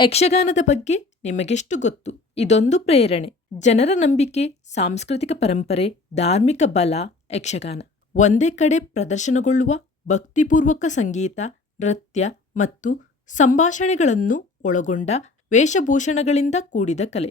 ಯಕ್ಷಗಾನದ ಬಗ್ಗೆ ನಿಮಗೆಷ್ಟು ಗೊತ್ತು? ಇದೊಂದು ಪ್ರೇರಣೆ, ಜನರ ನಂಬಿಕೆ, ಸಾಂಸ್ಕೃತಿಕ ಪರಂಪರೆ, ಧಾರ್ಮಿಕ ಬಲ. ಯಕ್ಷಗಾನ ಒಂದೇ ಕಡೆ ಪ್ರದರ್ಶನಗೊಳ್ಳುವ ಭಕ್ತಿಪೂರ್ವಕ ಸಂಗೀತ, ನೃತ್ಯ ಮತ್ತು ಸಂಭಾಷಣೆಗಳನ್ನು ಒಳಗೊಂಡ ವೇಷಭೂಷಣಗಳಿಂದ ಕೂಡಿದ ಕಲೆ.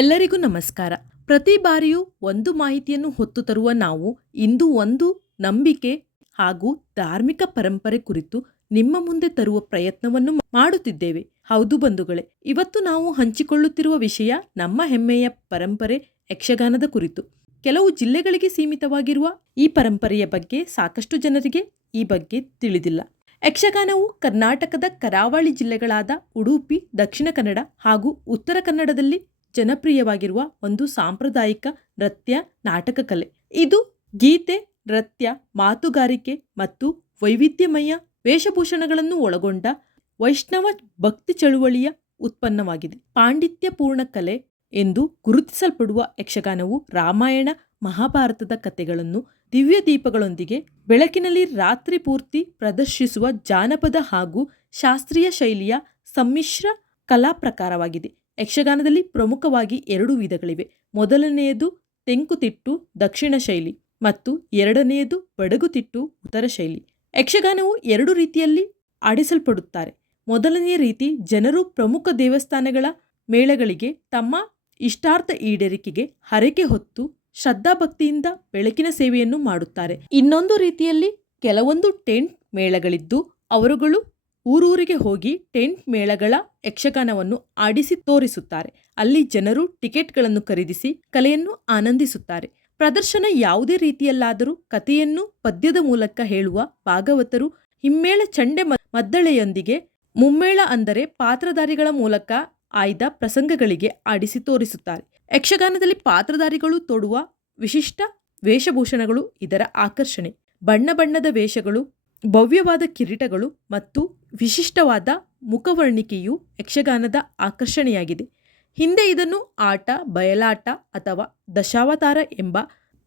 ಎಲ್ಲರಿಗೂ ನಮಸ್ಕಾರ. ಪ್ರತಿ ಬಾರಿಯೂ ಒಂದು ಮಾಹಿತಿಯನ್ನು ಹೊತ್ತು ತರುವ ನಾವು ಇಂದು ಒಂದು ನಂಬಿಕೆ ಹಾಗೂ ಧಾರ್ಮಿಕ ಪರಂಪರೆ ಕುರಿತು ನಿಮ್ಮ ಮುಂದೆ ತರುವ ಪ್ರಯತ್ನವನ್ನು ಮಾಡುತ್ತಿದ್ದೇವೆ. ಹೌದು ಬಂಧುಗಳೇ, ಇವತ್ತು ನಾವು ಹಂಚಿಕೊಳ್ಳುತ್ತಿರುವ ವಿಷಯ ನಮ್ಮ ಹೆಮ್ಮೆಯ ಪರಂಪರೆ ಯಕ್ಷಗಾನದ ಕುರಿತು. ಕೆಲವು ಜಿಲ್ಲೆಗಳಿಗೆ ಸೀಮಿತವಾಗಿರುವ ಈ ಪರಂಪರೆಯ ಬಗ್ಗೆ ಸಾಕಷ್ಟು ಜನರಿಗೆ ಈ ಬಗ್ಗೆ ತಿಳಿದಿಲ್ಲ. ಯಕ್ಷಗಾನವು ಕರ್ನಾಟಕದ ಕರಾವಳಿ ಜಿಲ್ಲೆಗಳಾದ ಉಡುಪಿ, ದಕ್ಷಿಣ ಕನ್ನಡ ಹಾಗೂ ಉತ್ತರ ಕನ್ನಡದಲ್ಲಿ ಜನಪ್ರಿಯವಾಗಿರುವ ಒಂದು ಸಾಂಪ್ರದಾಯಿಕ ನೃತ್ಯ ನಾಟಕ ಕಲೆ. ಇದು ಗೀತೆ, ನೃತ್ಯ, ಮಾತುಗಾರಿಕೆ ಮತ್ತು ವೈವಿಧ್ಯಮಯ ವೇಷಭೂಷಣಗಳನ್ನು ಒಳಗೊಂಡ ವೈಷ್ಣವ ಭಕ್ತಿ ಚಳುವಳಿಯ ಉತ್ಪನ್ನವಾಗಿದೆ. ಪಾಂಡಿತ್ಯಪೂರ್ಣ ಕಲೆ ಎಂದು ಗುರುತಿಸಲ್ಪಡುವ ಯಕ್ಷಗಾನವು ರಾಮಾಯಣ, ಮಹಾಭಾರತದ ಕಥೆಗಳನ್ನು ದಿವ್ಯ ದೀಪಗಳೊಂದಿಗೆ ಬೆಳಕಿನಲ್ಲಿ ರಾತ್ರಿ ಪೂರ್ತಿ ಪ್ರದರ್ಶಿಸುವ ಜಾನಪದ ಹಾಗೂ ಶಾಸ್ತ್ರೀಯ ಶೈಲಿಯ ಸಮ್ಮಿಶ್ರ ಕಲಾ ಪ್ರಕಾರವಾಗಿದೆ. ಯಕ್ಷಗಾನದಲ್ಲಿ ಪ್ರಮುಖವಾಗಿ 2 ವಿಧಗಳಿವೆ. ಮೊದಲನೆಯದು ತೆಂಕುತಿಟ್ಟು ದಕ್ಷಿಣ ಶೈಲಿ ಮತ್ತು ಎರಡನೆಯದು ಬಡಗುತಿಟ್ಟು ಉತ್ತರ ಶೈಲಿ. ಯಕ್ಷಗಾನವು 2 ರೀತಿಯಲ್ಲಿ ಆಡಿಸಲ್ಪಡುತ್ತಾರೆ. ಮೊದಲನೆಯ ರೀತಿ, ಜನರು ಪ್ರಮುಖ ದೇವಸ್ಥಾನಗಳ ಮೇಳಗಳಿಗೆ ತಮ್ಮ ಇಷ್ಟಾರ್ಥ ಈಡೇರಿಕೆಗೆ ಹರಕೆ ಹೊತ್ತು ಶ್ರದ್ಧಾಭಕ್ತಿಯಿಂದ ಬೆಳಕಿನ ಸೇವೆಯನ್ನು ಮಾಡುತ್ತಾರೆ. ಇನ್ನೊಂದು ರೀತಿಯಲ್ಲಿ ಕೆಲವೊಂದು ಟೆಂಟ್ ಮೇಳಗಳಿದ್ದು ಅವರುಗಳು ಊರೂರಿಗೆ ಹೋಗಿ ಟೆಂಟ್ ಮೇಳಗಳ ಯಕ್ಷಗಾನವನ್ನು ಆಡಿಸಿ ತೋರಿಸುತ್ತಾರೆ. ಅಲ್ಲಿ ಜನರು ಟಿಕೆಟ್ಗಳನ್ನು ಖರೀದಿಸಿ ಕಲೆಯನ್ನು ಆನಂದಿಸುತ್ತಾರೆ. ಪ್ರದರ್ಶನ ಯಾವುದೇ ರೀತಿಯಲ್ಲಾದರೂ ಕಥೆಯನ್ನು ಪದ್ಯದ ಮೂಲಕ ಹೇಳುವ ಭಾಗವತರು ಹಿಮ್ಮೇಳ ಚಂಡೆ ಮದ್ದಳೆಯೊಂದಿಗೆ, ಮುಮ್ಮೇಳ ಅಂದರೆ ಪಾತ್ರಧಾರಿಗಳ ಮೂಲಕ ಆಯ್ದ ಪ್ರಸಂಗಗಳಿಗೆ ಆಡಿಸಿ ತೋರಿಸುತ್ತಾರೆ. ಯಕ್ಷಗಾನದಲ್ಲಿ ಪಾತ್ರಧಾರಿಗಳು ತೊಡುವ ವಿಶಿಷ್ಟ ವೇಷಭೂಷಣಗಳು ಇದರ ಆಕರ್ಷಣೆ. ಬಣ್ಣ ಬಣ್ಣದ ವೇಷಗಳು, ಭವ್ಯವಾದ ಕಿರೀಟಗಳು ಮತ್ತು ವಿಶಿಷ್ಟವಾದ ಮುಖವರ್ಣಿಕೆಯು ಯಕ್ಷಗಾನದ ಆಕರ್ಷಣೆಯಾಗಿದೆ. ಹಿಂದೆ ಇದನ್ನು ಆಟ, ಬಯಲಾಟ ಅಥವಾ ದಶಾವತಾರ ಎಂಬ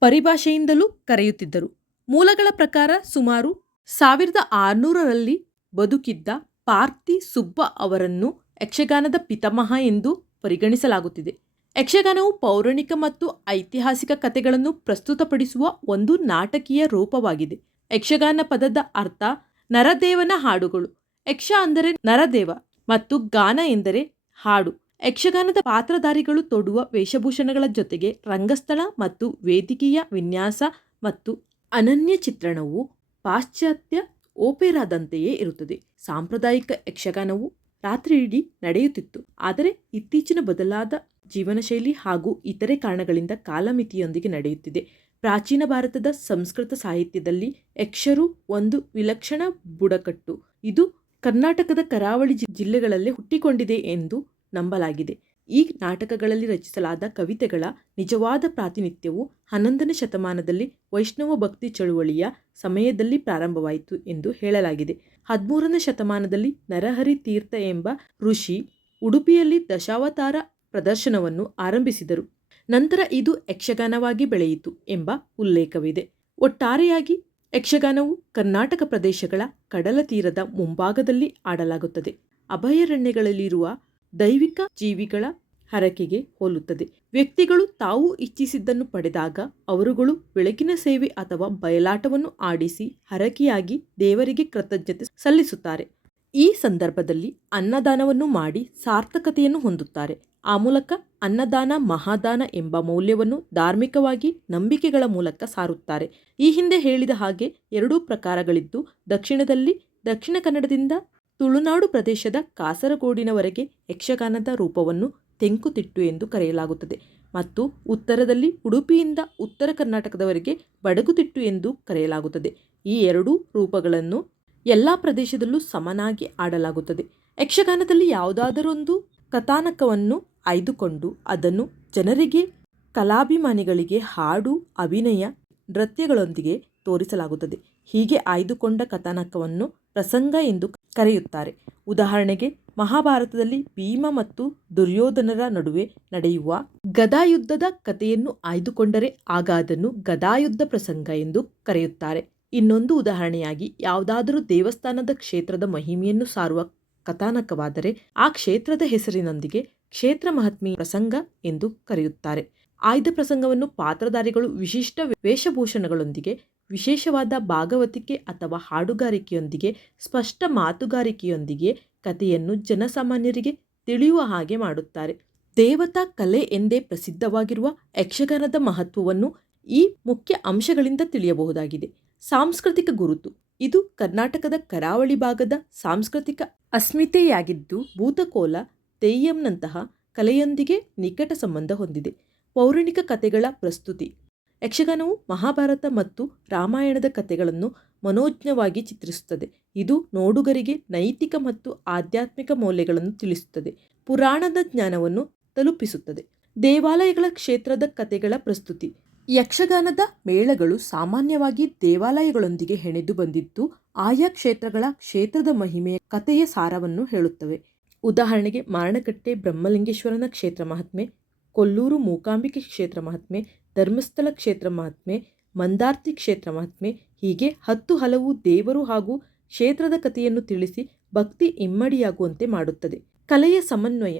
ಪರಿಭಾಷೆಯಿಂದಲೂ ಕರೆಯುತ್ತಿದ್ದರು. ಮೂಲಗಳ ಪ್ರಕಾರ ಸುಮಾರು 1600ರಲ್ಲಿ ಬದುಕಿದ್ದ ಪಾರ್ತಿ ಸುಬ್ಬ ಅವರನ್ನು ಯಕ್ಷಗಾನದ ಪಿತಾಮಹ ಎಂದು ಪರಿಗಣಿಸಲಾಗುತ್ತಿದೆ. ಯಕ್ಷಗಾನವು ಪೌರಾಣಿಕ ಮತ್ತು ಐತಿಹಾಸಿಕ ಕಥೆಗಳನ್ನು ಪ್ರಸ್ತುತಪಡಿಸುವ ಒಂದು ನಾಟಕೀಯ ರೂಪವಾಗಿದೆ. ಯಕ್ಷಗಾನ ಪದದ ಅರ್ಥ ನರದೇವನ ಹಾಡುಗಳು. ಯಕ್ಷ ಅಂದರೆ ನರದೇವ ಮತ್ತು ಗಾನ ಎಂದರೆ ಹಾಡು. ಯಕ್ಷಗಾನದ ಪಾತ್ರಧಾರಿಗಳು ತೊಡುವ ವೇಷಭೂಷಣಗಳ ಜೊತೆಗೆ ರಂಗಸ್ಥಳ ಮತ್ತು ವೇದಿಕೆಯ ವಿನ್ಯಾಸ ಮತ್ತು ಅನನ್ಯ ಚಿತ್ರಣವು ಪಾಶ್ಚಾತ್ಯ ಓಪೆರಾದಂತೆಯೇ ಇರುತ್ತದೆ. ಸಾಂಪ್ರದಾಯಿಕ ಯಕ್ಷಗಾನವು ರಾತ್ರಿಯಿಡೀ ನಡೆಯುತ್ತಿತ್ತು, ಆದರೆ ಇತ್ತೀಚಿನ ಬದಲಾದ ಜೀವನಶೈಲಿ ಹಾಗೂ ಇತರೆ ಕಾರಣಗಳಿಂದ ಕಾಲಮಿತಿಯೊಂದಿಗೆ ನಡೆಯುತ್ತಿದೆ. ಪ್ರಾಚೀನ ಭಾರತದ ಸಂಸ್ಕೃತ ಸಾಹಿತ್ಯದಲ್ಲಿ ಯಕ್ಷರು ಒಂದು ವಿಲಕ್ಷಣ ಬುಡಕಟ್ಟು. ಇದು ಕರ್ನಾಟಕದ ಕರಾವಳಿ ಜಿಲ್ಲೆಗಳಲ್ಲಿ ಹುಟ್ಟಿಕೊಂಡಿದೆ ಎಂದು ನಂಬಲಾಗಿದೆ. ಈ ನಾಟಕಗಳಲ್ಲಿ ರಚಿಸಲಾದ ಕವಿತೆಗಳ ನಿಜವಾದ ಪ್ರಾತಿನಿಧ್ಯವು 11ನೇ ಶತಮಾನದಲ್ಲಿ ವೈಷ್ಣವ ಭಕ್ತಿ ಚಳುವಳಿಯ ಸಮಯದಲ್ಲಿ ಪ್ರಾರಂಭವಾಯಿತು ಎಂದು ಹೇಳಲಾಗಿದೆ. 13ನೇ ಶತಮಾನದಲ್ಲಿ ನರಹರಿ ತೀರ್ಥ ಎಂಬ ಋಷಿ ಉಡುಪಿಯಲ್ಲಿ ದಶಾವತಾರ ಪ್ರದರ್ಶನವನ್ನು ಆರಂಭಿಸಿದರು. ನಂತರ ಇದು ಯಕ್ಷಗಾನವಾಗಿ ಬೆಳೆಯಿತು ಎಂಬ ಉಲ್ಲೇಖವಿದೆ. ಒಟ್ಟಾರೆಯಾಗಿ ಯಕ್ಷಗಾನವು ಕರ್ನಾಟಕ ಪ್ರದೇಶಗಳ ಕಡಲ ತೀರದ ಮುಂಭಾಗದಲ್ಲಿ ಆಡಲಾಗುತ್ತದೆ. ಅಭಯಾರಣ್ಯಗಳಲ್ಲಿರುವ ದೈವಿಕ ಜೀವಿಗಳ ಹರಕೆಗೆ ಹೋಲುತ್ತದೆ. ವ್ಯಕ್ತಿಗಳು ತಾವು ಇಚ್ಛಿಸಿದ್ದನ್ನು ಪಡೆದಾಗ ಅವರುಗಳು ಬೆಳಕಿನ ಸೇವೆ ಅಥವಾ ಬಯಲಾಟವನ್ನು ಆಡಿಸಿ ಹರಕೆಯಾಗಿ ದೇವರಿಗೆ ಕೃತಜ್ಞತೆ ಸಲ್ಲಿಸುತ್ತಾರೆ. ಈ ಸಂದರ್ಭದಲ್ಲಿ ಅನ್ನದಾನವನ್ನು ಮಾಡಿ ಸಾರ್ಥಕತೆಯನ್ನು ಹೊಂದುತ್ತಾರೆ. ಆ ಮೂಲಕ ಅನ್ನದಾನ, ಮಹಾದಾನ ಎಂಬ ಮೌಲ್ಯವನ್ನು ಧಾರ್ಮಿಕವಾಗಿ ನಂಬಿಕೆಗಳ ಮೂಲಕ ಸಾರುತ್ತಾರೆ. ಈ ಹಿಂದೆ ಹೇಳಿದ ಹಾಗೆ 2 ಪ್ರಕಾರಗಳಿದ್ದು, ದಕ್ಷಿಣದಲ್ಲಿ ದಕ್ಷಿಣ ಕನ್ನಡದಿಂದ ತುಳುನಾಡು ಪ್ರದೇಶದ ಕಾಸರಗೋಡಿನವರೆಗೆ ಯಕ್ಷಗಾನದ ರೂಪವನ್ನು ತೆಂಕುತಿಟ್ಟು ಎಂದು ಕರೆಯಲಾಗುತ್ತದೆ ಮತ್ತು ಉತ್ತರದಲ್ಲಿ ಉಡುಪಿಯಿಂದ ಉತ್ತರ ಕರ್ನಾಟಕದವರೆಗೆ ಬಡಗುತಿಟ್ಟು ಎಂದು ಕರೆಯಲಾಗುತ್ತದೆ. ಈ 2 ರೂಪಗಳನ್ನು ಎಲ್ಲ ಪ್ರದೇಶದಲ್ಲೂ ಸಮನಾಗಿ ಆಡಲಾಗುತ್ತದೆ. ಯಕ್ಷಗಾನದಲ್ಲಿ ಯಾವುದಾದರೊಂದು ಕಥಾನಕವನ್ನು ಆಯ್ದುಕೊಂಡು ಅದನ್ನು ಜನರಿಗೆ, ಕಲಾಭಿಮಾನಿಗಳಿಗೆ ಹಾಡು, ಅಭಿನಯ, ನೃತ್ಯಗಳೊಂದಿಗೆ ತೋರಿಸಲಾಗುತ್ತದೆ. ಹೀಗೆ ಆಯ್ದುಕೊಂಡ ಕಥಾನಕವನ್ನು ಪ್ರಸಂಗ ಎಂದು ಕರೆಯುತ್ತಾರೆ. ಉದಾಹರಣೆಗೆ, ಮಹಾಭಾರತದಲ್ಲಿ ಭೀಮ ಮತ್ತು ದುರ್ಯೋಧನರ ನಡುವೆ ನಡೆಯುವ ಗದಾಯುದ್ಧದ ಕಥೆಯನ್ನು ಆಯ್ದುಕೊಂಡರೆ ಆಗ ಅದನ್ನು ಗದಾಯುದ್ಧ ಪ್ರಸಂಗ ಎಂದು ಕರೆಯುತ್ತಾರೆ. ಇನ್ನೊಂದು ಉದಾಹರಣೆಯಾಗಿ, ಯಾವುದಾದರೂ ದೇವಸ್ಥಾನದ ಕ್ಷೇತ್ರದ ಮಹಿಮೆಯನ್ನು ಸಾರುವ ಕಥಾನಕವಾದರೆ ಆ ಕ್ಷೇತ್ರದ ಹೆಸರಿನೊಂದಿಗೆ ಕ್ಷೇತ್ರ ಮಹಾತ್ಮೆ ಪ್ರಸಂಗ ಎಂದು ಕರೆಯುತ್ತಾರೆ. ಆಯ್ದ ಪ್ರಸಂಗವನ್ನು ಪಾತ್ರಧಾರಿಗಳು ವಿಶಿಷ್ಟ ವೇಷಭೂಷಣಗಳೊಂದಿಗೆ, ವಿಶೇಷವಾದ ಭಾಗವತಿಕೆ ಅಥವಾ ಹಾಡುಗಾರಿಕೆಯೊಂದಿಗೆ, ಸ್ಪಷ್ಟ ಮಾತುಗಾರಿಕೆಯೊಂದಿಗೆ ಕಥೆಯನ್ನು ಜನಸಾಮಾನ್ಯರಿಗೆ ತಿಳಿಯುವ ಹಾಗೆ ಮಾಡುತ್ತಾರೆ. ದೇವತಾ ಕಲೆ ಎಂದೇ ಪ್ರಸಿದ್ಧವಾಗಿರುವ ಯಕ್ಷಗಾನದ ಮಹತ್ವವನ್ನು ಈ ಮುಖ್ಯ ಅಂಶಗಳಿಂದ ತಿಳಿಯಬಹುದಾಗಿದೆ. ಸಾಂಸ್ಕೃತಿಕ ಗುರುತು: ಇದು ಕರ್ನಾಟಕದ ಕರಾವಳಿ ಭಾಗದ ಸಾಂಸ್ಕೃತಿಕ ಅಸ್ಮಿತೆಯಾಗಿದ್ದು, ಭೂತಕೋಲ, ತೆಯ್ಯಂನಂತಹ ಕಲೆಯೊಂದಿಗೆ ನಿಕಟ ಸಂಬಂಧ ಹೊಂದಿದೆ. ಪೌರಾಣಿಕ ಕಥೆಗಳ ಪ್ರಸ್ತುತಿ: ಯಕ್ಷಗಾನವು ಮಹಾಭಾರತ ಮತ್ತು ರಾಮಾಯಣದ ಕಥೆಗಳನ್ನು ಮನೋಜ್ಞವಾಗಿ ಚಿತ್ರಿಸುತ್ತದೆ. ಇದು ನೋಡುಗರಿಗೆ ನೈತಿಕ ಮತ್ತು ಆಧ್ಯಾತ್ಮಿಕ ಮೌಲ್ಯಗಳನ್ನು ತಿಳಿಸುತ್ತದೆ. ಪುರಾಣದ ಜ್ಞಾನವನ್ನು ತಲುಪಿಸುತ್ತದೆ. ದೇವಾಲಯಗಳ ಕ್ಷೇತ್ರದ ಕಥೆಗಳ ಪ್ರಸ್ತುತಿ: ಯಕ್ಷಗಾನದ ಮೇಳಗಳು ಸಾಮಾನ್ಯವಾಗಿ ದೇವಾಲಯಗಳೊಂದಿಗೆ ಹೆಣೆದು ಬಂದಿದ್ದು, ಆಯಾ ಕ್ಷೇತ್ರದ ಮಹಿಮೆಯ ಕಥೆಯ ಸಾರವನ್ನು ಹೇಳುತ್ತವೆ. ಉದಾಹರಣೆಗೆ ಮಾರಣಕಟ್ಟೆ ಬ್ರಹ್ಮಲಿಂಗೇಶ್ವರನ ಕ್ಷೇತ್ರ ಮಹಾತ್ಮೆ, ಕೊಲ್ಲೂರು ಮೂಕಾಂಬಿಕೆ ಕ್ಷೇತ್ರ ಮಹಾತ್ಮೆ, ಧರ್ಮಸ್ಥಳ ಕ್ಷೇತ್ರ ಮಹಾತ್ಮೆ, ಮಂದಾರ್ತಿ ಕ್ಷೇತ್ರ ಮಹಾತ್ಮೆ. ಹೀಗೆ ಹಲವು ದೇವರು ಹಾಗೂ ಕ್ಷೇತ್ರದ ಕಥೆಯನ್ನು ತಿಳಿಸಿ ಭಕ್ತಿ ಇಮ್ಮಡಿಯಾಗುವಂತೆ ಮಾಡುತ್ತದೆ. ಕಲೆಯ ಸಮನ್ವಯ: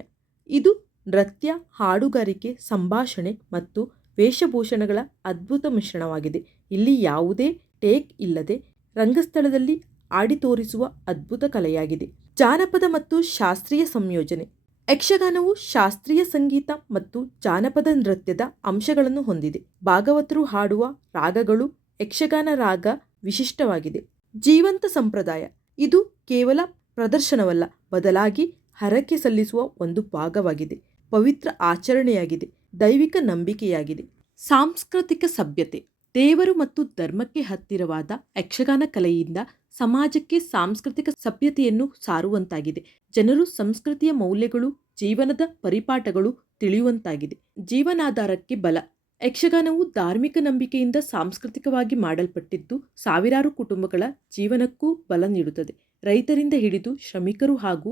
ಇದು ನೃತ್ಯ, ಹಾಡುಗಾರಿಕೆ, ಸಂಭಾಷಣೆ ಮತ್ತು ವೇಷಭೂಷಣಗಳ ಅದ್ಭುತ ಮಿಶ್ರಣವಾಗಿದೆ. ಇಲ್ಲಿ ಯಾವುದೇ ಟೇಕ್ ಇಲ್ಲದೆ ರಂಗಸ್ಥಳದಲ್ಲಿ ಆಡಿ ತೋರಿಸುವ ಅದ್ಭುತ ಕಲೆಯಾಗಿದೆ. ಜಾನಪದ ಮತ್ತು ಶಾಸ್ತ್ರೀಯ ಸಂಯೋಜನೆ: ಯಕ್ಷಗಾನವು ಶಾಸ್ತ್ರೀಯ ಸಂಗೀತ ಮತ್ತು ಜಾನಪದ ನೃತ್ಯದ ಅಂಶಗಳನ್ನು ಹೊಂದಿದೆ. ಭಾಗವತರು ಹಾಡುವ ರಾಗಗಳು ಯಕ್ಷಗಾನ ರಾಗ ವಿಶಿಷ್ಟವಾಗಿದೆ. ಜೀವಂತ ಸಂಪ್ರದಾಯ: ಇದು ಕೇವಲ ಪ್ರದರ್ಶನವಲ್ಲ, ಬದಲಾಗಿ ಹರಕೆ ಸಲ್ಲಿಸುವ ಒಂದು ಭಾಗವಾಗಿದೆ. ಪವಿತ್ರ ಆಚರಣೆಯಾಗಿದೆ. ದೈವಿಕ ನಂಬಿಕೆಯಾಗಿದೆ. ಸಾಂಸ್ಕೃತಿಕ ಸಭ್ಯತೆ: ದೇವರು ಮತ್ತು ಧರ್ಮಕ್ಕೆ ಹತ್ತಿರವಾದ ಯಕ್ಷಗಾನ ಕಲೆಯಿಂದ ಸಮಾಜಕ್ಕೆ ಸಾಂಸ್ಕೃತಿಕ ಸಭ್ಯತೆಯನ್ನು ಸಾರುವಂತಾಗಿದೆ. ಜನರು ಸಂಸ್ಕೃತಿಯ ಮೌಲ್ಯಗಳು, ಜೀವನದ ಪರಿಪಾಠಗಳು ತಿಳಿಯುವಂತಾಗಿದೆ. ಜೀವನಾಧಾರಕ್ಕೆ ಬಲ: ಯಕ್ಷಗಾನವು ಧಾರ್ಮಿಕ ನಂಬಿಕೆಯಿಂದ ಸಾಂಸ್ಕೃತಿಕವಾಗಿ ಮಾಡಲ್ಪಟ್ಟಿದ್ದು, ಸಾವಿರಾರು ಕುಟುಂಬಗಳ ಜೀವನಕ್ಕೂ ಬಲ ನೀಡುತ್ತದೆ. ರೈತರಿಂದ ಹಿಡಿದು ಶ್ರಮಿಕರು ಹಾಗೂ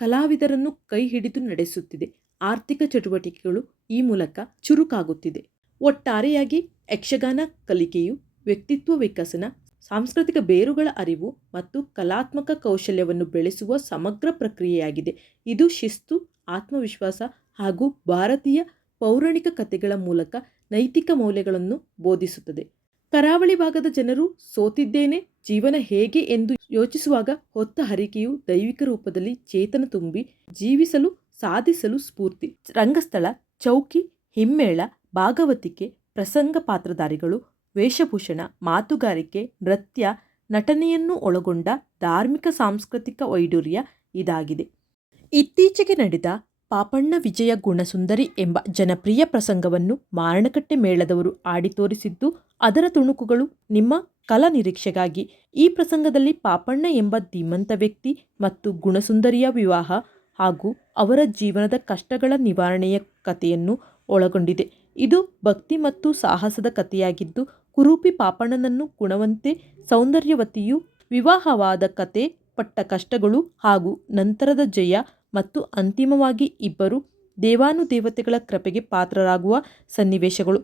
ಕಲಾವಿದರನ್ನು ಕೈ ಹಿಡಿದು ನಡೆಸುತ್ತಿದೆ. ಆರ್ಥಿಕ ಚಟುವಟಿಕೆಗಳು ಈ ಮೂಲಕ ಚುರುಕಾಗುತ್ತಿದೆ. ಒಟ್ಟಾರೆಯಾಗಿ ಯಕ್ಷಗಾನ ಕಲಿಕೆಯು ವ್ಯಕ್ತಿತ್ವ ವಿಕಸನ, ಸಾಂಸ್ಕೃತಿಕ ಬೇರುಗಳ ಅರಿವು ಮತ್ತು ಕಲಾತ್ಮಕ ಕೌಶಲ್ಯವನ್ನು ಬೆಳೆಸುವ ಸಮಗ್ರ ಪ್ರಕ್ರಿಯೆಯಾಗಿದೆ. ಇದು ಶಿಸ್ತು, ಆತ್ಮವಿಶ್ವಾಸ ಹಾಗೂ ಭಾರತೀಯ ಪೌರಾಣಿಕ ಕಥೆಗಳ ಮೂಲಕ ನೈತಿಕ ಮೌಲ್ಯಗಳನ್ನು ಬೋಧಿಸುತ್ತದೆ. ಕರಾವಳಿ ಭಾಗದ ಜನರು ಸೋತಿದ್ದೇನೆ, ಜೀವನ ಹೇಗೆ ಎಂದು ಯೋಚಿಸುವಾಗ ಹೊತ್ತ ಹರಿಕೆಯು ದೈವಿಕ ರೂಪದಲ್ಲಿ ಚೇತನ ತುಂಬಿ ಜೀವಿಸಲು ಸಾಧಿಸಲು ಸ್ಫೂರ್ತಿ. ರಂಗಸ್ಥಳ, ಚೌಕಿ, ಹಿಮ್ಮೇಳ, ಭಾಗವತಿಕೆ, ಪ್ರಸಂಗ ಪಾತ್ರಧಾರಿಗಳು, ವೇಷಭೂಷಣ, ಮಾತುಗಾರಿಕೆ, ನೃತ್ಯ, ನಟನೆಯನ್ನು ಒಳಗೊಂಡ ಧಾರ್ಮಿಕ ಸಾಂಸ್ಕೃತಿಕ ವೈಡೂರ್ಯ ಇದಾಗಿದೆ. ಇತ್ತೀಚೆಗೆ ನಡೆದ ಪಾಪಣ್ಣ ವಿಜಯ ಗುಣಸುಂದರಿ ಎಂಬ ಜನಪ್ರಿಯ ಪ್ರಸಂಗವನ್ನು ಮಾರಣಕಟ್ಟೆ ಮೇಳದವರು ಆಡಿ ತೋರಿಸಿದ್ದು, ಅದರ ತುಣುಕುಗಳು ನಿಮ್ಮ ಕಲಾ ನಿರೀಕ್ಷೆಗಾಗಿ. ಈ ಪ್ರಸಂಗದಲ್ಲಿ ಪಾಪಣ್ಣ ಎಂಬ ಧೀಮಂತ ವ್ಯಕ್ತಿ ಮತ್ತು ಗುಣಸುಂದರಿಯ ವಿವಾಹ ಹಾಗೂ ಅವರ ಜೀವನದ ಕಷ್ಟಗಳ ನಿವಾರಣೆಯ ಕಥೆಯನ್ನು ಒಳಗೊಂಡಿದೆ. ಇದು ಭಕ್ತಿ ಮತ್ತು ಸಾಹಸದ ಕಥೆಯಾಗಿದ್ದು, ಕುರೂಪಿ ಪಾಪಣ್ಣನನ್ನು ಗುಣವಂತೆ ಸೌಂದರ್ಯವತಿಯು ವಿವಾಹವಾದ ಕಥೆ, ಪಟ್ಟ ಕಷ್ಟಗಳು ಹಾಗೂ ನಂತರದ ಜಯ ಮತ್ತು ಅಂತಿಮವಾಗಿ ಇಬ್ಬರು ದೇವಾನುದೇವತೆಗಳ ಕೃಪೆಗೆ ಪಾತ್ರರಾಗುವ ಸನ್ನಿವೇಶಗಳು.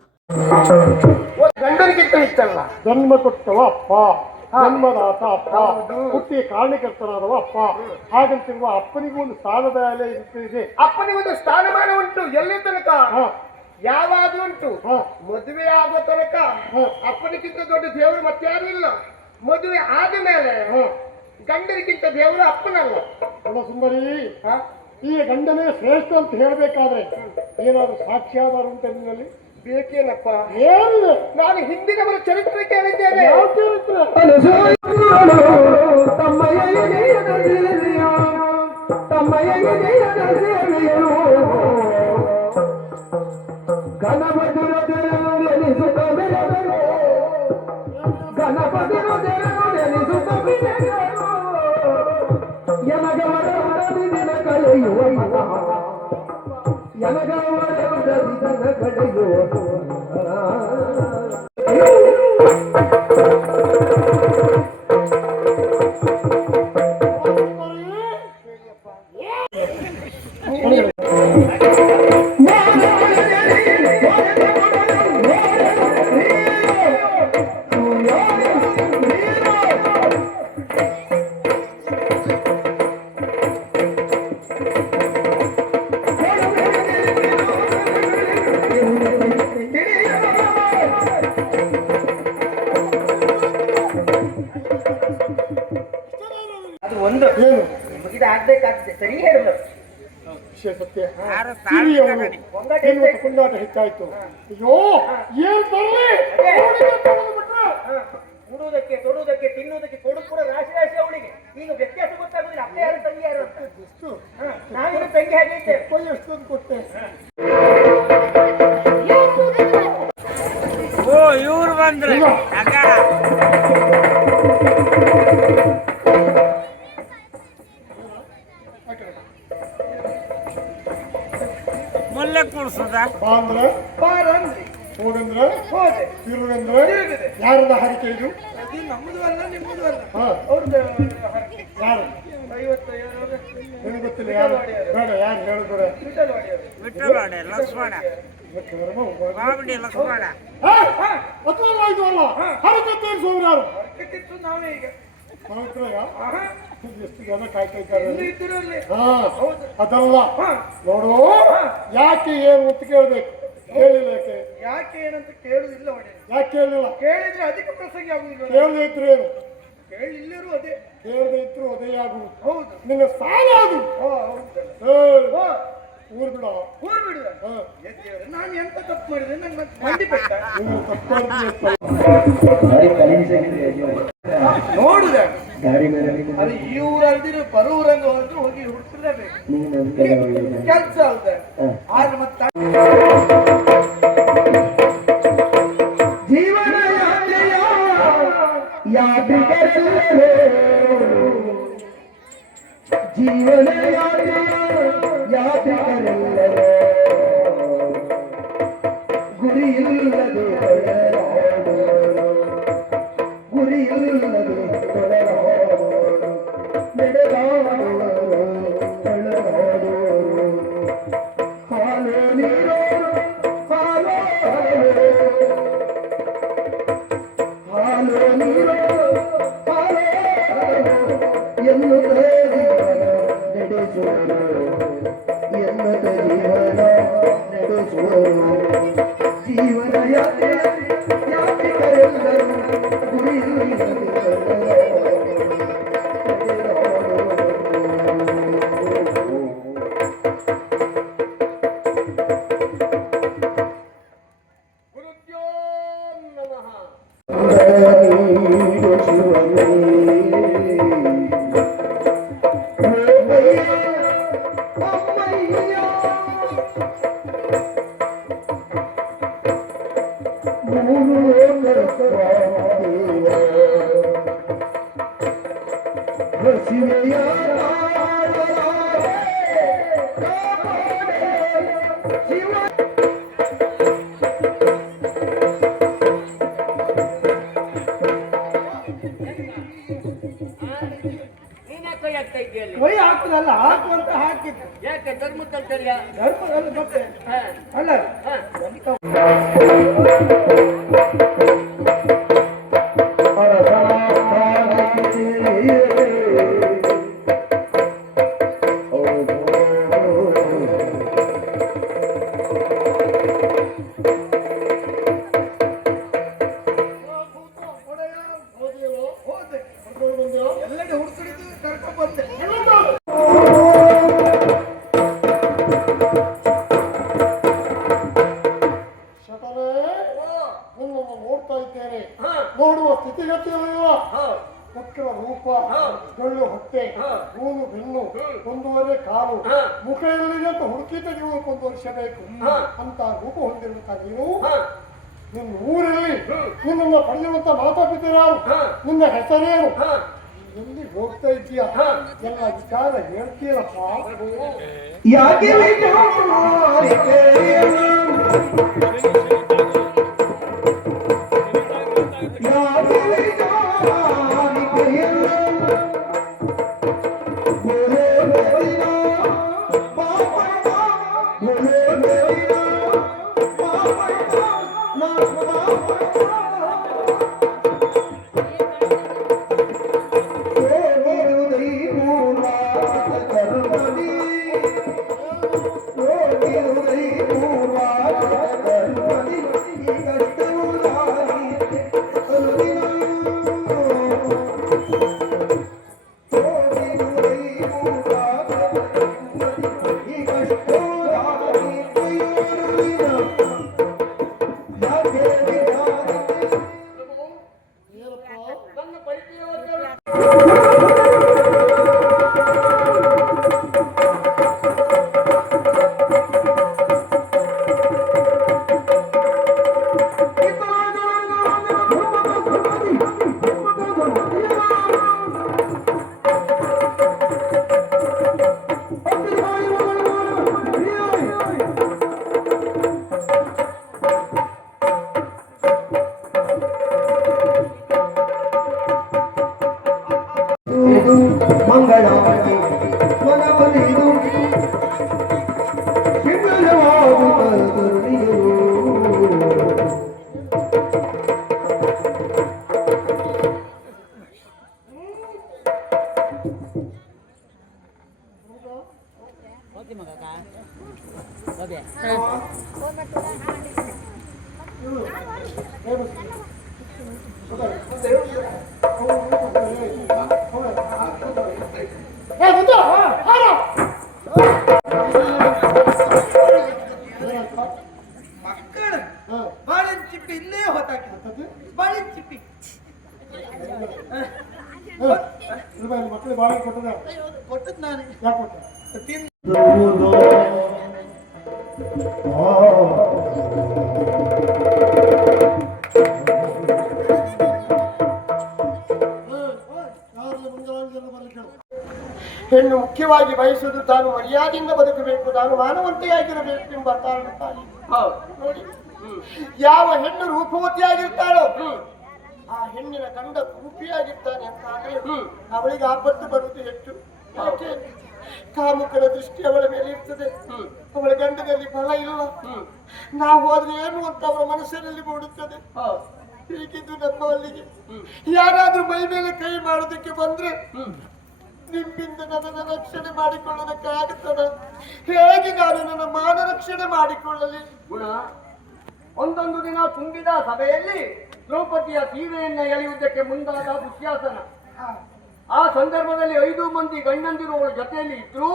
ಜನ್ಮ ಕೊಟ್ಟವ ಅಪ್ಪ, ಜನ್ಮದಾತ ಅಪ್ಪ, ಹುಟ್ಟಿ ಕಾರಣಕರ್ತನಾದವ ಅಪ್ಪ. ಹಾಗಂತಿರುವ ಅಪ್ಪನಿಗೂ ಒಂದು ಸ್ಥಾನದ ಇದೆ. ಅಪ್ಪನಿಗೊಂದು ಸ್ಥಾನಮಾನ ಉಂಟು. ಎಲ್ಲಿ ತನಕ? ಯಾವಾಗ ಉಂಟು? ಮದುವೆ ಆಗುವ ತನಕ ಅಪ್ಪನಿಗಿಂತ ದೊಡ್ಡ ದೇವರು ಮತ್ತೆ ಯಾರು ಇಲ್ಲ. ಮದುವೆ ಆದ ಮೇಲೆ ಗಂಡನಿಗಿಂತ ದೇವರು ಅಪ್ಪನಲ್ಲ. ಸುಂದರಿ, ಈ ಗಂಡನೇ ಶ್ರೇಷ್ಠ ಅಂತ ಹೇಳಬೇಕಾದ್ರೆ ಏನಾದ್ರು ಸಾಕ್ಷ್ಯಾಧಾರ ಉಂಟ ನಿನ್ನಲ್ಲಿ? ಬೇಕೇನಪ್ಪ? ಏನು? ನಾನು ಹಿಂದಿನವರ ಚರಿತ್ರೆ ಕೇಳಿದ್ದೇನೆ. ಯಾವ ಚರಿತ್ರೆ? ಆಗ್ತದೆ ಸರಿ ಹೇಳಲ್ಲ ವಿಷಯ ಸತ್ಯ ಹಿರಿಯವರು ಇವತ್ತು ಕೊಂಡಾಟ ಹೆಚ್ಚಾಯ್ತು. ಅಯ್ಯೋ ಏನ್ ಬರಲಿ ಉಡುವುದಕ್ಕೆ ತೊಡುವುದಕ್ಕೆ ತಿನ್ನುವುದಕ್ಕೆ ಕೊಡು ಕೂಡ ರಾಶಿ ರಾಶಿ ಅವಳಿಗೆ ಈಗ ವ್ಯತ್ಯಾಸ ಗೊತ್ತಾಗುದಿಲ್ಲ ಅಪ್ಪ ಯಾರು ತಂಗಿ ಯಾರು ಅಂತ. ನಾವಿನ ತಂಗಿ ಹಾಗೆ ಇದ್ದೇವೆ. ಎಷ್ಟೊಂದು ಕೊಟ್ಟೆ. ಓ ಇವ್ರು ಬಂದ್ರೆ ಮುಲ್ಲೆ ಕೂಡ್ಸೋದ ಬಾಂದ್ರ ಬಾರಂದ್ರಿ ಹೋಗಂದ್ರ ಹೋದೆ ತಿರುಗಂದ್ರ ಯಾರದ ಹರಿಕೆ ಇದು? ಅದು ನಮ್ಮದು ಅಲ್ಲ ನಿಮ್ಮದು ಅಲ್ಲ ಹಾ ಅವ್ರದ್ದು ಯಾರು 50 ನಿನಗೆ ಗೊತ್ತಿಲ್ಲ ಯಾರು? ಬೇಡ ಯಾರು ಹೇಳಿದ್ರೆ ಬಿಟ್ಟವಾಡೆ ಲಕ್ಷ್ಮಣ ಬಾಬಡಿ ಲಕ್ಷ್ಮಣ ಅಥವಾ ಇದು ಅಲ್ಲ ಹರಿಕೆ ತೀರಿಸುವವರು ಯಾರು? ಕೆಟ್ಟಿತ್ತು ನಾವೇ ಈಗ ಎಷ್ಟು ಜನ ಕಾಯ್ತಾ ಇದ್ದಾರೆ. ಇದ್ರಲ್ಲಿ ಹಾ ಅದಲ್ಲ ನೋಡು, ಯಾಕೆ ಏನು ಅಂತ ಕೇಳ್ಬೇಕು. ಹೇಳಿಲ್ಲ ಯಾಕೆ? ಯಾಕೆ ಏನಂತ ಕೇಳುದಿಲ್ಲ ಒಡೆ. ಯಾಕೆ ಕೇಳಲಿಲ್ಲ? ಕೇಳಿದ್ರೆ ಅದಕ್ಕೆ ಪ್ರಸಂಗ ಆಗುದಿಲ್ಲ. ಕೇಳದೆ ಇದ್ರು ಏನು? ಕೇಳಿಲ್ಲರೂ ಅದೇ. ಕೇಳದೆ ಇದ್ರು ಅದೇ ಆಗುವುದು. ಹೌದು ನಿನ್ನ ಸಾಲ ಅದು. ಊರ್ ಬಿಡ ಊರು ಬಿಡುವ. ನಾನು ಎಂತ ತಪ್ಪು ಮಾಡಿದೆ ನಂಗೆ ಮಂಡಿ ಬೆಟ್ಟ ನೋಡುದ ಅದು ಈ ಊರಲ್ದಿರೋ ಬರುವುರಂಗ ಹೊರಟು ಹೋಗಿ ಹುಡುಕಲೇಬೇಕು. ಕೆಲಸ ಅಲ್ದ ಆದ್ರೆ ಮತ್ತೆ ಜೀವನ ಯಾತ್ರಿಕರೆಲ್ಲರೂ ಜೀವನ ಯಾತ್ರಿಕರೆಲ್ಲರೂ ಗುರಿಯಿಲ್ಲದೆ ಗುರಿಯಿಲ್ಲದೆ ನಡೆದಾಡುವರು ಹಾಲು ನೀರು ಹಾಲು ಹಾಲು ನೀರು ಹಾಲು ಎನ್ನುತ್ತ ಜೀವನ ನಡೆಸುವರು ಎನ್ನುತ್ತ ಜೀವನ ನಡೆಸುವರು ಜೀವನ ಯಾತ್ರಿಕರೆಲ್ಲರೂ ಗುರಿಯಿಲ್ಲದೆ ಕೈ ಹಾಕ್ತದಲ್ಲ ಹಾಕುವಂತ ಹಾಕಿದ್ದು ಯಾಕೆ ಧರ್ಮದಲ್ಲಿ ಧರ್ಮದಲ್ಲಿ ಮತ್ತೆ ಅಲ್ಲ ಎಲ್ಲೆಡೆ ಹುಡುಕಡಿದ್ದು ಕರ್ಕೊಂಡು ಬಂದೆ. ನಿನ್ನನ್ನು ನೋಡ್ತಾ ಇದ್ದೇನೆ. ನೋಡುವ ಸ್ಥಿತಿಗತಿಯಲ್ಲಿರುವ ಪುತ್ರ ರೂಪ, ಗಳ್ಳು ಹೊಟ್ಟೆ, ಗೂನು ಬೆನ್ನು, 1.5 ಕಾಲು, ಮುಖ ಎಲ್ಲಿದೆ ಅಂತ ಹುಡುಕಿ ತೆಗೆಯುವುದಕ್ಕೆ 1 ವರ್ಷ ಬೇಕು. ಅಂತ ರೂಪ ಹೊಂದಿರುವಂತ ನೀನು ನಿನ್ನ ಊರಲ್ಲಿ ನಿನ್ನನ್ನು ಪಡೆಯುವಂತ ಮಾತಾಪಿತರಾರು, ನಿನ್ನ ಹೆಸರೇನು, ಎಲ್ಲಿ ಹೋಗ್ತಾ ಇದ್ದೀಯ ಎಲ್ಲ ವಿಚಾರ ಹೇಳ್ತೀರಪ್ಪ. ಯಾಕೆ ಮಕ್ಕಳು ಬಾಳಿನ ಚಿಪ್ಪಿ ಇಲ್ಲೇ ಹೊತ್ತಾಕಿ ಬಾಳಿನ ಚಿಪ್ಪಿ ಮಕ್ಕಳಿಗೆ ಬಾಳೆ ಕೊಟ್ಟದ ಕೊಟ್ಟದ್ ನಾನು ಯಾಕೆ ಕೊಟ್ಟ ತಿಂದು ಹೆಣ್ಣು ಮುಖ್ಯವಾಗಿ ಬಯಸುವುದು ತಾನು ಮರ್ಯಾದೆಯಿಂದ ಬದುಕಬೇಕು, ತಾನು ಮಾನವಂತೆಯಾಗಿರಬೇಕು ಎಂಬ ಕಾರಣಕ್ಕಾಗಿ ನೋಡಿ, ಯಾವ ಹೆಣ್ಣು ರೂಪವತಿಯಾಗಿರ್ತಾಳೋ ಆ ಹೆಣ್ಣಿನ ಗಂಡ ರೂಪಿಯಾಗಿರ್ತಾನೆ ಅಂತಾದ್ರೆ ಅವಳಿಗೆ ಆಪತ್ತು ಬರುವುದು ಹೆಚ್ಚು. ಯಾಕೆ? ಕಾಮುಕರ ದೃಷ್ಟಿ ಅವಳ ಮೇಲೆ ಇರ್ತದೆ, ಅವಳ ಗಂಡನಲ್ಲಿ ಫಲ ಇಲ್ಲ, ನಾವು ಹೋದ್ರೆ ಏನು ಅಂತ ಅವರ ಮನಸ್ಸಿನಲ್ಲಿ ಮೂಡುತ್ತದೆ. ಹೀಗಿದ್ದು ನಮ್ಮಲ್ಲಿಗೆ ಯಾರಾದ್ರೂ ಮೈ ಮೇಲೆ ಕೈ ಮಾಡೋದಕ್ಕೆ ಬಂದ್ರೆ ನಿಮ್ಮಿಂದ ನನ್ನನ್ನು ರಕ್ಷಣೆ ಮಾಡಿಕೊಳ್ಳೋದಕ್ಕೆ ಆಗುತ್ತದೆ. ಹೇಗೆ ನಾನು ನನ್ನ ಮಾನ ರಕ್ಷಣೆ ಮಾಡಿಕೊಳ್ಳಲಿ? ಗುಣ ಒಂದೊಂದು ದಿನ ತುಂಬಿದ ಸಭೆಯಲ್ಲಿ ದ್ರೌಪದಿಯ ಸೀರೆಯನ್ನ ಎಳೆಯುವುದಕ್ಕೆ ಮುಂದಾದ ದುಶ್ಯಾಸನ. ಆ ಸಂದರ್ಭದಲ್ಲಿ 5 ಮಂದಿ ಗಂಡಂದಿರು ಅವಳ ಜೊತೆಯಲ್ಲಿ ಇದ್ರು,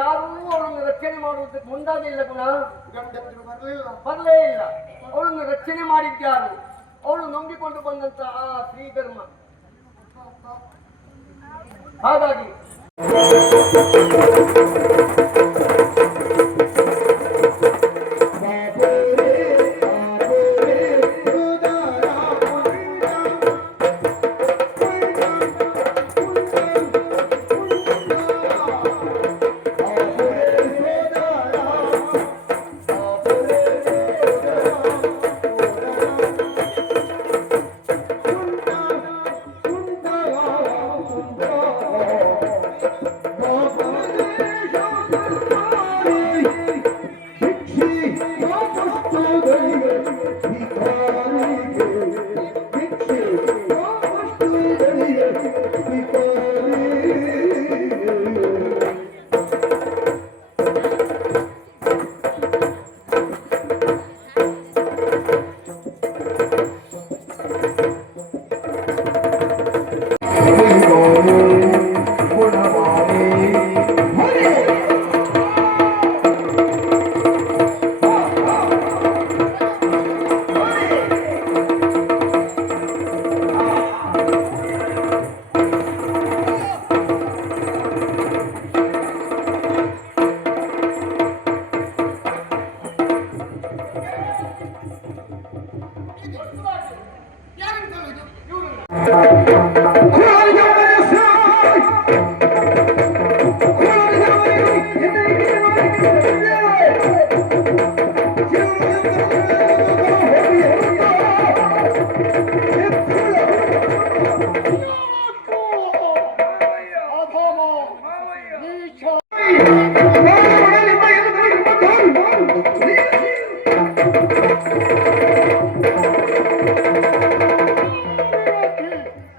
ಯಾರೂ ಅವಳನ್ನು ರಕ್ಷಣೆ ಮಾಡುವುದಕ್ಕೆ ಮುಂದಾಗಿಲ್ಲ. ಗುಣ ಗಂಡಂದಿರು ಬರಲಿಲ್ಲ, ಬರಲೇ ಇಲ್ಲ. ಅವಳನ್ನು ರಕ್ಷಣೆ ಮಾಡಿದ್ಯಾರು? ಅವಳು ನಂಬಿಕೊಂಡು ಬಂದಂತ ಆ ಶ್ರೀಧರ್ಮ. ಹಾಗಾಗಿ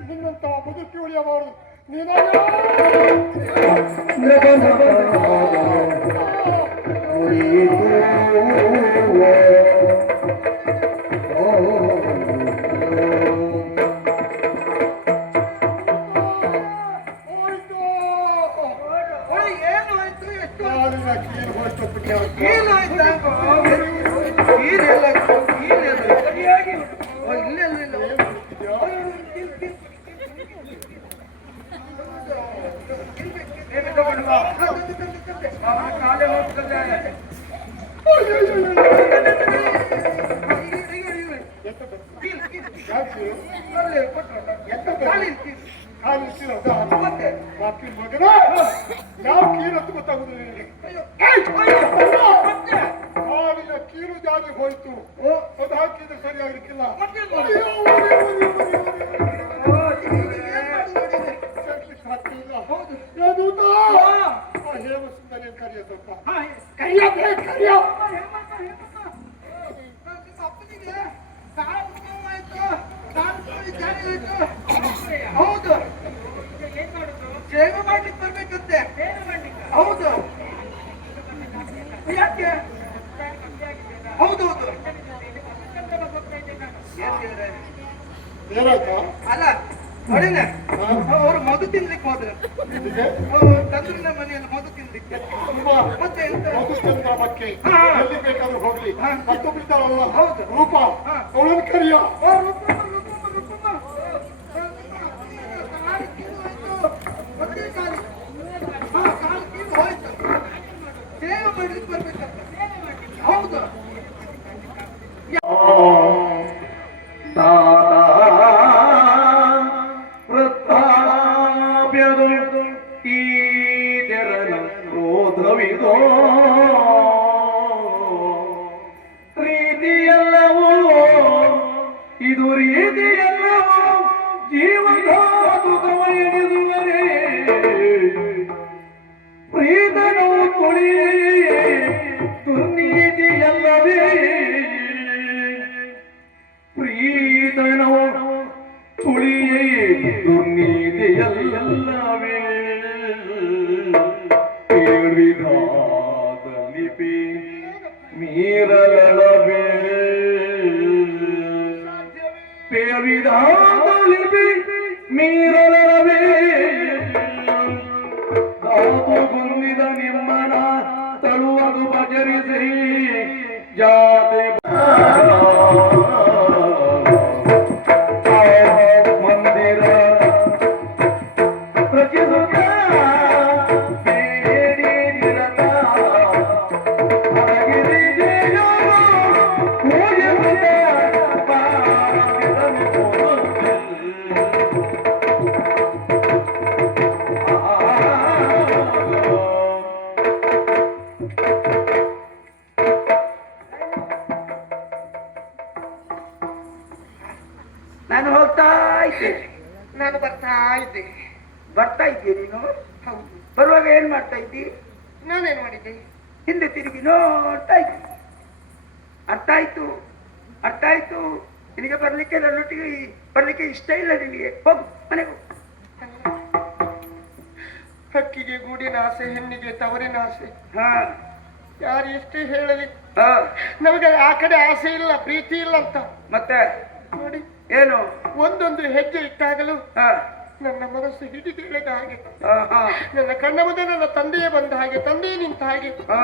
ನಿನ್ನಂತಹ ಬದುಕಿ ಉಳಿಯಬಾರದು. ಯಾವ ಕೀಲತ್ತು ಗೊತ್ತಾಗುದಿಲ್ಲ. ಕಾಲಿನ ಕೀಲು ಜಾರಿ ಹೋಯ್ತು, ಅದು ಹಾಕಿದ್ರೆ ಸರಿಯಾಗಲಿಕ್ಕಿಲ್ಲ. ಹೇಮಸುಂದರಿ ಕರಿಯ ಸ್ವಲ್ಪ ಹೌದು, ಸೇವೆ ಮಾಡ್ಲಿಕ್ಕೆ ಬರ್ಬೇಕಂತೆ. ಹೌದು, ಯಾಕೆ ಹೌದೌದು ಏನಾಯ್ತಾ? ಅಲ್ಲ ಹೊಡಿನ ಅವರು ಮಧು ತಿನ್ಲಿಕ್ಕೆ ಹೋದ್ರೆ ಇದಕ್ಕೆ ತಂದ್ರಿನ ಮನೆಯಲ್ಲಿ ಮಧು ತಿನ್ಲಿಕ್ಕೆ ತುಂಬಾ ಮತ್ತೆ ಎಂತ ಮಧುಚಂದ್ರ ಬಗ್ಗೆ ಹಾ. ಎಲ್ಲಿ ಬೇಕಾದ್ರೂ ಹೋಗ್ಲಿ ಮತ್ತು ಬಿಡ್ತಾರಲ್ಲ ಹೌದು. ರೂಪ ಅವಳನ್ನು ಕರಿಯ ಹೌದು ವೃದ್ಧಾಪ್ಯದು ಈ ತೆರನ ಕ್ರೋಧವಿದೋ ರೀತಿಯಲ್ಲವೋ ಇದು ರೀತಿಯಲ್ಲವೋ ಜೀವಧಾತುಕವ ಎಣಿಸುವರೇ ಪ್ರೀತನೋ ತುಳಿಯೇ ದುರ್ನೀತಿಯಲ್ಲವೇ ಪ್ರೀತನೋ ತುಳಿಯೇ ದುರ್ನೀತಿಯಲ್ಲವೇ ಕೇಳಿದಾದ ಲಿಪಿ ಮೀರಲವೇ ಪೇಳಿದಾದ ಲಿಪಿ ಮೀರಲವೇ ತಾವು ಬಂದಿದ ನಿಮ್ಮನ ತಳುವುದು ಬಜರಿಸಿ ಜಾತೆ ಮಂದಿರ ಪ್ರತಿಸುತ್ತ ಬೇಡಿ ನಿರತ ಅರಗಿರಿ ಜಯೋ ಪೂಜಿಸುತ್ತ ಪಾಪಿತನು ನಾನು ಹೋಗ್ತಾ ಇದ್ದೇನೆ ನಾನು ಬರ್ತಾ ಇದ್ದೆ ಬರ್ತಾ ಇದ್ದೆ ನೀನು ಹೌದು ಬರುವಾಗ ಏನ್ ಮಾಡ್ತಾ ಇದ್ದಿ ನಾನೇನ್ ಮಾಡಿದ್ದೆ ಹಿಂದೆ ತಿರುಗಿ ನೋಡ್ತಾ ಇದ್ದೆ ಅರ್ಥ ಆಯ್ತು ಅರ್ಥ ಆಯ್ತು ನಿನಗೆ ಬರ್ಲಿಕ್ಕೆ ನನ್ನೊಟ್ಟಿಗೆ ಬರ್ಲಿಕ್ಕೆ ಇಷ್ಟ ಇಲ್ಲ ನಿನಗೆ ಹೋಗು ಮನೆಗೆ ಹೋಗು ಹಕ್ಕಿಗೆ ಗೂಡಿನ ಆಸೆ ಹೆಣ್ಣಿಗೆ ತವರಿನ ಆಸೆ ಹಾ ಯಾರು ಎಷ್ಟೇ ಹೇಳಲಿ ಹಾ ನಮಗೆ ಆ ಕಡೆ ಆಸೆ ಇಲ್ಲ ಪ್ರೀತಿ ಇಲ್ಲ ಅಂತ ಮತ್ತೆ ನೋಡಿ ಏನು ಒಂದೊಂದು ಹೆಜ್ಜೆ ಇಟ್ಟಾಗಲೂ ಹಾ ನನ್ನ ಮನಸ್ಸು ಹಿಡಿದಿಳಿದ ಹಾಗೆ ಹಾ ಹಾ ನನ್ನ ಕಣ್ಣ ಮುಂದೆ ನನ್ನ ತಂದೆಯೇ ಬಂದ ಹಾಗೆ ತಂದೆಯೇ ನಿಂತ ಹಾಗೆ ಹಾ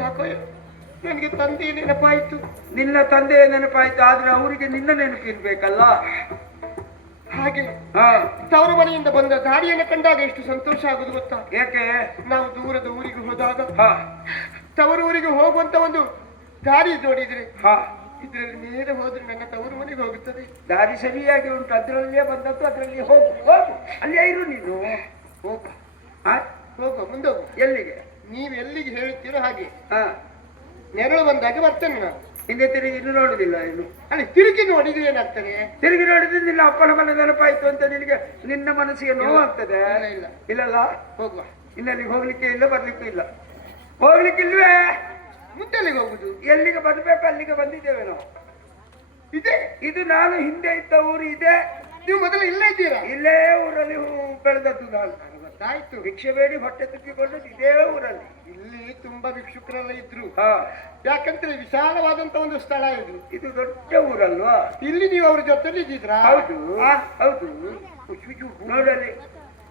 ಯಾಕೋ ನನಗೆ ತಂದೆಯ ನೆನಪಾಯಿತು ನಿನ್ನ ತಂದೆಯ ನೆನಪಾಯ್ತು ಆದ್ರೆ ಅವರಿಗೆ ನಿನ್ನ ನೆನಪಿರ್ಬೇಕಲ್ಲ ಹಾಗೆ ಹಾ ತವರು ಮನೆಯಿಂದ ಬಂದ ದಾರಿಯನ್ನು ಕಂಡಾಗ ಎಷ್ಟು ಸಂತೋಷ ಆಗುದು ಗೊತ್ತಾ ಯಾಕೆ ನಾವು ದೂರದ ಊರಿಗೆ ಹೋದಾಗ ಹಾ ತವರು ಊರಿಗೆ ಹೋಗುವಂತ ಒಂದು ದಾರಿ ನೋಡಿದ್ರೆ ಹಾ ಇದರಲ್ಲಿ ನೇರ ಹೋದ್ರೆ ನನ್ನ ತವರು ಮನೆಗೆ ಹೋಗುತ್ತದೆ ದಾರಿ ಸರಿಯಾಗಿ ಉಂಟು ಅದ್ರಲ್ಲಿಯೇ ಬಂದದ್ದು ಅದ್ರಲ್ಲಿ ಹೋಗು ಹೋಗು ಅಲ್ಲೇ ಇರು ನೀನು ಹೋಗ ಹಾ ಹೋಗುವ ಮುಂದೆ ಹೋಗು ಎಲ್ಲಿಗೆ ನೀವು ಎಲ್ಲಿಗೆ ಹೇಳ್ತೀರೋ ಹಾಗೆ ಹಾ ನೆರಳು ಬಂದಾಗ ಬರ್ತೇನೆ ನಾನು ಹಿಂದೆ ತಿರುಗಿ ಇನ್ನು ನೋಡುದಿಲ್ಲ ಇನ್ನು ಅಲ್ಲಿ ತಿರುಗಿ ನೋಡಿದ್ರೆ ಏನಾಗ್ತದೆ ತಿರುಗಿ ನೋಡಿದ್ರೆ ನಿನ್ನ ಅಪ್ಪನ ಮನೆ ನೆನಪಾಯ್ತು ಅಂತ ನಿನಗೆ ನಿನ್ನ ಮನಸ್ಸಿಗೆ ನೋವಾಗ್ತದೆ ಇಲ್ಲ, ಇಲ್ಲ. ಇಲ್ಲಲ್ಲ ಹೋಗುವ ಇನ್ನಲ್ಲಿಗೆ ಹೋಗ್ಲಿಕ್ಕೆ ಇಲ್ಲ ಬರ್ಲಿಕ್ಕೂ ಇಲ್ಲ ಹೋಗ್ಲಿಕ್ಕಿಲ್ವೇ ಮುಂದೆಲ್ಲಿಗೆ ಹೋಗುದು ಎಲ್ಲಿಗೆ ಬರ್ಬೇಕು ಅಲ್ಲಿಗೆ ಬಂದಿದ್ದೇವೆ ನಾವು ಇದೆ ಇದು ನಾನು ಹಿಂದೆ ಇದ್ದ ಊರು ಇದೆ ನೀವು ಮೊದಲು ಇಲ್ಲೇ ಇದ್ದೀರಾ ಇಲ್ಲೇ ಊರಲ್ಲಿ ಬೆಳೆದದ್ದು ನಾನು ಗೊತ್ತಾಯ್ತು ಭಿಕ್ಷೆ ಬೇಡಿ ಹೊಟ್ಟೆ ತುಂಬಿಕೊಂಡದ್ದು ಇದೇ ಊರಲ್ಲಿ ಇಲ್ಲಿ ತುಂಬಾ ಭಿಕ್ಷುಕರೆಲ್ಲ ಇದ್ರು ಹಾ ಯಾಕಂದ್ರೆ ವಿಶಾಲವಾದಂತ ಒಂದು ಸ್ಥಳ ಇದು ಇದು ದೊಡ್ಡ ಊರಲ್ವಾ ಇಲ್ಲಿ ನೀವು ಅವ್ರ ಜೊತೆಲಿ ಇದ್ದಿದ್ರಾ ಹೌದು ಆ, ಹೌದು ನೋಡಲಿ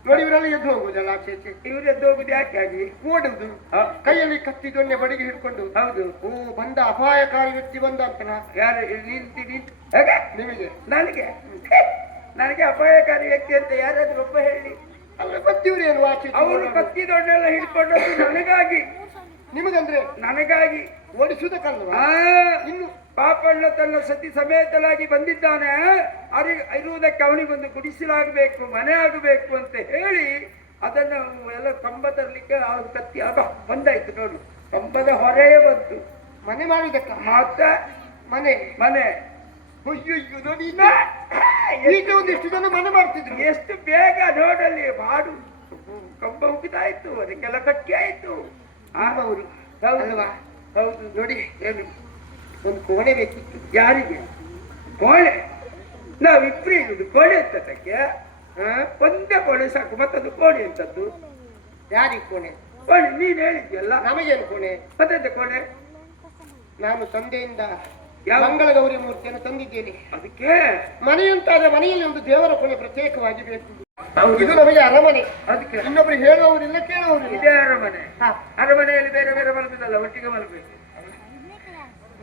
ನೋಡಿ ಇವರೆಲ್ಲ ಎದ್ದು ಹೋಗುದಲ್ಲ ಆಚೆ ಈಚೆ ಇವ್ರು ಎದ್ದು ಹೋಗುದು ಯಾಕೆ ಆಗಿ ಓಡುದು ಹಾ, ಕೈಯಲ್ಲಿ ಕತ್ತಿ ದೊಣ್ಣೆ ಬಡಿಗೆ ಹಿಡ್ಕೊಂಡು ಹೌದು ಓ ಬಂದ ಅಪಾಯಕಾರಿ ವ್ಯಕ್ತಿ ಬಂದ ಅಂತನ ಯಾರು ನಿಂತು ಹೇಗೆ ನಿಮಗೆ ನನಗೆ ನನಗೆ ಅಪಾಯಕಾರಿ ವ್ಯಕ್ತಿ ಅಂತ ಯಾರಾದ್ರೂ ಒಬ್ಬ ಹೇಳಿ ಅಲ್ಲ ಗೊತ್ತಿವ್ರೇನು ಆಚೆ ಈಚೆ ಅವರು ಓಡಾಡುದು? ಕತ್ತಿ ದೊಡ್ಡೆಲ್ಲ ಹಿಡ್ಕೊಂಡದ್ದು ನನಗಾಗಿ ನಿಮಗಂದ್ರೆ ನನಗಾಗಿ ಓಡಿಸುವುದಕ್ಕಲ್ವಾ ಆ ಇನ್ನು ಪಾಪಣ್ಣ ತನ್ನ ಸತಿ ಸಮೇತನಾಗಿ ಬಂದಿದ್ದಾನೆ ಇರುವುದಕ್ಕೆ ಅವನಿಗೊಂದು ಗುಡಿಸಲಾಗಬೇಕು ಮನೆ ಆಗಬೇಕು ಅಂತ ಹೇಳಿ ಅದನ್ನು ಎಲ್ಲ ಕಂಬ ತರಲಿಕ್ಕೆ ಆ ಕತ್ತಿ ಆಗ ಬಂದಾಯ್ತು ನೋಡು ಕಂಬದ ಹೊರೆಯೇ ಬಂತು ಮನೆ ಮಾಡುವುದಕ್ಕ ಮತ್ತೆ ಮನೆ ಮನೆ ಅಯ್ಯಯ್ಯೋ ನೋಡಿ ಈಗ ಒಂದಿಷ್ಟು ಜನ ಮನೆ ಮಾಡ್ತಿದ್ರು ಎಷ್ಟು ಬೇಗ ನೋಡಲ್ಲಿ ಮಾಡು ಕಂಬ ಉಗಿದಾಯ್ತು ಅದಕ್ಕೆಲ್ಲ ಕಟ್ಟಿ ಆಯ್ತು ಅವರು ಹೌದು. ಅಲ್ವಾ ಹೌದು ನೋಡಿ ಏನು ಒಂದು ಕೋಣೆ ಬೇಕಿತ್ತು ಯಾರಿಗೆ ಕೋಣೆ ನಾವಿಬ್ರು ಇರುದು ಕೋಣೆ ಅಂತದಕ್ಕೆ ಒಂದೇ ಕೋಣೆ ಸಾಕು ಮತ್ತದು ಕೋಣೆ ಅಂತದ್ದು ಯಾರಿಗೆ ಕೋಣೆ ಕೋಣೆ ನೀನ್ ಹೇಳಿದ್ಯಲ್ಲ ನಮಗೇನು ಕೋಣೆ ಮತ್ತದ ಕೋಣೆ ನಾನು ತಂದೆಯಿಂದ ಯಾವ? ಮಂಗಳ ಗೌರಿ ಮೂರ್ತಿಯನ್ನು ತಂದಿದ್ದೇನೆ. ಅದಕ್ಕೆ ಮನೆಯಂತಾದ ಮನೆಯಲ್ಲಿ ಒಂದು ದೇವರ ಕೊನೆ ಪ್ರತ್ಯೇಕವಾಗಿ ಬೇಕು. ಹೌದು. ಇದು ನಮಗೆ ಅರಮನೆ. ಅದಕ್ಕೆ ಇನ್ನೊಬ್ರು ಹೇಳುವವರಿಲ್ಲ, ಕೇಳುವವರಿಲ್ಲ. ಇದೇ ಅರಮನೆ. ಹಾ. ಅರಮನೆಯಲ್ಲಿ ಬೇರೆ ಬೇರೆ ಮಲಗುದಲ್ಲ, ಒಟ್ಟಿಗೆ ಮಲಗಬೇಕು.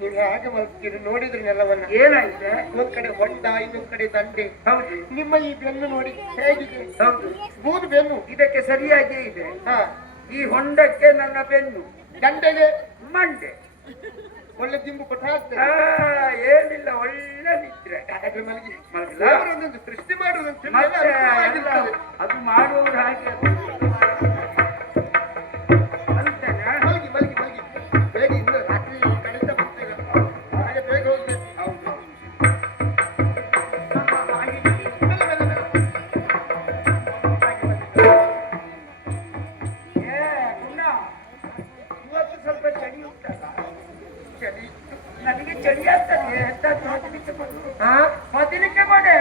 ನೀವು ಹಾಗೆ ಮಲ್ತೀರಿ ನೋಡಿದ್ರಿ ನೆಲವನ್ನ. ಏನಾಗಿದೆ? ಇನ್ನೊಂದ್ ಕಡೆ ಹೊಂಡ, ಇನ್ನೊಂದ್ ಕಡೆ ದಂಡೆ. ಹೌದು ನಿಮ್ಮ ಈ ಬೆನ್ನು ನೋಡಿ ಹೇಗಿದೆ? ಹೌದು, ಬೂದು ಬೆನ್ನು. ಇದಕ್ಕೆ ಸರಿಯಾಗಿಯೇ ಇದೆ. ಹಾ. ಈ ಹೊಂಡಕ್ಕೆ ನನ್ನ ಬೆನ್ನು, ದಂಡೆಗೆ ಮಂಡೆ. ಒಳ್ಳೆ ದಿಂಬು ಕೊಟ್ಟು ಹಾಕ್ತಾರೆ. ಏನಿಲ್ಲ, ಒಳ್ಳೆ ನಿದ್ರೆ. ಹಾಗಾದ್ರೆ ಮಲಗಿ. ಮಲಗಿಲ್ಲ? ದೇವರೊಂದೊಂದು ಸೃಷ್ಟಿ ಮಾಡುವುದಂತ ಮತ್ತೆ ಅದು ಮಾಡುವವರು ಹಾಗೆ ಅಲ್ತೇನಾ? ಮಲಗಿ ಮಲಗಿ ಮಲಗಿ ಬೇಗ, ಇನ್ನು ರಾತ್ರಿ ಕಡಿತ ಬರ್ತೇವೆ. ಹಾಗೆ ಬೇಗ ಹೋಗ್ಬೇಕು. ಹೌದು. ಇವತ್ತು ಸ್ವಲ್ಪ ಚಳಿ ಉಂಟಲ್ಲ? ಚಳಿ ನನಗೆ ಚಳಿ ಆಗ್ತದೆ. ಎಂತಾದ್ರೂ ಮೊದಲಿಕ್ಕೆ ಕೊಡು. ಮೊದಲಿಕ್ಕೆ ಕೊಡೆ.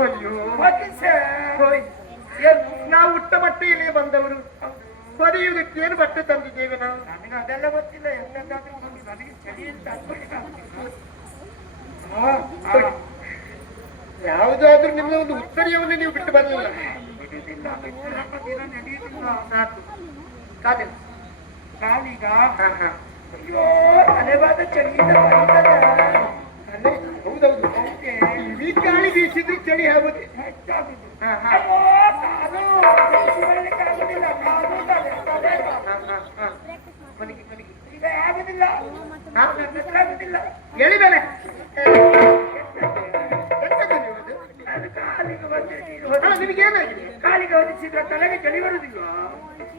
ಅಯ್ಯೋ ಮೊದಲಿಸೆ. ಹೋಯ್. ಏನು? ನಾವು ಉಟ್ಟ ಬಟ್ಟೆಯಲ್ಲಿ ಬಂದವರು, ಹೊರೆಯುವುದಕ್ಕೆ ಏನು ಬಟ್ಟೆ ತಂದಿದ್ದೇವೆ ನಾವು? ನನಗೆ ಅದೆಲ್ಲ ಗೊತ್ತಿಲ್ಲ. ಎಂತಾದ್ರೂ ಒಂದು ನನಗೆ ಚಳಿ ಅಂತ ಅನ್ಕೊಳ್ಳಿ. ಯಾವುದಾದ್ರೂ ನಿಮ್ಮ ಒಂದು ಉತ್ತರೀಯವನ್ನು ನೀವು ಬಿಟ್ಟು ಬರಲಿಲ್ಲ. ಬಿಡುವುದಿಲ್ಲ, ಬಿಟ್ಟು ದಿನ ನಡೆಯುವುದಿಲ್ಲ. ಸಾಕು. ಕಾದಿಲ್ಲ. ಕಾಲಿಗ ಹಾ ಹಾ. ಅಯ್ಯೋ ತಲೆವಾದ ಚಳಿಯಿಂದ ಬರ್ತದೆ. ಅಲ್ಲೇ ಹೌದೌದು. ಈ ಗಾಳಿ ಬೀಸಿದ್ರೆ ಚಳಿ ಆಗುದು. ಹೆಚ್ಚಾಗುದು. ಹಾ ಹಾ ಅಯ್ಯೋ, ಕಾಲು ಬಿಸಿಕೊಳ್ಳಿಕ್ಕಾಗುದಿಲ್ಲ. ಕಾಲು ತಲೆ, ತಲೆ. ಹಾ ಹಾ ಹಾ. ಮನೆಗೆ ಮನೆಗೆ ಈಗ ಆಗುದಿಲ್ಲ. ಹಾ? ನನ್ನ ಹತ್ರ ಆಗುದಿಲ್ಲ. ಎಳಿಬೇನೆ. ಎಂತದ್ದು ನೀವು ಅದು? ಅದು ಕಾಲಿಗೆ ಬಂದ್ರೆ ನೀರು ಅಲ್ಲ, ಹೊಡೆದು- ನಿಮಗೇನಾಗಿದೆ? ಕಾಲಿಗೆ ಹೊದಿಸಿದ್ರೆ ತಲೆಗೆ ಚಳಿ ಬರುದಿಲ್ಲ.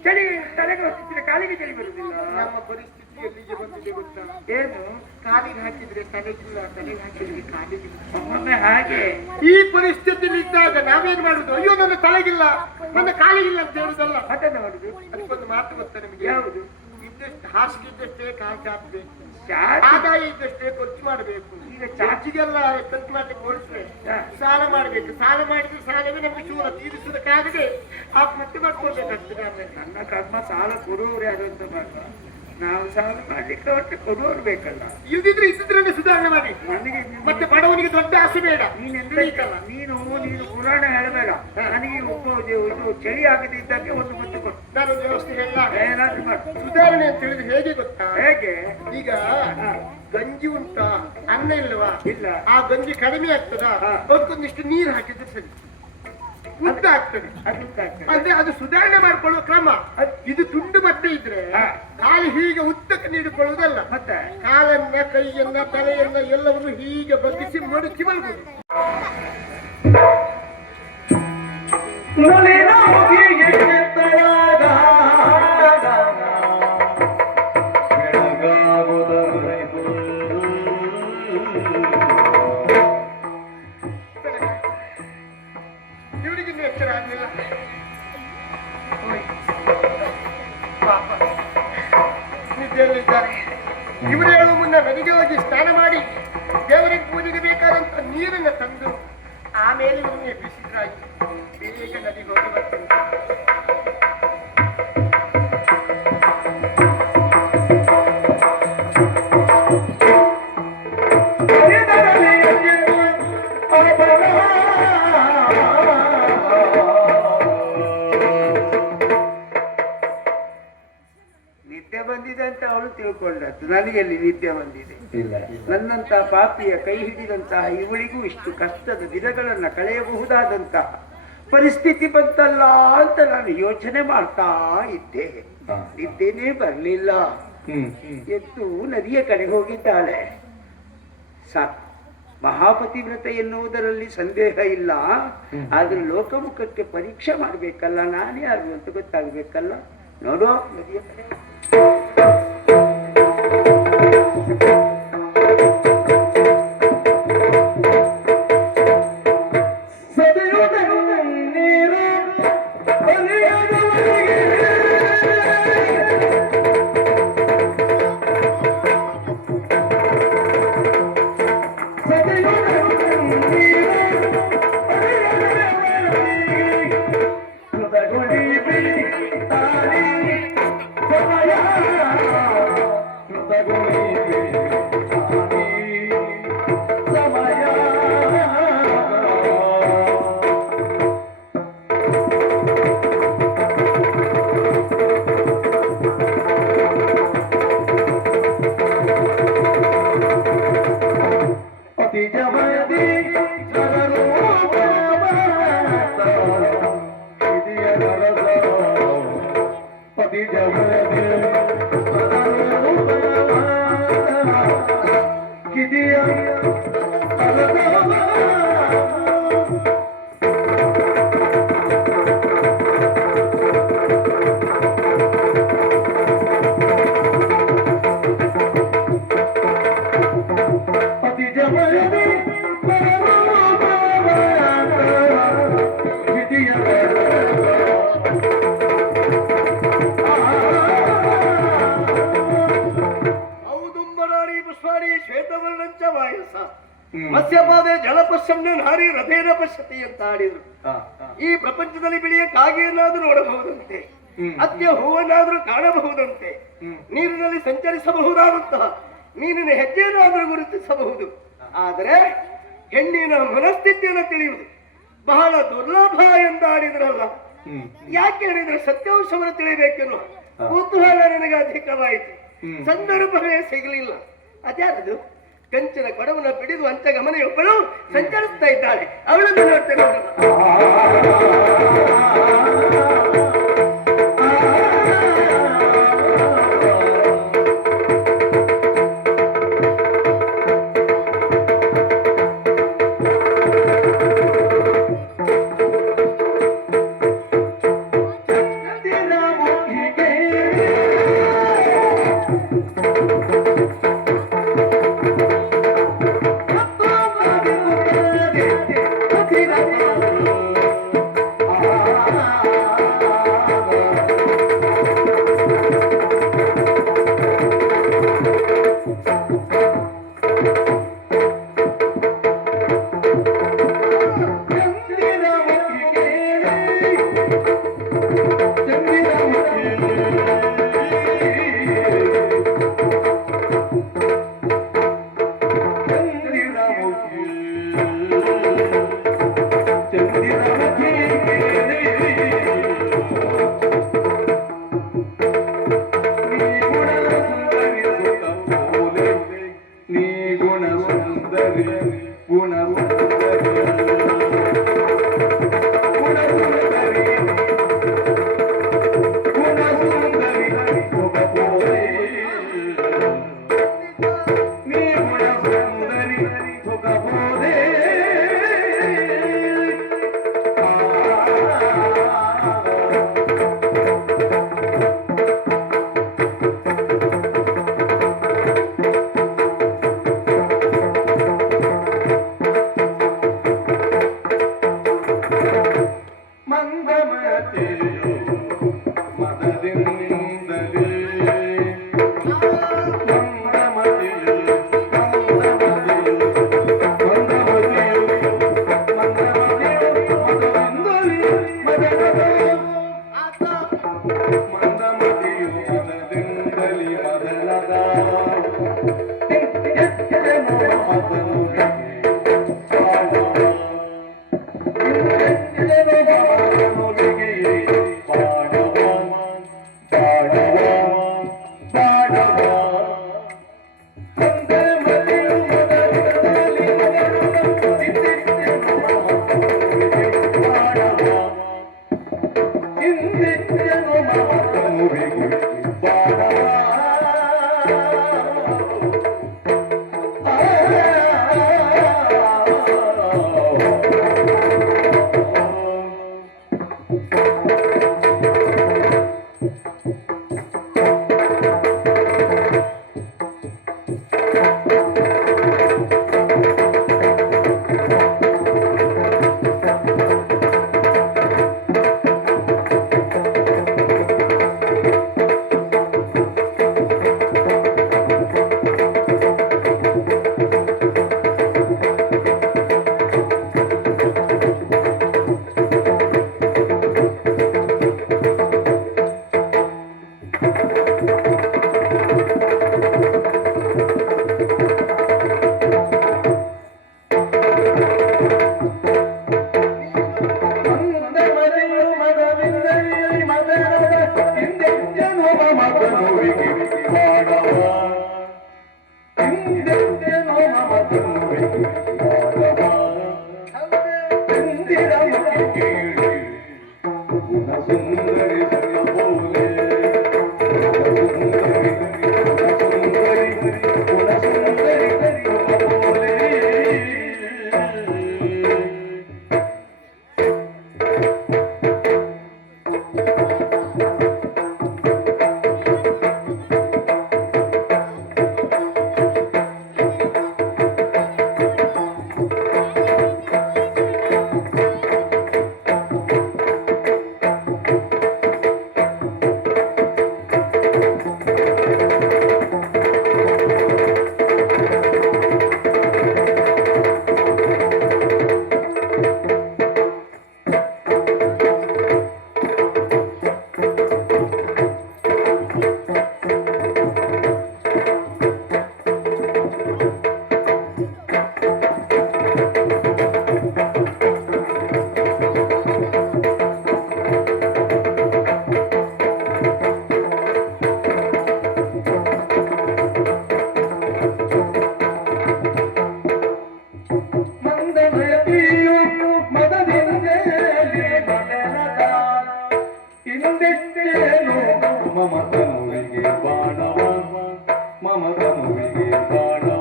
ಚಳಿ ತಲೆಗೆ ಹೊದಿಸಿದ್ರೆ ಕಾಲಿಗೆ ಚಳಿ ಬರುದಿಲ್ಲ. ನಮ್ಮ ಪರಿಸ್ಥಿತಿ ಎಲ್ಲಿಗೆ ಬಂದಿದೆ ಗೊತ್ತಾ? ಏನು? ಕಾಲಿಗೆ ಹಾಕಿದ್ರೆ ತಲೆಗಿಲ್ಲ, ತಲೆಗೆ ಹಾಕಿದ್ರೆ ಕಾಲಿಗಿಲ್ಲ. ಒಮ್ಮೊಮ್ಮೆ ಹಾಗೆ. ಈ ಪರಿಸ್ಥಿತಿಯಲ್ಲಿ ಇದ್ದಾಗ ನಾವೇನ್ ಮಾಡುದು? ಅಯ್ಯೋ ನನ್ನ ತಲೆಗಿಲ್ಲ, ನನ್ನ ಕಾಲಿಗಿಲ್ಲ ಅಂತ ಹೇಳುದಲ್ಲ. ಅದನ್ನ ಮಾಡುದು. ಅದಕ್ಕೊಂದು ಮಾತು ಗೊತ್ತಾ ನಿಮಗೆ? ಯಾವುದು? ಇದ್ದಷ್ಟು ಹಾಸಿಗೆ ಇದ್ದಷ್ಟೇ ಕಾಲು ಚಾಚಬೇಕು, ಚಾಚಿ- ಆದಾಯ ಇದ್ದಷ್ಟೇ ಖರ್ಚು ಮಾಡಬೇಕು. ಈಗ ಚಾಚಿಗೆಲ್ಲ ಖರ್ಚು ಮಾಡ್ಲಿಕ್ಕೆ ಹೊರಟ್ರೆ ಸಾಲ ಮಾಡ್ಬೇಕು. ಸಾಲ ಮಾಡಿದ್ರೆ ಸಾಲವೇ ನಮ್ಗೆ ಚೂರ ತೀರಿಸುವುದಕ್ಕಾಗದೆ ಆತ್ಮಹತ್ಯೆ ಮಾಡ್ಕೊಳ್ಬೇಕಾಗ್ತದೆ. ಆಮೇಲೆ ನನ್ನ ಕರ್ಮ ಸಾಲ ಕೊಡುವವರು ಯಾರು ಅಂತ ಮಾತ್ರ. ನಾವು ಸಾಲ ಮಾಡ್ಲಿಕ್ಕೆ ಹೊರಟೆ ಕೊಡುವವರು ಬೇಕಲ್ಲ. ಇಲ್ದಿದ್ರೆ ಇದ್ದಿದ್ರನ್ನೇ ಸುಧಾರಣೆ ಮಾಡಿ. ನನಗೆ ಮತ್ತೆ ಬಡವನಿಗೆ ದೊಡ್ಡ ಆಸೆ ಬೇಡ. ನೀನು ಪುರಾಣ ಹೇಳಬೇಡ. ನನಗೆ ಇದು ಚಳಿ ಆಗದೆ ಇದ್ದಕ್ಕೆ ಒಂದು ಮುತ್ತು ಕೊಟ್ಟು ನಾನೊಂದು ವ್ಯವಸ್ಥೆ ಹೇಳ. ಏನಾದ್ರೂ ಮಾಡು. ಸುಧಾರಣೆ ಅಂತ ಹೇಳಿದ್ರೆ ಹೇಗೆ ಗೊತ್ತಾ? ಹೇಗೆ? ಈಗ ಗಂಜಿ ಉಂಟಾ, ಅನ್ನ ಇಲ್ಲವಾ? ಇಲ್ಲ. ಆ ಗಂಜಿ ಕಡಿಮೆ ಆಗ್ತದ, ಅದಕ್ಕೊಂದಿಷ್ಟು ನೀರು ಹಾಕಿದ್ರೆ ಸರಿ, ಉದ್ದ ಆಗ್ತದೆ. ಅದು ಸಾಕು. ಅಂದ್ರೆ ಅದು ಸುಧಾರಣೆ ಮಾಡ್ಕೊಳ್ಳುವ ಕ್ರಮ. ಇದು ತುಂಡು ಬಟ್ಟೆ ಇದ್ರೆ ಕಾಲು ಹೀಗೆ ಉದ್ದಕ್ಕೆ ನೀಡಿಕೊಳ್ಳುವುದಲ್ಲ. ಮತ್ತೆ ಕಾಲನ್ನ, ಕೈಯನ್ನ, ತಲೆಯನ್ನ ಎಲ್ಲವನ್ನು ಹೀಗೆ ಬಗ್ಗಿಸಿ ಮಡಚಿ ಮಲಗುದು. ಇವರಿಗಿನ್ನೂ ಎಚ್ಚರ ಆಗಲಿಲ್ಲ. ಪಾಪ ನಿದ್ದೆಯಲ್ಲಿದ್ದಾರೆ. ಇವರು ಹೇಳುವ ಮುನ್ನ ನದಿಗೆ ಹೋಗಿ ಸ್ನಾನ ಮಾಡಿ ದೇವರಿಗೆ ಪೂಜೆಗೆ ಬೇಕಾದಂತ ನೀರನ್ನ ತಂದು ಆಮೇಲೆ ಇವರನ್ನು ಎಬ್ಬಿಸಿದ್ರಾಯ್ತು. ಬೇಗ ನದಿಗೆ ಹೋಗಿ ಬರ್ತಾರೆ. ನಿದ್ದೆ ಬಂದಿದೆ ಅಂತ ಅವಳು ತಿಳ್ಕೊಂಡದ್ದು. ನನಗೆಲ್ಲಿ ನಿದ್ದೆ ಬಂದಿದೆ? ನನ್ನಂತ ಪಾಪಿಯ ಕೈ ಹಿಡಿದಂತಹ ಇವಳಿಗೂ ಇಷ್ಟು ಕಷ್ಟದ ದಿನಗಳನ್ನ ಕಳೆಯಬಹುದಾದಂತಹ ಪರಿಸ್ಥಿತಿ ಬಂತಲ್ಲ ಅಂತ ನಾನು ಯೋಚನೆ ಮಾಡ್ತಾ ಇದ್ದೆ. ನಿದ್ದೆನೇ ಬರ್ಲಿಲ್ಲ. ಎದ್ದು ನದಿಯ ಕಡೆ ಹೋಗಿದ್ದಾಳೆ. ಸಾಕು, ಮಹಾಪತಿವ್ರತ ಎನ್ನುವುದರಲ್ಲಿ ಸಂದೇಹ ಇಲ್ಲ. ಆದ್ರೆ ಲೋಕಮುಖಕ್ಕೆ ಪರೀಕ್ಷೆ ಮಾಡ್ಬೇಕಲ್ಲ, ನಾನೇ ಯಾರು ಅಂತ ಗೊತ್ತಾಗ್ಬೇಕಲ್ಲ. ನೋಡು ನದಿಯ ಕಡೆ. Bye. ಔದುಂಬರಾಣಿ ಪುಷ್ಪಾಣಿ ಶ್ವೇತವರ್ಣಂಚ ವಾಯಸ ಮತ್ಸ್ಯಪಾದೆ ಜಲಪಶ್ಯಮ್ನ ನಾರಿ ರಥೇನ ಪಶ್ಯತಿ ಅಂತ ಆಡಿದ್ರು. ಈ ಪ್ರಪಂಚದಲ್ಲಿ ಬೆಳೆಯ ಕಾಗೆಯನ್ನಾದ್ರೂ ನೋಡಬಹುದಂತೆ, ಅತ್ಯ ಹೂವನ್ನಾದ್ರೂ ಕಾಣಬಹುದಂತೆ, ನೀರಿನಲ್ಲಿ ಸಂಚರಿಸಬಹುದಾದಂತಹ ಮೀನಿನ ಹೆಜ್ಜೆಯನ್ನಾದ್ರೂ ಗುರುತಿಸಬಹುದು. ಆದರೆ ಹೆಣ್ಣಿನ ಮನಸ್ಥಿತಿಯನ್ನು ತಿಳಿಯುವುದು ಬಹಳ ದುರ್ಲಭ ಎಂದು ಆಡಿದ್ರಲ್ಲ. ಯಾಕೆ ಹೇಳಿದ್ರೆ ಸತ್ಯಾಂಶವನ್ನು ತಿಳಿಬೇಕೆನ್ನುವ ಕುತೂಹಲ ನನಗೆ ಅಧಿಕವಾಯಿತು. ಸಂದರ್ಭವೇ ಸಿಗಲಿಲ್ಲ. ಅದ್ಯಾರದು ಕಂಚಿನ ಕೊಡವನ್ನು ಬಿಡಿದು ಅಂತ ಗಮನೆಯೊಬ್ಬಳು ಸಂಚರಿಸ್ತಾ ಇದ್ದಾಳೆ. ಅವಳನ್ನು ನೋಡ್ತೇನೆ. ಮಗುವಿಗೆ ಕಾಣವ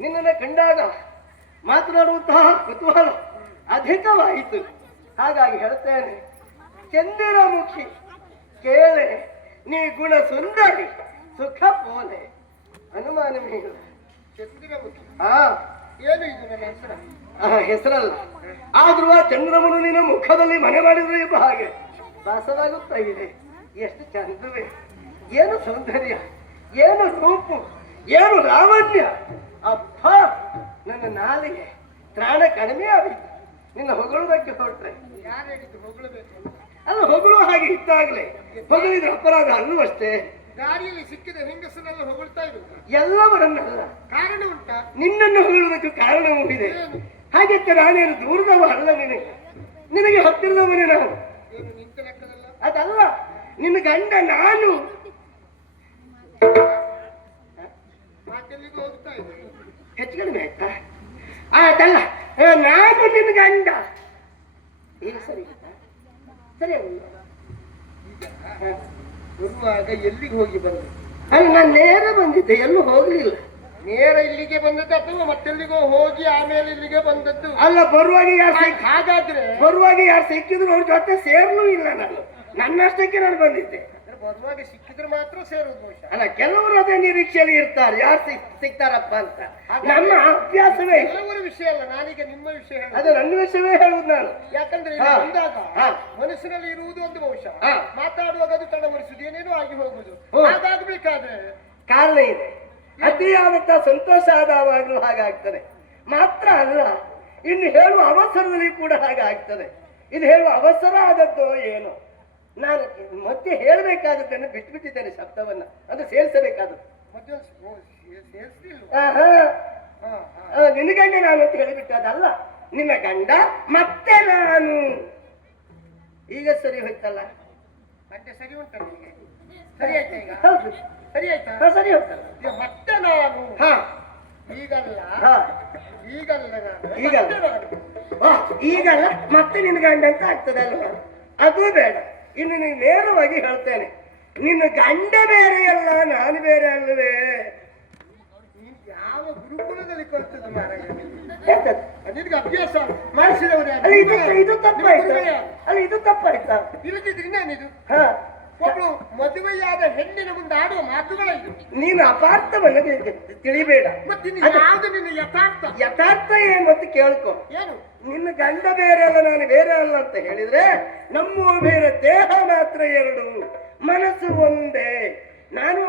ನಿನ್ನನ್ನು ಕಂಡಾಗ ಮಾತನಾಡುವಂತಹ ಕುತೂಹಲ ಅಧಿಕವಾಯಿತು. ಹಾಗಾಗಿ ಹೇಳ್ತೇನೆ, ಚಂದಿರಮುಖಿ ಕೇಳೆ ನೀ ಗುಣ ಸುಂದರಿ ಸುಖ ಪೋಲೆ ಅನುಮಾನವೇ ಇಲ್ಲ. ಚಂದಿರಮುಖಿ ಹಾ, ಏನು ಇದು ನನ್ನ ಹೆಸರ? ಹೆಸರಲ್ಲ, ಆದ್ರೂ ಆ ಚಂದ್ರಮನು ನಿನ್ನ ಮುಖದಲ್ಲಿ ಮನೆ ಮಾಡಿದ್ರೆ ಎಂಬ ಹಾಗೆ ಭಾಸವಾಗುತ್ತಾ ಇದೆ. ಎಷ್ಟು ಚಂದವೇ, ಏನು ಸೌಂದರ್ಯ, ಏನು ರೂಪು, ಏನು ಲಾವಣ್ಯ. ಅಪ್ಪ, ನನ್ನ ನಾಲಿಗೆ ತ್ರಾಣ ಕಡಿಮೆ ಆಗಿದೆ ನಿನ್ನ ಹೊಗಳುವುದಕ್ಕೆ ಹೊರಟ್ರೆ. ಯಾರು ಹೇಳಿದ್ದು ಹೊಗಳಬೇಕು? ಅಲ್ಲ, ಹೊಗಳುವ ಹಾಗೆ ಇದ್ದಾಗಲೇ ಹೊಗಳಿದ್ರೆ ಅಪರಾಧ ಅಲ್ಲವಷ್ಟೇ. ದಾರಿಯಲ್ಲಿ ಸಿಕ್ಕಿದ ಹೆಂಗಸನ್ನೆಲ್ಲ ಹೊಗಳ್ತಾ ಇರುವುದು ಎಲ್ಲವರನ್ನಲ್ಲ, ಕಾರಣ ಉಂಟಾ? ನಿನ್ನನ್ನು ಹೊಗಳುವುದಕ್ಕೆ ಕಾರಣವೂ ಇದೆ. ಹಾಗೆಂತ ನಾನೇನು ದೂರದವ ಅಲ್ಲ, ನಿನಗೆ ಹತ್ತಿರದವನೇ ನಾನು. ಏನು ನಿಂತ ಲೆಕ್ಕದಲ್ಲ? ಅದಲ್ಲ, ನಿನ್ನ ಗಂಡ ನಾನು. ಮಾತೆಲ್ಲಿಗೂ ಹೋಗ್ತಾ ಇದೆ. ಹೆಚ್ಚು ಕಡಿಮೆ ಆಯ್ತಾ? ಅದಲ್ಲ, ನಾನು ನಿನ್ನ ಗಂಡ. ಈಗ ಸರಿ ಆಯ್ತಾ? ಸರಿ ಆಗಲ್ಲ? ಬರುವಾಗ ಎಲ್ಲಿಗೆ ಹೋಗಿ ಬಂದೆ? ಅಲ್ಲ, ನಾನು ನೇರ ಬಂದಿದ್ದೆ, ಎಲ್ಲೂ ಹೋಗ್ಲಿಲ್ಲ. ನೇರ ಇಲ್ಲಿಗೆ ಬಂದದ್ದು ಅಥವಾ ಮತ್ತೆಲ್ಲಿಗೋ ಹೋಗಿ ಆಮೇಲೆ ಇಲ್ಲಿಗೆ ಬಂದದ್ದು? ಅಲ್ಲ, ಬರುವಾಗ ಹಾಗಾದ್ರೆ ಯಾರು ಸಿಕ್ಕಿದ್ರು ಅವ್ರ ಜೊತೆ ಸೇರ್ಲೂ ಇಲ್ಲ. ನನ್ನಷ್ಟಕ್ಕೆ ನಾನು ಬಂದಿದ್ದೆ. ಬರುವಾಗ ಸಿಕ್ಕಿದ್ರೆ ಮಾತ್ರ ಸೇರೋದು ಬಹುಶಃ. ಅಲ್ಲ, ಕೆಲವರು ಅದೇ ನಿರೀಕ್ಷೆಯಲ್ಲಿ ಇರ್ತಾರೆ, ಯಾರು ಸಿಗ್ತಾರಪ್ಪ ಅಂತ. ನಮ್ಮ ಅಭ್ಯಾಸವೇ ಇಲ್ಲ. ಕೆಲವರ ವಿಷಯ ಅಲ್ಲ, ನಾನೀಗ ನಿಮ್ಮ ವಿಷಯ ಹೇಳುದು. ಅದು ನನ್ನ ವಿಷಯವೇ ಹೇಳುದು ನಾನು. ಯಾಕಂದ್ರೆ ಇಲ್ಲಿ ಬಂದಾಗ ಮನಸ್ಸಿನಲ್ಲಿ ಇರುವುದು ಒಂದು ಬಹುಶಃ, ಮಾತಾಡುವಾಗ ಅದು ತಡವರಿಸುದು, ಏನೇನೋ ಆಗಿ ಹೋಗುದು. ಹಾಗಾಗ್ಬೇಕಾದ್ರೆ ಕಾರಣ ಇದೆ. ಅತಿಯಾದಂತಹ ಸಂತೋಷ ಆದವಾಗಲೂ ಹಾಗಾಗ್ತದೆ. ಮಾತ್ರ ಅಲ್ಲ, ಇನ್ನು ಹೇಳುವ ಅವಸರದಲ್ಲಿ ಕೂಡ ಹಾಗಾಗ್ತದೆ. ಇದು ಹೇಳುವ ಅವಸರ ಆದದ್ದು ಏನು, ನಾನು ಮತ್ತೆ ಹೇಳಬೇಕಾದದ್ದನ್ನು ಬಿಟ್ಟುಬಿಟ್ಟಿದ್ದೇನೆ. ಶಬ್ದವನ್ನ ಅದು ಸೇರಿಸಬೇಕಾದದ್ದು. ಮಧ್ಯ ಸೇರಿಸಲಿಲ್ಲ. ನಿನ್ನ ಗಂಡ ನಾನು ಅಂತ ಹೇಳಿಬಿಟ್ಟು ಅದಲ್ಲ, ನಿನ್ನ ಗಂಡ ಮತ್ತೆ ನಾನು. ಈಗ ಸರಿ ಹೋಯ್ತಲ್ಲ? ಮತ್ತೆ ಸರಿ ಉಂಟಲ್ಲ ಈಗ? ಸರಿ ಆಯ್ತಾ ಈಗ? ಹೌದು, ಸರಿ ಆಯ್ತಾ? ಸರಿ ಹೋಯ್ತಲ್ಲ. ಈಗ ಮತ್ತೆ ನಾನು ಹಾ, ಈಗಲ್ಲ ಹಾ, ಈಗಲ್ಲ ನಾನು ಈಗಲ್ಲ. ಮತ್ತೆ ನಾನು. ಈಗಲ್ಲ, ಮತ್ತೆ ನಿನ್ನ ಗಂಡ ಅಂತ ಆಗ್ತದೆ ಅಲ್ವಾ? ಅದು ಬೇಡ. ಇನ್ನು ನೀನು ನೇರವಾಗಿ ಹೇಳ್ತೇನೆ, ನಿನ್ನ ಗಂಡ ಬೇರೆಯಲ್ಲ, ನಾನು ಬೇರೆ ಅಲ್ಲವೇ? ನೀನು ಯಾವ ಗುರುಕುಲದಲ್ಲಿ ಕಲ್ತದ್ದು ಮಾರಾಯ? ಎಂತದ್ದು? ನಿನಗೆ ಅಭ್ಯಾಸ ಮಾಡಿಸಿದವರೇ? ಅಲ್ಲ, ಇದು ತಪ್ಪಾಯ್ತಾ? ಅಲ್ಲ, ಇದು ತಪ್ಪಾಯ್ತಾ? ಇಲ್ಲದಿದ್ರೆ ಇನ್ನೇನಿದು? ಹಾ, ಒಬ್ಳು ಮದುವೆಯಾದ ಹೆಣ್ಣಿನ ಮುಂದೆ ಆಡುವ ಮಾತುಗಳಿದು. ನೀನು ಅಪಾರ್ಥವನ್ನ ತಿಳಿಬೇಡ. ಮತ್ತೆ ಯಾವ್ದು ನಿನ್ನ ಯಥಾರ್ಥ? ಯಥಾರ್ಥ ಏನು ಅಂತ ಕೇಳ್ಕೊ. ಏನು? ನಿನ್ನ ಗಂಡ ಬೇರೆ ಅಲ್ಲ, ನಾನು ಬೇರೆ ಅಲ್ಲ ಅಂತ ಹೇಳಿದ್ರೆ ನಮ್ಮ ಬೇರೆ, ದೇಹ ಮಾತ್ರ ಎರಡು, ಮನಸ್ಸು ಒಂದೇ. ನಾನು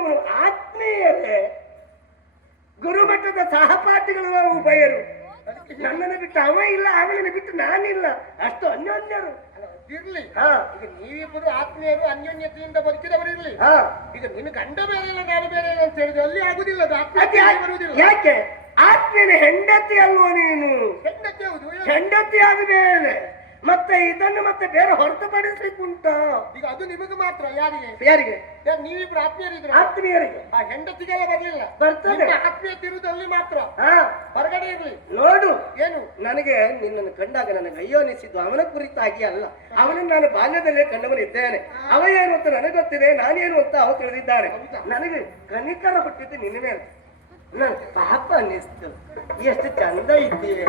ಆತ್ಮೀಯರೇ, ಗುರುಮಠದ ಸಹಪಾಠಿಗಳು ನಾವು ಉಭಯರು. ನನ್ನನ್ನು ಬಿಟ್ಟು ಅವ ಇಲ್ಲ, ಅವನನ್ನು ಬಿಟ್ಟು ನಾನಿಲ್ಲ, ಅಷ್ಟು ಅನ್ಯೋನ್ಯರು. ಇರ್ಲಿ, ಹಾ, ಈಗ ನೀವಿಬ್ಬರು ಆತ್ಮೀಯರು ಅನ್ಯೋನ್ಯತೆಯಿಂದ ಬದುಕಿದವರು ಇರ್ಲಿ. ಹಾ, ಈಗ ನಿನ್ನ ಗಂಡ ಬೇರೆ ಇಲ್ಲ, ನಾನು ಬೇರೆ ಇಲ್ಲ ಅಂತ ಹೇಳಿದ್ರೆ ಅಲ್ಲಿ ಆಗುದಿಲ್ಲ, ಅದು ಅದ್ ಆತ್ಮೀಯತೆ ಬರುವುದಿಲ್ಲ. ಯಾಕೆ? ಆತ್ಮೀಯನ ಹೆಂಡತಿ ಅಲ್ವೋ ನೀನು? ಹೆಂಡತಿ ಹೌದು. ಹೆಂಡತಿ ಆದ ಮೇಲೆ ಮತ್ತೆ ಇದನ್ನು ಮತ್ತೆ ಬೇರೆ ಹೊರತುಪಡಿಸ್ಲಿಕ್ಕೆ ಉಂಟಾ? ಈಗ ಅದು ನಿಮಗೆ ಮಾತ್ರ, ಯಾರಿಗೆ? ಯಾರಿಗೆ? ನೀವಿಬ್ರು ಆತ್ಮೀಯರಿದ್ರೆ ಆತ್ಮೀಯರಿಗೆ. ಆ ಹೆಂಡತಿಗೆಲ್ಲ ಬರ್ಲಿಲ್ಲ, ಬರ್ತದೆ. ನಿಮ್ಮ ಆತ್ಮೀಯತೆ ಇರುವುದು ಅಲ್ಲಿ ಮಾತ್ರ, ಹಾ, ಹೊರಗಡೆ ಇರ್ಲಿ. ನೋಡು, ಏನು? ನನಗೆ ನಿನ್ನನ್ನು ಕಂಡಾಗ ನನಗೆ ಅಯ್ಯೋ ಅನಿಸಿದ್ದು ಅವನ ಕುರಿತಾಗಿ ಅಲ್ಲ. ಅವನನ್ನು ನಾನು ಬಾಲ್ಯದಲ್ಲೇ ಕಂಡವನಿದ್ದೇನೆ. ಅವ ಏನು ಅಂತ ನನಗೆ ಗೊತ್ತಿದೆ, ನಾನೇನು ಅಂತ ಅವ ತಿಳಿದಿದ್ದಾನೆ. ನನಗೆ ಕನಿಕರ ಹುಟ್ಟಿದ್ದು ನಿನ್ನ ಮೇಲೆ. ನನ್ ಪಾಪ ಅನ್ನಿಸ್ತು, ಎಷ್ಟು ಚಂದ ಇದ್ದೀಯ.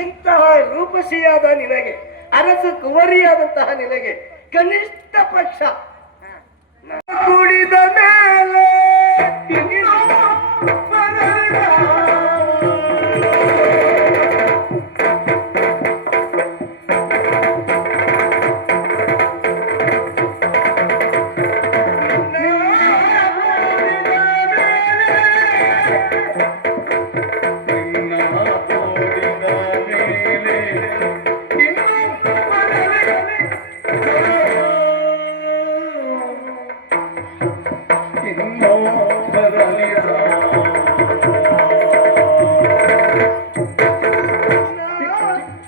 ಇಂತಹ ರೂಪಸಿಯಾದ ನಿನಗೆ, ಅರಸು ಕುವರಿಯಾದಂತಹ ನಿನಗೆ ಕನಿಷ್ಠ ಪಕ್ಷ ಕುಡಿದ ಮೇಲೆ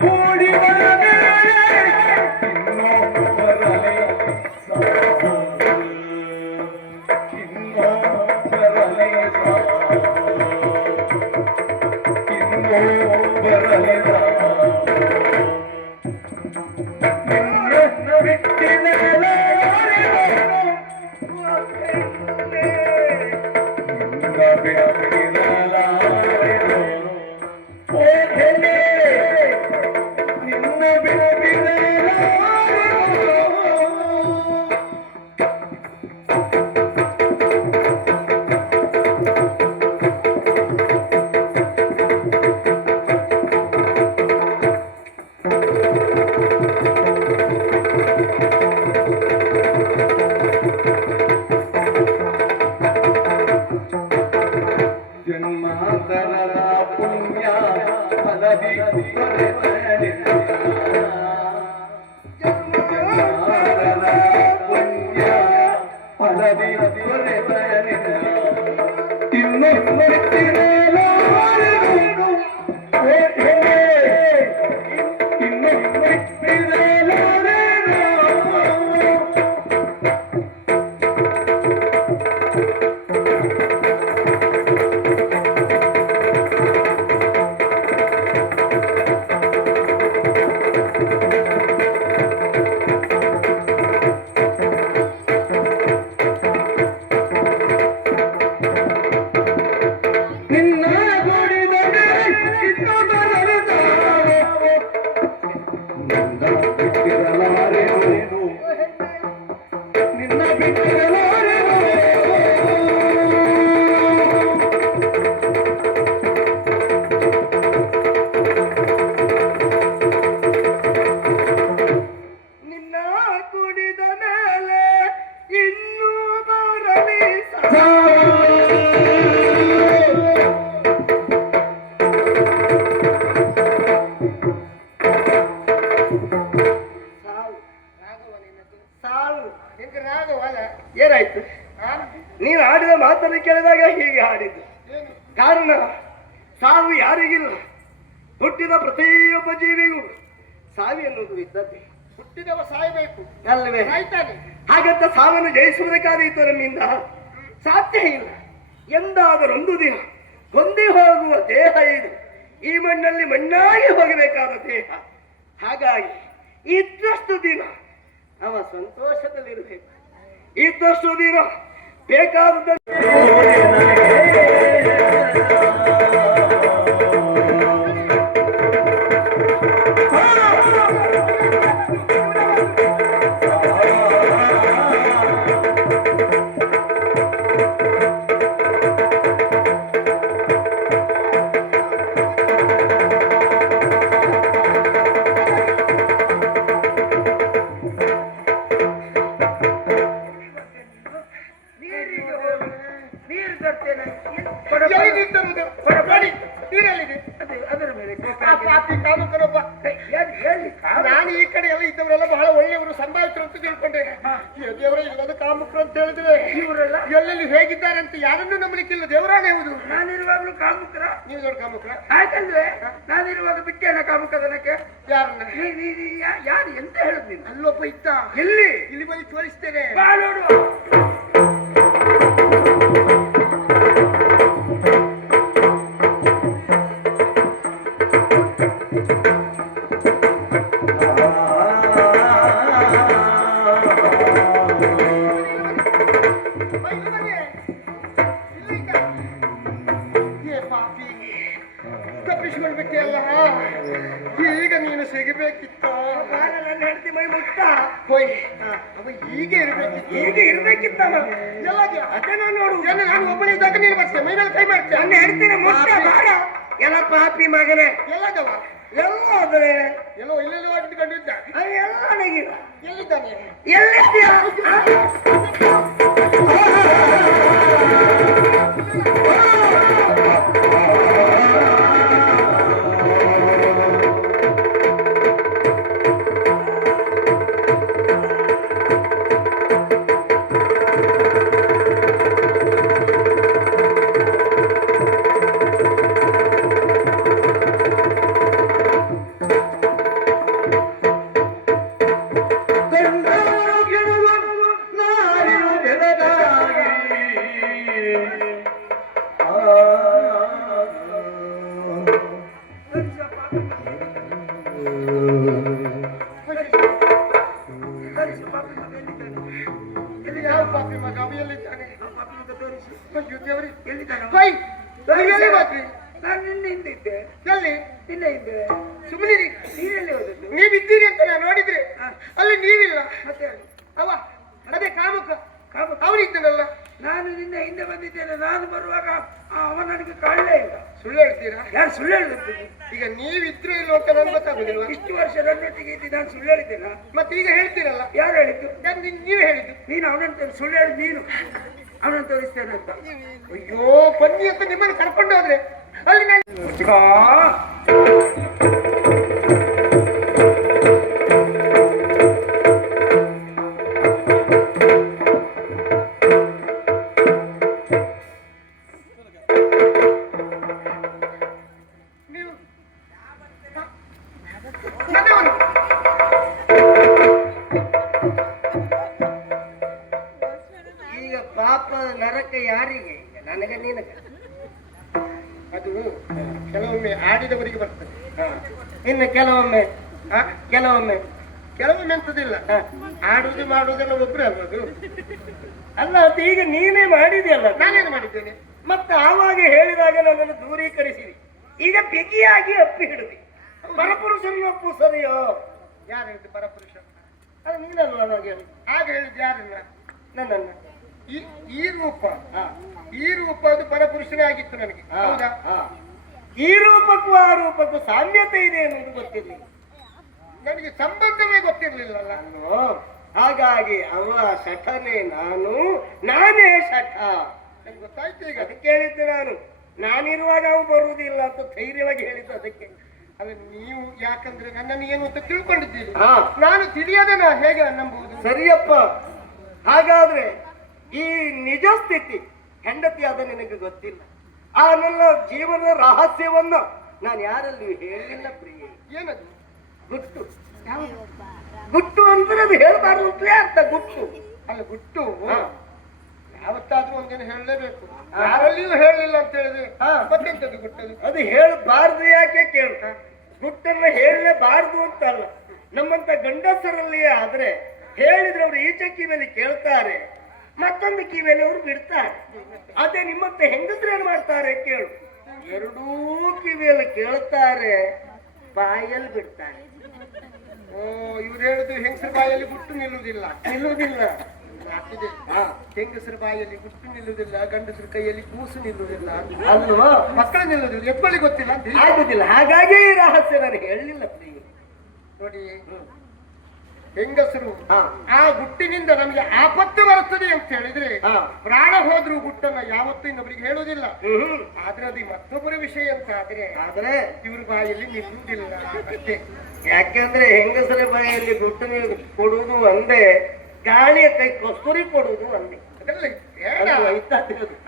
ಕೂಡಿದ ಮೇಲೆ ಇನ್ನೂ ಬರಲಿ ಸಾಕು. ಇನ್ನೂ ಬರಲಿ ಸಾಕು. ಇನ್ನೂ ಬರಲಿ ಸಾಕು. ನಿನ್ನನ್ನು ಬಿಟ್ಟಿರಲಾರೆನು ನಿನ್ನ ಬಿಟ್ಟಿರಲಾರೆನು ಓ ಹೆಣ್ಣೆ, ನಿನ್ನ ಬಿಟ್ಟಿರಲಾರೆನು. ಜನ್ಮಾಂತರದ ಪುಣ್ಯ ಫಲದಿ ದೊರೆತನಿಲ್ಲ. ಜನ್ಮಾಂತರದ ಪುಣ್ಯ ಫಲದಿ ದೊರೆತನಿಲ್ಲ. ಇನ್ನು ಬಿಟ್ಟಿರಲಾರೆನು ಓ ಹೆಣ್ಣೆ, ಇನ್ನು ಬಿಟ್ಟಿರಲಾರೆನು. ನಿನ್ನ ಗುಡಿದರೆ ಇನ್ನು ಬರಲಾರೆ. ನಿನ್ನ ಬಿಟ್ಟಿರಲಾರೆನು. ನಿನ್ನ ಬಿಟ್ಟಿರಲಾರೆನು. ನಿನ್ನ ಕುಡಿದ ಮೇಲೆ ಇನ್ನೂ ಬರಲಿ ಸಾಕು. ಸಾವು ನಿಂಗೆ ರಾಗವಲ್ಲ. ಏನಾಯ್ತು? ನೀನು ಆಡಿದ ಮಾತನ್ನು ಕೇಳಿದಾಗ ಹೀಗೆ ಹಾಡಿದ್ದು. ಕಾರಣ ಸಾವು ಯಾರಿಗಿಲ್ಲ. ಹುಟ್ಟಿದ ಪ್ರತಿಯೊಬ್ಬ ಜೀವಿಗೂ ಸಾವು ಎನ್ನುವುದು ಇದ್ದದ್ದೇ. ಹುಟ್ಟಿದವ ಸಾಯಬೇಕು ಅಲ್ಲವೇ? ಸಾಯ್ತಾನೆ. ಹಾಗಂತ ಸಾವನ್ನು ಜಯಿಸುವುದಕ್ಕಾದೀತು ನಮ್ಮಿಂದ ಸಾಧ್ಯ ಇಲ್ಲ. ಎಂದಾದರೊಂದು ದಿನ ಹೊಂದಿ ಹೋಗುವ ದೇಹ ಇದು. ಈ ಮಣ್ಣಲ್ಲಿ ಮಣ್ಣಾಗಿ ಹೋಗಬೇಕಾದ ದೇಹ. ಹಾಗಾಗಿ ಇದ್ದಷ್ಟು ದಿನ ಅವ ಸಂತೋಷದಲ್ಲಿರಬೇಕು. ಇದ್ದಷ್ಟು ದಿನ ಬೇಕಾದ ನಾನು ಈ ಕಡೆ ಎಲ್ಲ ಇದ್ದವರೆಲ್ಲ ಬಹಳ ಒಳ್ಳೆಯವರು, ಸಂಭಾಷಿತರು ಅಂತ ತಿಳ್ಕೊಂಡೆ. ದೇವರ ಇಲ್ಲದ ಕಾಮುಕರು ಅಂತ ಹೇಳಿದ್ರೆ ಇವರೆಲ್ಲ ಎಲ್ಲೆಲ್ಲಿ ಹೇಗಿದ್ದಾರೆ ಅಂತ ಯಾರನ್ನೂ ನಂಬಲಿಕ್ಕಿಲ್ಲ. ದೇವರಾನೇ ಹೌದು. ನಾನಿರುವಾಗಲೂ ಕಾಮುಕರ. ನೀವು ದೊಡ್ಡ ಕಾಮುಕರ ಆಯ್ತಲ್ವೇ? ನಾನಿರುವಾಗ ಬಿಟ್ಟೇನ ಕಾಮುಕದನಕ್ಕೆ? ಯಾರನ್ನ? ಯಾರು ಎಂತ ಹೇಳುದು ನೀನು? ಅಲ್ಲೊಬ್ಬ ಇದ್ದ. ಎಲ್ಲಿ? ಇಲ್ಲಿ ಬಳಿ ತೋರಿಸ್ತೇನೆ. ಬಾ ನೋಡು. ತಪ್ಪಿಸಿಕೊಳ್ಬೇಕಲ್ಲ. ಈಗ ನೀನು ಸಿಗಬೇಕಿತ್ತು. ನನ್ನ ಹೆಂಡತಿ ಮೈ ಮುಟ್ಟ ಹೋಯ್ ಅವ ಈಗ ಇರ್ಬೇಕಿತ್ತು. ಈಗ ಇರ್ಬೇಕಿತ್ತವ. ಎಲ್ಲಾದ್ಯಾ? ಅದೇ ನಾನು ನೋಡು. ನಾನು ಒಬ್ಬನಿದ್ದಾಗ ನೀನು ಬರ್ತೇನೆ, ಮೈ ಮೇಲೆ ಕೈ ಮಾಡ್ತೇನೆ. ನನ್ನ ಹೆಂಡತಿನ ಮುಟ್ಟ ಬಾರ. ಎಲ್ಲ ಪಾಪಿ ಮಗನೇ. ಎಲ್ಲದವ? ಎಲ್ಲ ಹೋದ್ರೆ ಎಲ್ಲೋ ಇಲ್ಲೆಲ್ಲೋ ಇಟ್ಕೊಂಡಿದ್ದ. ಎಲ್ಲ ನನಗಿಲ್ಲ. ಎಲ್ಲಿದ್ದಾನೆ? ಎಲ್ಲಿದ್ಯಾ? ಇಲ್ಲಿ ಯಾವ ಪಾಪಿ ಮಗ ಅವಿಯಲ್ಲಿದ್ದಾನೆ? ತೋರಿಸಿ. ಅಯ್ಯೋ ದೇವರೇ, ಎಲ್ಲಿದ್ದಾನೆ? ಹೋಯ್, ನೀವು ಎಲ್ಲಿ ಹೋದ್ರಿ? ನಾನು ನಿನ್ನೆ ಹಿಂದೆ ಇದ್ದೆ. ಎಲ್ಲಿ? ನಿನ್ನೆ ಹಿಂದೆ. ಸುಮ್ಮನಿರಿ. ನೀನೆಲ್ಲಿ ಹೋದದ್ದು? ನೀವಿದ್ದೀರಿ ಅಂತ ನಾನು ನೋಡಿದ್ರೆ ಅಲ್ಲಿ ನೀವಿಲ್ಲ. ಮತ್ತೆ ಅವ ಅದೇ ಕಾಮುಕ ಕಾಮುಕ. ಅವನಿದ್ದನಲ್ಲ. ನಾನು ನಿನ್ನೆ ಹಿಂದೆ ಬಂದಿದ್ದೇನೆ. ನಾನು ಬರುವಾಗ ಅವ ನನಗೆ ಕಾಣಲೇ ಇಲ್ಲ. ಸುಳ್ಳು ಹೇಳ್ತೀರಾ? ಯಾರು ಸುಳ್ಳು ಹೇಳಿದ್ರು? ಈಗ ನೀವಿದ್ರು ಇಲ್ಲ ಅಂತ ನನ್ಗೆ ಗೊತ್ತಾಗುದಿಲ್ವಾ? ಇಷ್ಟು ವರ್ಷ ನನ್ನೊಟ್ಟಿಗೆ ಇದ್ದು ನಾನು ಸುಳ್ಳು ಹೇಳಿದ್ದೇನಾ? ಮತ್ತೆ ಈಗ ಹೇಳ್ತೀರಲ್ಲ. ಯಾರು ಹೇಳಿದ್ದು? ನೀವೇ ಹೇಳಿದ್ದು. ನೀನು ಅವನಂತ ಸುಳ್ಳು ಹೇಳಿ ನೀನು ಅವನನ್ನು ತೋರಿಸ್ತೇನೆ ಅಂತ. ಅಯ್ಯೋ ಬನ್ನಿ ಅಂತ ನಿಮ್ಮನ್ನು ಕರ್ಕೊಂಡು ಹೋದ್ರೆ ಅಲ್ಲಿ ನಾನು ನೀವು ನನ್ನವನು. ಈಗ ಪಾಪ ನರಕ ಯಾರಿಗೆ? ನನಗೆ ನಿನಗೆ. ಅದು ಕೆಲವೊಮ್ಮೆ ಆಡಿದವರಿಗೆ ಬರ್ತದೆ. ಇನ್ನು ಕೆಲವೊಮ್ಮೆ ಆ? ಕೆಲವೊಮ್ಮೆ ಕೆಲವೊಮ್ಮೆ ಎಂತದಿಲ್ಲ. ಆಡುದು ಮಾಡುವುದೆಲ್ಲ ಒಬ್ರು ಆಗೋದು. ಅಲ್ಲ, ಅದು ಈಗ ನೀನೇ ಮಾಡಿದೆಯಲ್ಲ. ನಾನೇನು ಮಾಡಿದ್ದೇನೆ? ಮತ್ತೆ ಆವಾಗ ಹೇಳಿದಾಗ ನನ್ನನ್ನು ದೂರೀಕರಿಸಿರಿ. ಈಗ ಬಿಗಿಯಾಗಿ ಅಪ್ಪಿ ಹಿಡಿದಿ. ಪರಪುರುಷರನ್ನ ಒಪ್ಪು ಸರಿಯೋ? ಯಾರು ಹೇಳಿದ್ದು ಪರಪುರುಷ? ಅದು ನೀನಲ್ವ ನನಗೆ ಹೇಳಿ. ಆಗ ಹೇಳಿದ್ದು ಯಾರನ್ನ? ನನ್ನನ್ನು. ಈ ರೂಪ, ಈ ರೂಪ ಅದು ಪರಪುರುಷನೇ ಆಗಿತ್ತು ನನಗೆ. ಹೌದಾ? ಈ ರೂಪಕ್ಕೂ ಆ ರೂಪಕ್ಕೂ ಸಾಮ್ಯತೆ ಇದೆ ಎನ್ನುವುದು ಗೊತ್ತಿರಲಿಲ್ಲ ನನಗೆ. ಸಂಬಂಧವೇ ಗೊತ್ತಿರ್ಲಿಲ್ಲಲ್ಲ. ಹಾಗಾಗಿ ಅವ ಶಠನೇ ನಾನು, ನಾನೇ ಶಠ. ನನಗೆ ಗೊತ್ತಾಯ್ತು ಈಗ. ಅದಕ್ಕೆ ಹೇಳಿದ್ದು ನಾನು. ನಾನಿರುವಾಗ ಅವು ಬರುವುದಿಲ್ಲ ಅಂತ ಧೈರ್ಯವಾಗಿ ಹೇಳಿದ್ದು ಅದಕ್ಕೆ. ಅಲ್ಲ, ನೀವು ಯಾಕಂದ್ರೆ ನನ್ನನ್ನು ಏನು ಅಂತ ತಿಳ್ಕೊಂಡಿದ್ದೀರಿ. ಹಾ. ನಾನು ತಿಳಿಯದೆ ನಾ ಹೇಗೆ ನಂಬುವುದು? ಸರಿಯಪ್ಪ. ಹಾಗಾದ್ರೆ ಈ ನಿಜ ಸ್ಥಿತಿ ಹೆಂಡತಿಯಾದ ನಿನಗೆ ಗೊತ್ತಿಲ್ಲ. ಆ ನನ್ನ ಜೀವನದ ರಹಸ್ಯವನ್ನ ನಾನು ಯಾರಲ್ಲಿಯೂ ಹೇಳಿಲ್ಲ ಪ್ರಿಯೆ. ಏನದು? ಗುಟ್ಟು. ಗುಟ್ಟು ಅಂದ್ರೆ ಅದು ಹೇಳ್ಬಾರ್ದು ಅಂತಲೇ ಅರ್ಥ. ಗುಟ್ಟು ಅಲ್ಲ, ಗುಟ್ಟು ಯಾವತ್ತಾದ್ರೂ ಒಂದಿನ ಹೇಳಲೇಬೇಕು. ಯಾರಲ್ಲಿಯೂ ಹೇಳಲಿಲ್ಲ ಅಂತ ಹೇಳಿದ್ರೆ ಮತ್ತೆಂತದ್ದು ಗುಟ್ಟದು? ಅದು ಹೇಳಬಾರ್ದು. ಯಾಕೆ ಕೇಳ್ತ? ಗುಟ್ಟನ್ನ ಹೇಳಲೇಬಾರ್ದು ಅಂತ ಅಲ್ಲ. ನಮ್ಮಂತ ಗಂಡಸರಲ್ಲಿಯೇ ಆದ್ರೆ ಹೇಳಿದ್ರೆ ಅವರು ಈಚೆ ಕಿವಿಯಲ್ಲಿ ಕೇಳ್ತಾರೆ, ಮತ್ತೊಂದು ಕಿವಿಯಲ್ಲಿ ಅವರು ಬಿಡ್ತಾರೆ. ಅದೇ ನಿಮ್ಮಂತ ಹೆಂಗಸ್ರು ಏನ್ ಮಾಡ್ತಾರೆ ಕೇಳು? ಎರಡೂ ಕಿವಿಯಲ್ಲಿ ಕೇಳ್ತಾರೆ, ಬಾಯಲ್ಲಿ ಬಿಡ್ತಾರೆ. ಓ, ಇವ್ರು ಹೇಳುದು ಹೆಂಗಸರ ಬಾಯಲ್ಲಿ ಗುಟ್ಟು ನಿಲ್ಲುವುದಿಲ್ಲ. ನಿಲ್ಲುವುದಿಲ್ಲ. ಆಗ್ತಿದೆ. ಹೆಂಗಸರ ಬಾಯಲ್ಲಿ ಗುಟ್ಟು ನಿಲ್ಲುವುದಿಲ್ಲ, ಗಂಡಸರ ಕೈಯಲ್ಲಿ ಕೂಸು ನಿಲ್ಲುವುದಿಲ್ಲ. ಅಲ್ವಾ? ಮಕ್ಕಳು ನಿಲ್ಲುವುದಿಲ್ಲ, ಎಪ್ಪಳಿಗೆ ಗೊತ್ತಿಲ್ಲ ಅಂತ ಹೇಳಿ. ಆಗುದಿಲ್ಲ. ಹಾಗಾಗಿ ಈ ರಹಸ್ಯ ನಾನು ಹೇಳಲಿಲ್ಲ ಪ್ರಿಯ. ನೋಡಿ, ಹೆಂಗಸರು ಆ ಗುಟ್ಟಿನಿಂದ ನಮಗೆ ಆಪತ್ತು ಬರುತ್ತದೆ ಅಂತ ಹೇಳಿದ್ರೆ ಪ್ರಾಣ ಹೋದ್ರೂ ಗುಟ್ಟನ್ನ ಯಾವತ್ತೂ ಇನ್ನೊಬ್ಬರಿಗೆ ಹೇಳುವುದಿಲ್ಲ. ಆದ್ರೆ ಅದು ಮತ್ತೊಬ್ಬರ ವಿಷಯ ಅಂತ ಆದ್ರೆ ಇವ್ರ ಬಾಯಲ್ಲಿ ನಿಲ್ಲುವುದಿಲ್ಲ ಅಷ್ಟೇ. ಯಾಕೆಂದ್ರೆ ಹೆಂಗಸರ ಬಾಯಲ್ಲಿ ಗುಟ್ಟು ಕೊಡುವುದು ಒಂದೇ, ಗಾಳಿಯ ಕೈ ಕಸ್ತೂರಿ ಕೊಡುವುದು ಒಂದೇ. ಅದೆಲ್ಲ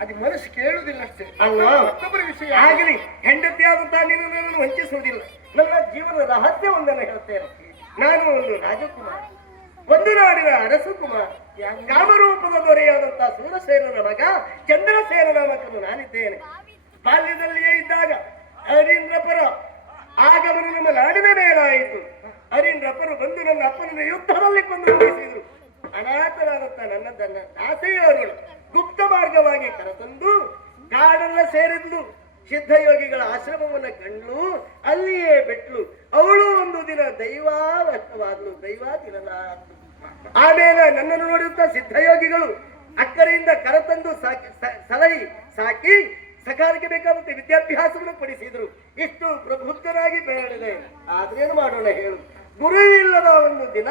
ಅದು ಮನಸ್ಸು ಕೇಳುವುದಿಲ್ಲ ಅಷ್ಟೇ. ಅಲ್ವಾ? ಮತ್ತೊಬ್ಬರ ವಿಷಯ ಆಗಲಿ. ಹೆಂಡತಿಯಾದಂತಹ ನೀನು ನನ್ನನ್ನು ವಂಚಿಸುವುದಿಲ್ಲ. ನನ್ನ ಜೀವನದ ರಹಸ್ಯ ಒಂದನ್ನು ಹೇಳ್ತೇನೆ. ನಾನು ಒಂದು ರಾಜಕುಮಾರ, ಒಂದು ನಾಡಿನ ಅರಸಕುಮಾರ, ಕಾಮರೂಪದ ದೊರೆಯಾದಂತಹ ಸೂರಸೇನನ ಮಗ ಚಂದ್ರಸೇನ ನಾಮಕನು ನಾನಿದ್ದೇನೆ. ಬಾಲ್ಯದಲ್ಲಿಯೇ ಇದ್ದಾಗ ಅರೀಂದ್ರಪರ ಆಗಮನ ನಮ್ಮ ನಾಡಿನ ಮೇಲಾಯಿತು. ಅರೀಂದ್ರಪರು ಬಂದು ನನ್ನ ಅಪ್ಪನನ್ನು ಯುದ್ಧದಲ್ಲಿ ಕೊಂದು ಮುಗಿಸಿದರು. ಅನಾಥರಾದಂತಹ ನನ್ನದನ್ನ ದಾಸೆಯವರುಗಳು ಗುಪ್ತ ಮಾರ್ಗವಾಗಿ ಕರೆತಂದು ಕಾಡನ್ನ ಸೇರಿದ್ಲು. ಸಿದ್ಧಯೋಗಿಗಳ ಆಶ್ರಮವನ್ನ ಕಂಡ್ಲು, ಅಲ್ಲಿಯೇ ಬಿಟ್ಲು. ಅವಳು ಒಂದು ದಿನ ದೈವಾವಶವಾದ್ಲು, ದೈವಾದಿರಲ. ಆಮೇಲೆ ನನ್ನನ್ನು ನೋಡಿದಂತ ಸಿದ್ಧಯೋಗಿಗಳು ಅಕ್ಕರೆಯಿಂದ ಕರೆತಂದು ಸಾಕಿ ಸಕಾಲಕ್ಕೆ ಬೇಕಾದಂತೆ ವಿದ್ಯಾಭ್ಯಾಸವನ್ನು ಪಡಿಸಿದ್ರು. ಇಷ್ಟು ಪ್ರಬುದ್ಧರಾಗಿ ಬೆಳೆದಿದೆ. ಆದ್ರೇನು ಮಾಡೋಣ ಹೇಳು? ಗುರು ಇಲ್ಲದ ಒಂದು ದಿನ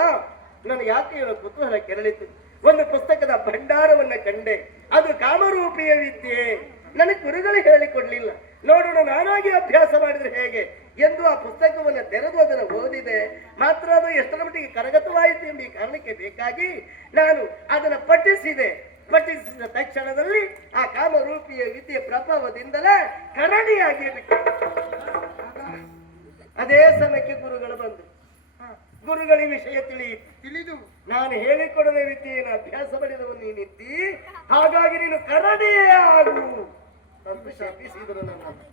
ನನಗೆ ಯಾಕೆ ಹೇಳೋ ಕುತೂಹಲ ಕೆರಳಿತು. ಒಂದು ಪುಸ್ತಕದ ಭಂಡಾರವನ್ನ ಕಂಡೆ. ಅದು ಕಾಮರೂಪಿಯ ವಿದ್ಯೆ. ನನಗೆ ಗುರುಗಳು ಹೇಳಿಕೊಡ್ಲಿಲ್ಲ. ನೋಡೋಣ ನಾನಾಗಿ ಅಭ್ಯಾಸ ಮಾಡಿದ್ರೆ ಹೇಗೆ ಎಂದು ಆ ಪುಸ್ತಕವನ್ನು ತೆರೆದು ಅದನ್ನು ಓದಿದೆ. ಮಾತ್ರ ಅದು ಎಷ್ಟರ ಮಟ್ಟಿಗೆ ಕರಗತವಾಯಿತು ಎಂಬ ಈ ಕಾರಣಕ್ಕೆ ಬೇಕಾಗಿ ನಾನು ಅದನ್ನು ಪಠಿಸಿದೆ. ಪಠಿಸಿದ ತಕ್ಷಣದಲ್ಲಿ ಆ ಕಾಮರೂಪಿಯ ವಿದ್ಯೆ ಪ್ರಭಾವದಿಂದಲೇ ಕರಡಿಯಾಗಿ ಬಿಟ್ಟು ಅದೇ ಸಮಯಕ್ಕೆ ಗುರುಗಳು ಬಂದರು. ಗುರುಗಳಿಗೆ ವಿಷಯ ತಿಳಿದು ನಾನು ಹೇಳಿಕೊಡದ ವಿದ್ಯೆಯನ್ನು ಅಭ್ಯಾಸ ಮಾಡಿದವ ನೀನಿದ್ದಿ, ಹಾಗಾಗಿ ನೀನು ಕರಡಿಯೇ ಆಗು ಅಂತ ಶಪಿಸಿದರು ನನ್ನನ್ನು.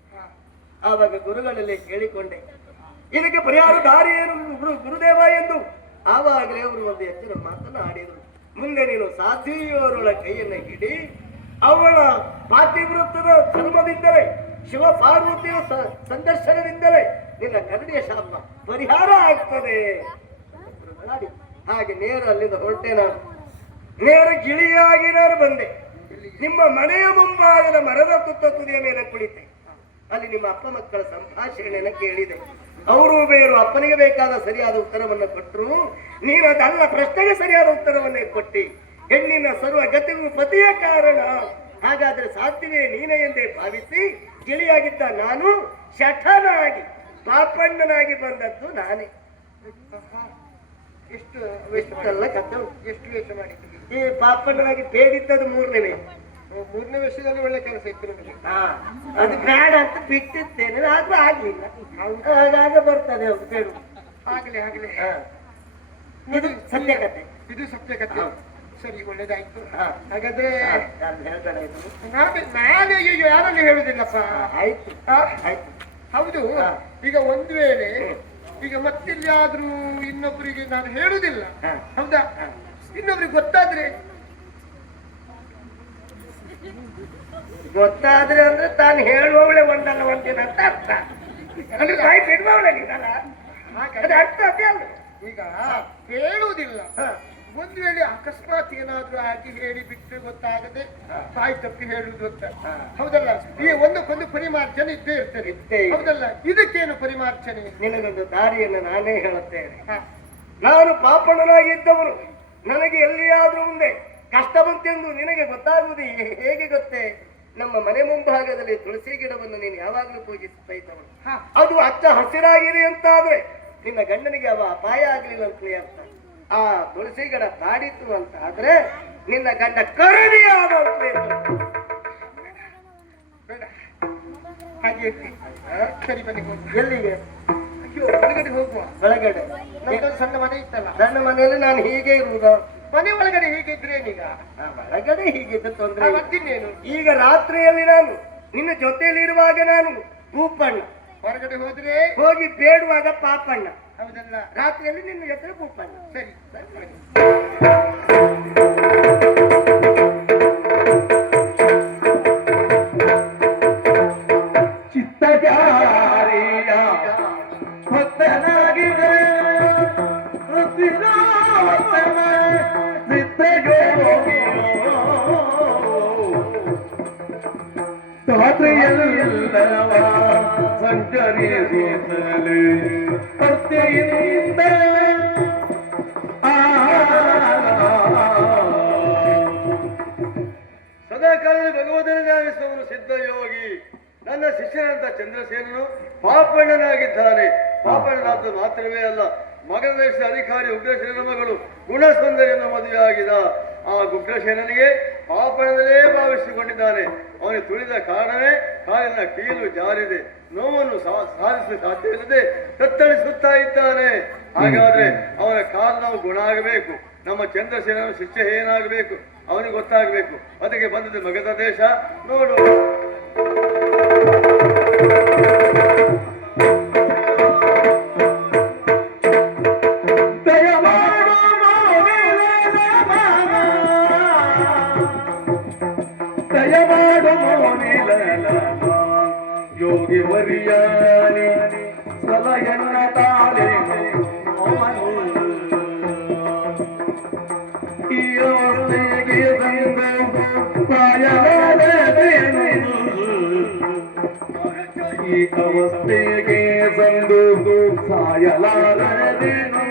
ಆವಾಗ ಗುರುಗಳಲ್ಲಿ ಕೇಳಿಕೊಂಡೆ, ಇದಕ್ಕೆ ಪರಿಹಾರ ದಾರಿ ಏನು ಗುರುದೇವ ಎಂದು ಆವಾಗಲೇ ಅವರು ಒಂದು ಎಚ್ಚರ ಮಾತನಾಡಿದರು. ಮುಂದೆ ನೀನು ಸಾಧ್ವಿಯವರ ಕೈಯನ್ನು ಹಿಡಿ, ಅವಳ ಪಾತಿವೃತ್ತದ ಧರ್ಮದಿಂದಲೇ ಶಿವ ಪಾರ್ವತಿಯ ಸಂದರ್ಶನದಿಂದಲೇ ನಿನ್ನ ಕರಡಿಯ ಶಾಪ ಪರಿಹಾರ ಆಗ್ತದೆ. ಹಾಗೆ ನೇರ ಅಲ್ಲಿಂದ ಹೊರಟೆ. ನಾನು ನೇರ ಗಿಳಿಯಾಗಿ ನಾನು ಬಂದೆ. ನಿಮ್ಮ ಮನೆಯ ಮುಂಭಾಗದ ಮರದ ತುದಿಯ ಮೇಲೆ ಕುಳಿತೆ. ಅಲ್ಲಿ ನಿಮ್ಮ ಅಪ್ಪ ಮಕ್ಕಳ ಸಂಭಾಷಣೆಯನ್ನು ಕೇಳಿದೆ. ಅವರು ಬೇರು ಅಪ್ಪನಿಗೆ ಬೇಕಾದ ಸರಿಯಾದ ಉತ್ತರವನ್ನು ಕೊಟ್ಟರು. ನೀನು ಅದಲ್ಲ ಪ್ರಶ್ನೆಗೆ ಸರಿಯಾದ ಉತ್ತರವನ್ನೇ ಕೊಟ್ಟಿ. ಹೆಣ್ಣಿನ ಸರ್ವ ಗತಿಗೂ ಪತಿಯ ಕಾರಣ. ಹಾಗಾದ್ರೆ ಸಾಧ್ಯವೇ ನೀನೇ ಎಂದೇ ಭಾವಿಸಿ ಗಿಳಿಯಾಗಿದ್ದ ನಾನು ಶಠನಾಗಿ ಪಾಪಣ್ಣನಾಗಿ ಬಂದದ್ದು ನಾನೇ. ಎಷ್ಟೆಲ್ಲ ಕಥೆ ಎಷ್ಟು ವೇಷ ಮಾಡಿದ್ದೀವಿ. ಈ ಪಾಪಣ್ಣನಾಗಿ ಬೇಡಿದ್ದದು ಮೂರನೇ ವೇಷ. ಮೂರನೇ ವೇಷದಲ್ಲಿ ಒಳ್ಳೆ ಕೆಲಸ ಇತ್ತು ನಮಗೆ. ಅದು ಬೇಡ ಅಂತ ಬಿಟ್ಟಿದ್ದೇನೆ, ಆದ್ರೂ ಆಗ್ಲಿಲ್ಲ. ಆಗಾಗ ಬರ್ತದೆ ಅದು ಬೇಡ. ಆಗ್ಲಿ ಆಗ್ಲಿ. ಇದು ಸತ್ಯ ಕಥೆ. ಇದು ಸತ್ಯ ಕಥೆ. ಸರಿ, ಒಳ್ಳೇದಾಯ್ತು. ಹಾ. ಹಾಗಾದ್ರೆ ನಾನು ಹೇಳ್ಬೇಡ ಇದು. ನಾನು ಅಯ್ಯೋ ಯಾರಲ್ಲಿ ಹೇಳುದಿಲ್ಲಪ್ಪ. ಆಯ್ತು ಆ? ಆಯ್ತು. ಹೌದು. ಹಾ. ಈಗ ಒಂದು ವೇಳೆ ಈಗ ಮತ್ತೆಲ್ಲಿಯಾದ್ರೂ ಇನ್ನೊಬ್ಬರಿಗೆ ನಾನು ಹೇಳುದಿಲ್ಲ, ಹಾ. ಹೌದಾ? ಇನ್ನೊಬ್ರಿಗೆ ಗೊತ್ತಾದ್ರೆ ಗೊತ್ತಾದ್ರೆ ಅಂದ್ರೆ ತಾನು ಹೇಳುವವಳೆ ಒಂದಲ್ಲ ಒಂದಿನ ಅಂತ ಅರ್ಥ. ಅಂದ್ರೆ ಬಾಯಿ ಬಿಡುವವಳೆ ನೀನಲ್ಲ, ಅದು ಅರ್ಥ ಅದೇ ಅಲ್ಲ. ಈಗ ಹೇಳುವುದಿಲ್ಲ. ಹಾ. ಒಂದು ವೇಳೆ ಅಕಸ್ಮಾತ್ ಏನಾದ್ರೂ ಆಗಿ ಹೇಳಿ ಬಿಟ್ಟರೆ ಗೊತ್ತಾಗದೆ ಬಾಯಿ ತಪ್ಪಿ ಹೇಳುವುದು ಅಂತ, ಹೌದಲ್ಲ? ಈ ಒಂದಕ್ಕೊಂದು ಪರಿಮಾರ್ಜನೆ ಇದ್ದೇ ಇರ್ತದೆ, ಇದ್ದೇ ಇದೆ. ಹೌದಲ್ಲ? ಇದಕ್ಕೇನು ಪರಿಮಾರ್ಜನೆ? ನಿನಗೊಂದು ದಾರಿಯನ್ನು ನಾನೇ ಹೇಳುತ್ತೇನೆ. ಹಾ. ನಾನು ಪಾಪಣ್ಣನಾಗಿದ್ದವನು. ನನಗೆ ಎಲ್ಲಿಯಾದ್ರೂ ಮುಂದೆ ಕಷ್ಟ ಬಂತೆಂದು ನಿನಗೆ ಗೊತ್ತಾಗುವುದು ಹೇಗೆ ಗೊತ್ತೇ? ನಮ್ಮ ಮನೆ ಮುಂಭಾಗದಲ್ಲಿ ತುಳಸಿ ಗಿಡವನ್ನು ನೀನು ಯಾವಾಗಲೂ ಪೂಜಿಸ್ತಾ ಇದ್ದವನು. ಅದು ಹಚ್ಚ ಹಸಿರಾಗಿದೆ ಅಂತಾದ್ರೆ ನಿನ್ನ ಗಂಡನಿಗೆ ಅವ ಅಪಾಯ ಆಗ್ಲಿಲ್ಲ ಅಂತಲೇ ಅರ್ಥ. ಆ ತುಳಸಿ ಗಿಡ ಕಾಡಿತು ಅಂತ ಆದ್ರೆ ನಿನ್ನ ಗಂಡ ಕರಡಿಯಾದ ಅಂತಲೇ ಅರ್ಥ. ಬೇಡ ಹಾಗೆ ಇರ್ಲಿ. ಸರಿ, ಬನ್ನಿ ಹೋಗುವ. ಎಲ್ಲಿಗೆ? ಅಯ್ಯೋ, ಒಳಗಡೆ ಹೋಗುವ. ಒಳಗಡೆ ನಮ್ದೊಂದು ಸಣ್ಣ ಮನೆ ಇತ್ತಲ್ಲ, ನನ್ನ ಮನೆಯಲ್ಲಿ ನಾನು ಹೀಗೆ ಇರುವುದು. ಮನೆ ಒಳಗಡೆ ಹೀಗೆ ಇದ್ರೇನೀಗ ಒಳಗಡೆ ಹೀಗಿದ್ದ ತೊಂದರೆ. ಮತ್ತಿನ್ನೇನು? ಈಗ ರಾತ್ರಿಯಲ್ಲಿ ನಾನು ನಿನ್ನ ಜೊತೆಯಲ್ಲಿ ಇರುವಾಗ ನಾನು ಭೂಪಣ್ಣ, ಹೊರಗಡೆ ಹೋದ್ರೆ ಹೋಗಿ ಬೇಡುವಾಗ ಪಾಪಣ್ಣ, ಹೌದಲ್ಲ? ರಾತ್ರಿಯಲ್ಲಿ ನಿನ್ನ ಜೊತೆ ಭೂಪಣ್ಣ. ಸರಿ. ಚಿತ್ತಜಾರಿಯ ಭಕ್ತನಾಗಿದೆ ಪೃಥ್ವಿರಾಜನ ಸಿದ್ಧಯೋಗಿಯೋ. ರಾತ್ರಿಯೆಲ್ಲವ ಸಂಚರಿಸುತ್ತಲೇ ಭಕ್ತಿಯಿಂದ ಸದಾಕಾಲ ಭಗವಂತನ ಧ್ಯಾನಿಸುವವನು ಸಿದ್ಧಯೋಗಿ. ನನ್ನ ಶಿಷ್ಯನಂತ ಚಂದ್ರಸೇನನು ಪಾಪಣ್ಣನಾಗಿದ್ದಾನೆ. ಪಾಪಣ್ಣನಾದ ಮಾತ್ರವೇ ಅಲ್ಲ, ಮಗಧ ದೇಶದ ಅಧಿಕಾರಿ ಉಗ್ರಸೇನನ ಮಗಳು ಗುಣಸುಂದರಿಯನ್ನು ಮದುವೆಯಾಗಿದ. ಆ ಉಗ್ರಸೇನನಿಗೆ ಪಾಪಣ್ಣದಲ್ಲೇ ಭಾವಿಸಿಕೊಂಡಿದ್ದಾನೆ. ಅವನಿಗೆ ತುಳಿದ ಕಾರಣವೇ ಕಾಲಿನ ಕೀಲು ಜಾರಿದೆ. ನೋವನ್ನು ಸಾಧಿಸಲು ಸಾಧ್ಯವಿಲ್ಲದೆ ತತ್ತಳಿಸುತ್ತಾ ಇದ್ದಾನೆ. ಹಾಗಾದ್ರೆ ಅವನ ಕಾಲು ನಾವು ಗುಣ ಆಗಬೇಕು. ನಮ್ಮ ಚಂದ್ರಸೇನನ ಶಿಷ್ಯ ಏನಾಗಬೇಕು ಅವನಿಗೆ ಗೊತ್ತಾಗಬೇಕು. ಅದಕ್ಕೆ ಬಂದದ್ದು ಮಗಧ ದೇಶ. ನೋಡು, ಯೋಗಿ ವರಿಯಾನಿ ಸಲಯನ್ನ ತಾಳೆ ಈ ಅವಸ್ಥೆಗೆ ಬಂದು ಪ್ರಾಯವಾದರೇನು? ಈ ಅವಸ್ಥೆಗೆ ಬಂದು ಸಾಯಲಾರದೇನು?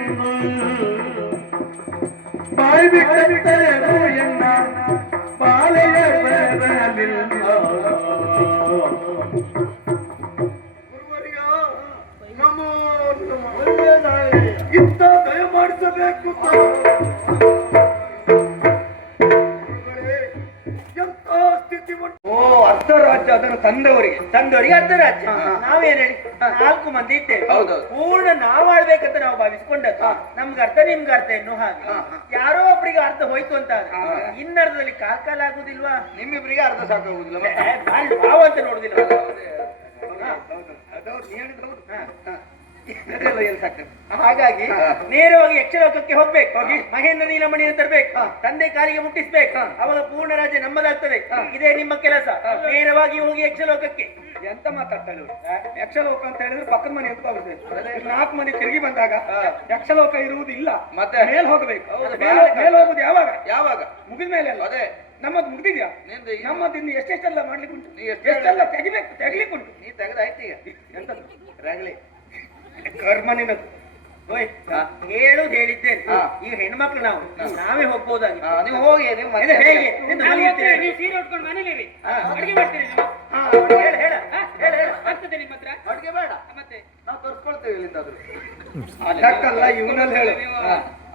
ಬಾಯಿ ಬಿಟ್ಟರು ಎನ್ನ ಬಾಲೆಯ ಬರಲಿಲ್ಲ. ಇಂಥ ದಯ ಮಾಡಿಸಬೇಕು. ಎಂತ ಸ್ಥಿತಿ ಉಂಟು. ಓ, ಅರ್ಧ ರಾಜ್ಯ ಅದನ್ನು ತಂದವರಿಗೆ ಅರ್ಧ ರಾಜ್ಯ. ನಾವೇನ್ ಹೇಳಿ 4 ಮಂದಿ ಇದ್ದೇವೆ. ಪೂರ್ಣ ನಾವು ಆಳ್ಬೇಕಂತ ನಾವು ಭಾವಿಸಿಕೊಂಡದ್ದು. ನಮ್ಗೆ ಅರ್ಧ ನಿಮ್ಗೆ ಅರ್ಧ ಎನ್ನು ಹಾಗೆ. ಯಾರೋ ಒಬ್ರಿಗೆ ಅರ್ಧ ಹೋಯ್ತು ಅಂತ ಇನ್ನರ್ಧದಲ್ಲಿ ಕಾಲ ಆಗುದಿಲ್ವಾ? ನಿಮ್ಮಿಬ್ಬರಿಗೆ ಅರ್ಧ ಸಾಕಾಗುದಿಲ್ಲ. ನಾವು ಅಂತ ನೋಡುದಿಲ್ಲ. ಅದೆಲ್ಲ ಎಲ್ಲಿ ಸಾಕ್ತದೆ. ಹಾಗಾಗಿ ನೇರವಾಗಿ ಯಕ್ಷಲೋಕಕ್ಕೆ ಹೋಗ್ಬೇಕು, ಹೋಗಿ ಮಹೇಂದ್ರ ನೀಲಮಣಿಯನ್ನು ತರಬೇಕು, ತಂದೆ ಕಾಲಿಗೆ ಮುಟ್ಟಿಸ್ಬೇಕು, ಅವಾಗ ಪೂರ್ಣ ರಾಜ್ಯ ನಮ್ಮದಾಗ್ತದೆ. ಇದೇ ನಿಮ್ಮ ಕೆಲಸ. ನೇರವಾಗಿ ಹೋಗಿ ಯಕ್ಷಲೋಕಕ್ಕೆ. ಎಂತ ಮಾತಾಡ್ತಾಳೆ ಇವ್ರು? ಯಕ್ಷಲೋಕ ಅಂತ ಹೇಳಿದ್ರೆ ಪಕ್ಕದ ಮನೆ ಅಂತ ಬರ್ತದೆ. 4 ಮನೆ ತಿರುಗಿ ಬಂದಾಗ ಯಕ್ಷಲೋಕ ಇರುವುದಿಲ್ಲ, ಮತ್ತೆ ಮೇಲ್ ಹೋಗಬೇಕು. ಮೇಲ್ ಹೋಗುದು ಯಾವಾಗ? ಯಾವಾಗ ಮುಗಿದ ಮೇಲೆ ಅಲ್ಲ. ಅದೇ ನಮ್ಮದು ಮುಗಿದಿದ್ಯಾ? ನಮ್ಮದು ಇನ್ನು ಎಷ್ಟೆಷ್ಟೆಲ್ಲ ಮಾಡ್ಲಿಕ್ಕೆ ಉಂಟು, ಎಷ್ಟೆಲ್ಲ ತೆಗಿಲಿಕ್ಕುಂಟು. ನೀ ತೆಗೆದಾಯ್ತು ಈಗ. ಎಂತದ್ದು ರಾಗಲಿ ಕರ್ಮ ನಿನ್ನದು. ಓಯ್, ಹೇಳುದು ಹೇಳಿದ್ದೇನೆ. ಈಗ ಹೆಣ್ಮಕ್ಳು ನಾವೇ ಹೋಗ್ಬೋದಾಗಿ. ನೀವು ಹೋಗಿ ನೀವು ಇದು ಹೇಗೆ? ನೀವು ಸೀರೆ ಉಟ್ಕೊಂಡು ಮನೇಲಿರಿ, ಅಡಿಗೆ ಮಾಡ್ತೀರಿ ನೀವು? ಆಗ್ತದೆ ನಿಮ್ಮ ಹತ್ರ ಅಡುಗೆ ಬೇಡ, ಮತ್ತೆ ನಾವು ತೋರಿಸ್ಕೊಳ್ತೇವೆ ಇಲ್ಲಿಂದಾದ್ರು. ಅದಕ್ಕಲ್ಲ ಇವನಲ್ಲಿ ಹೇಳು.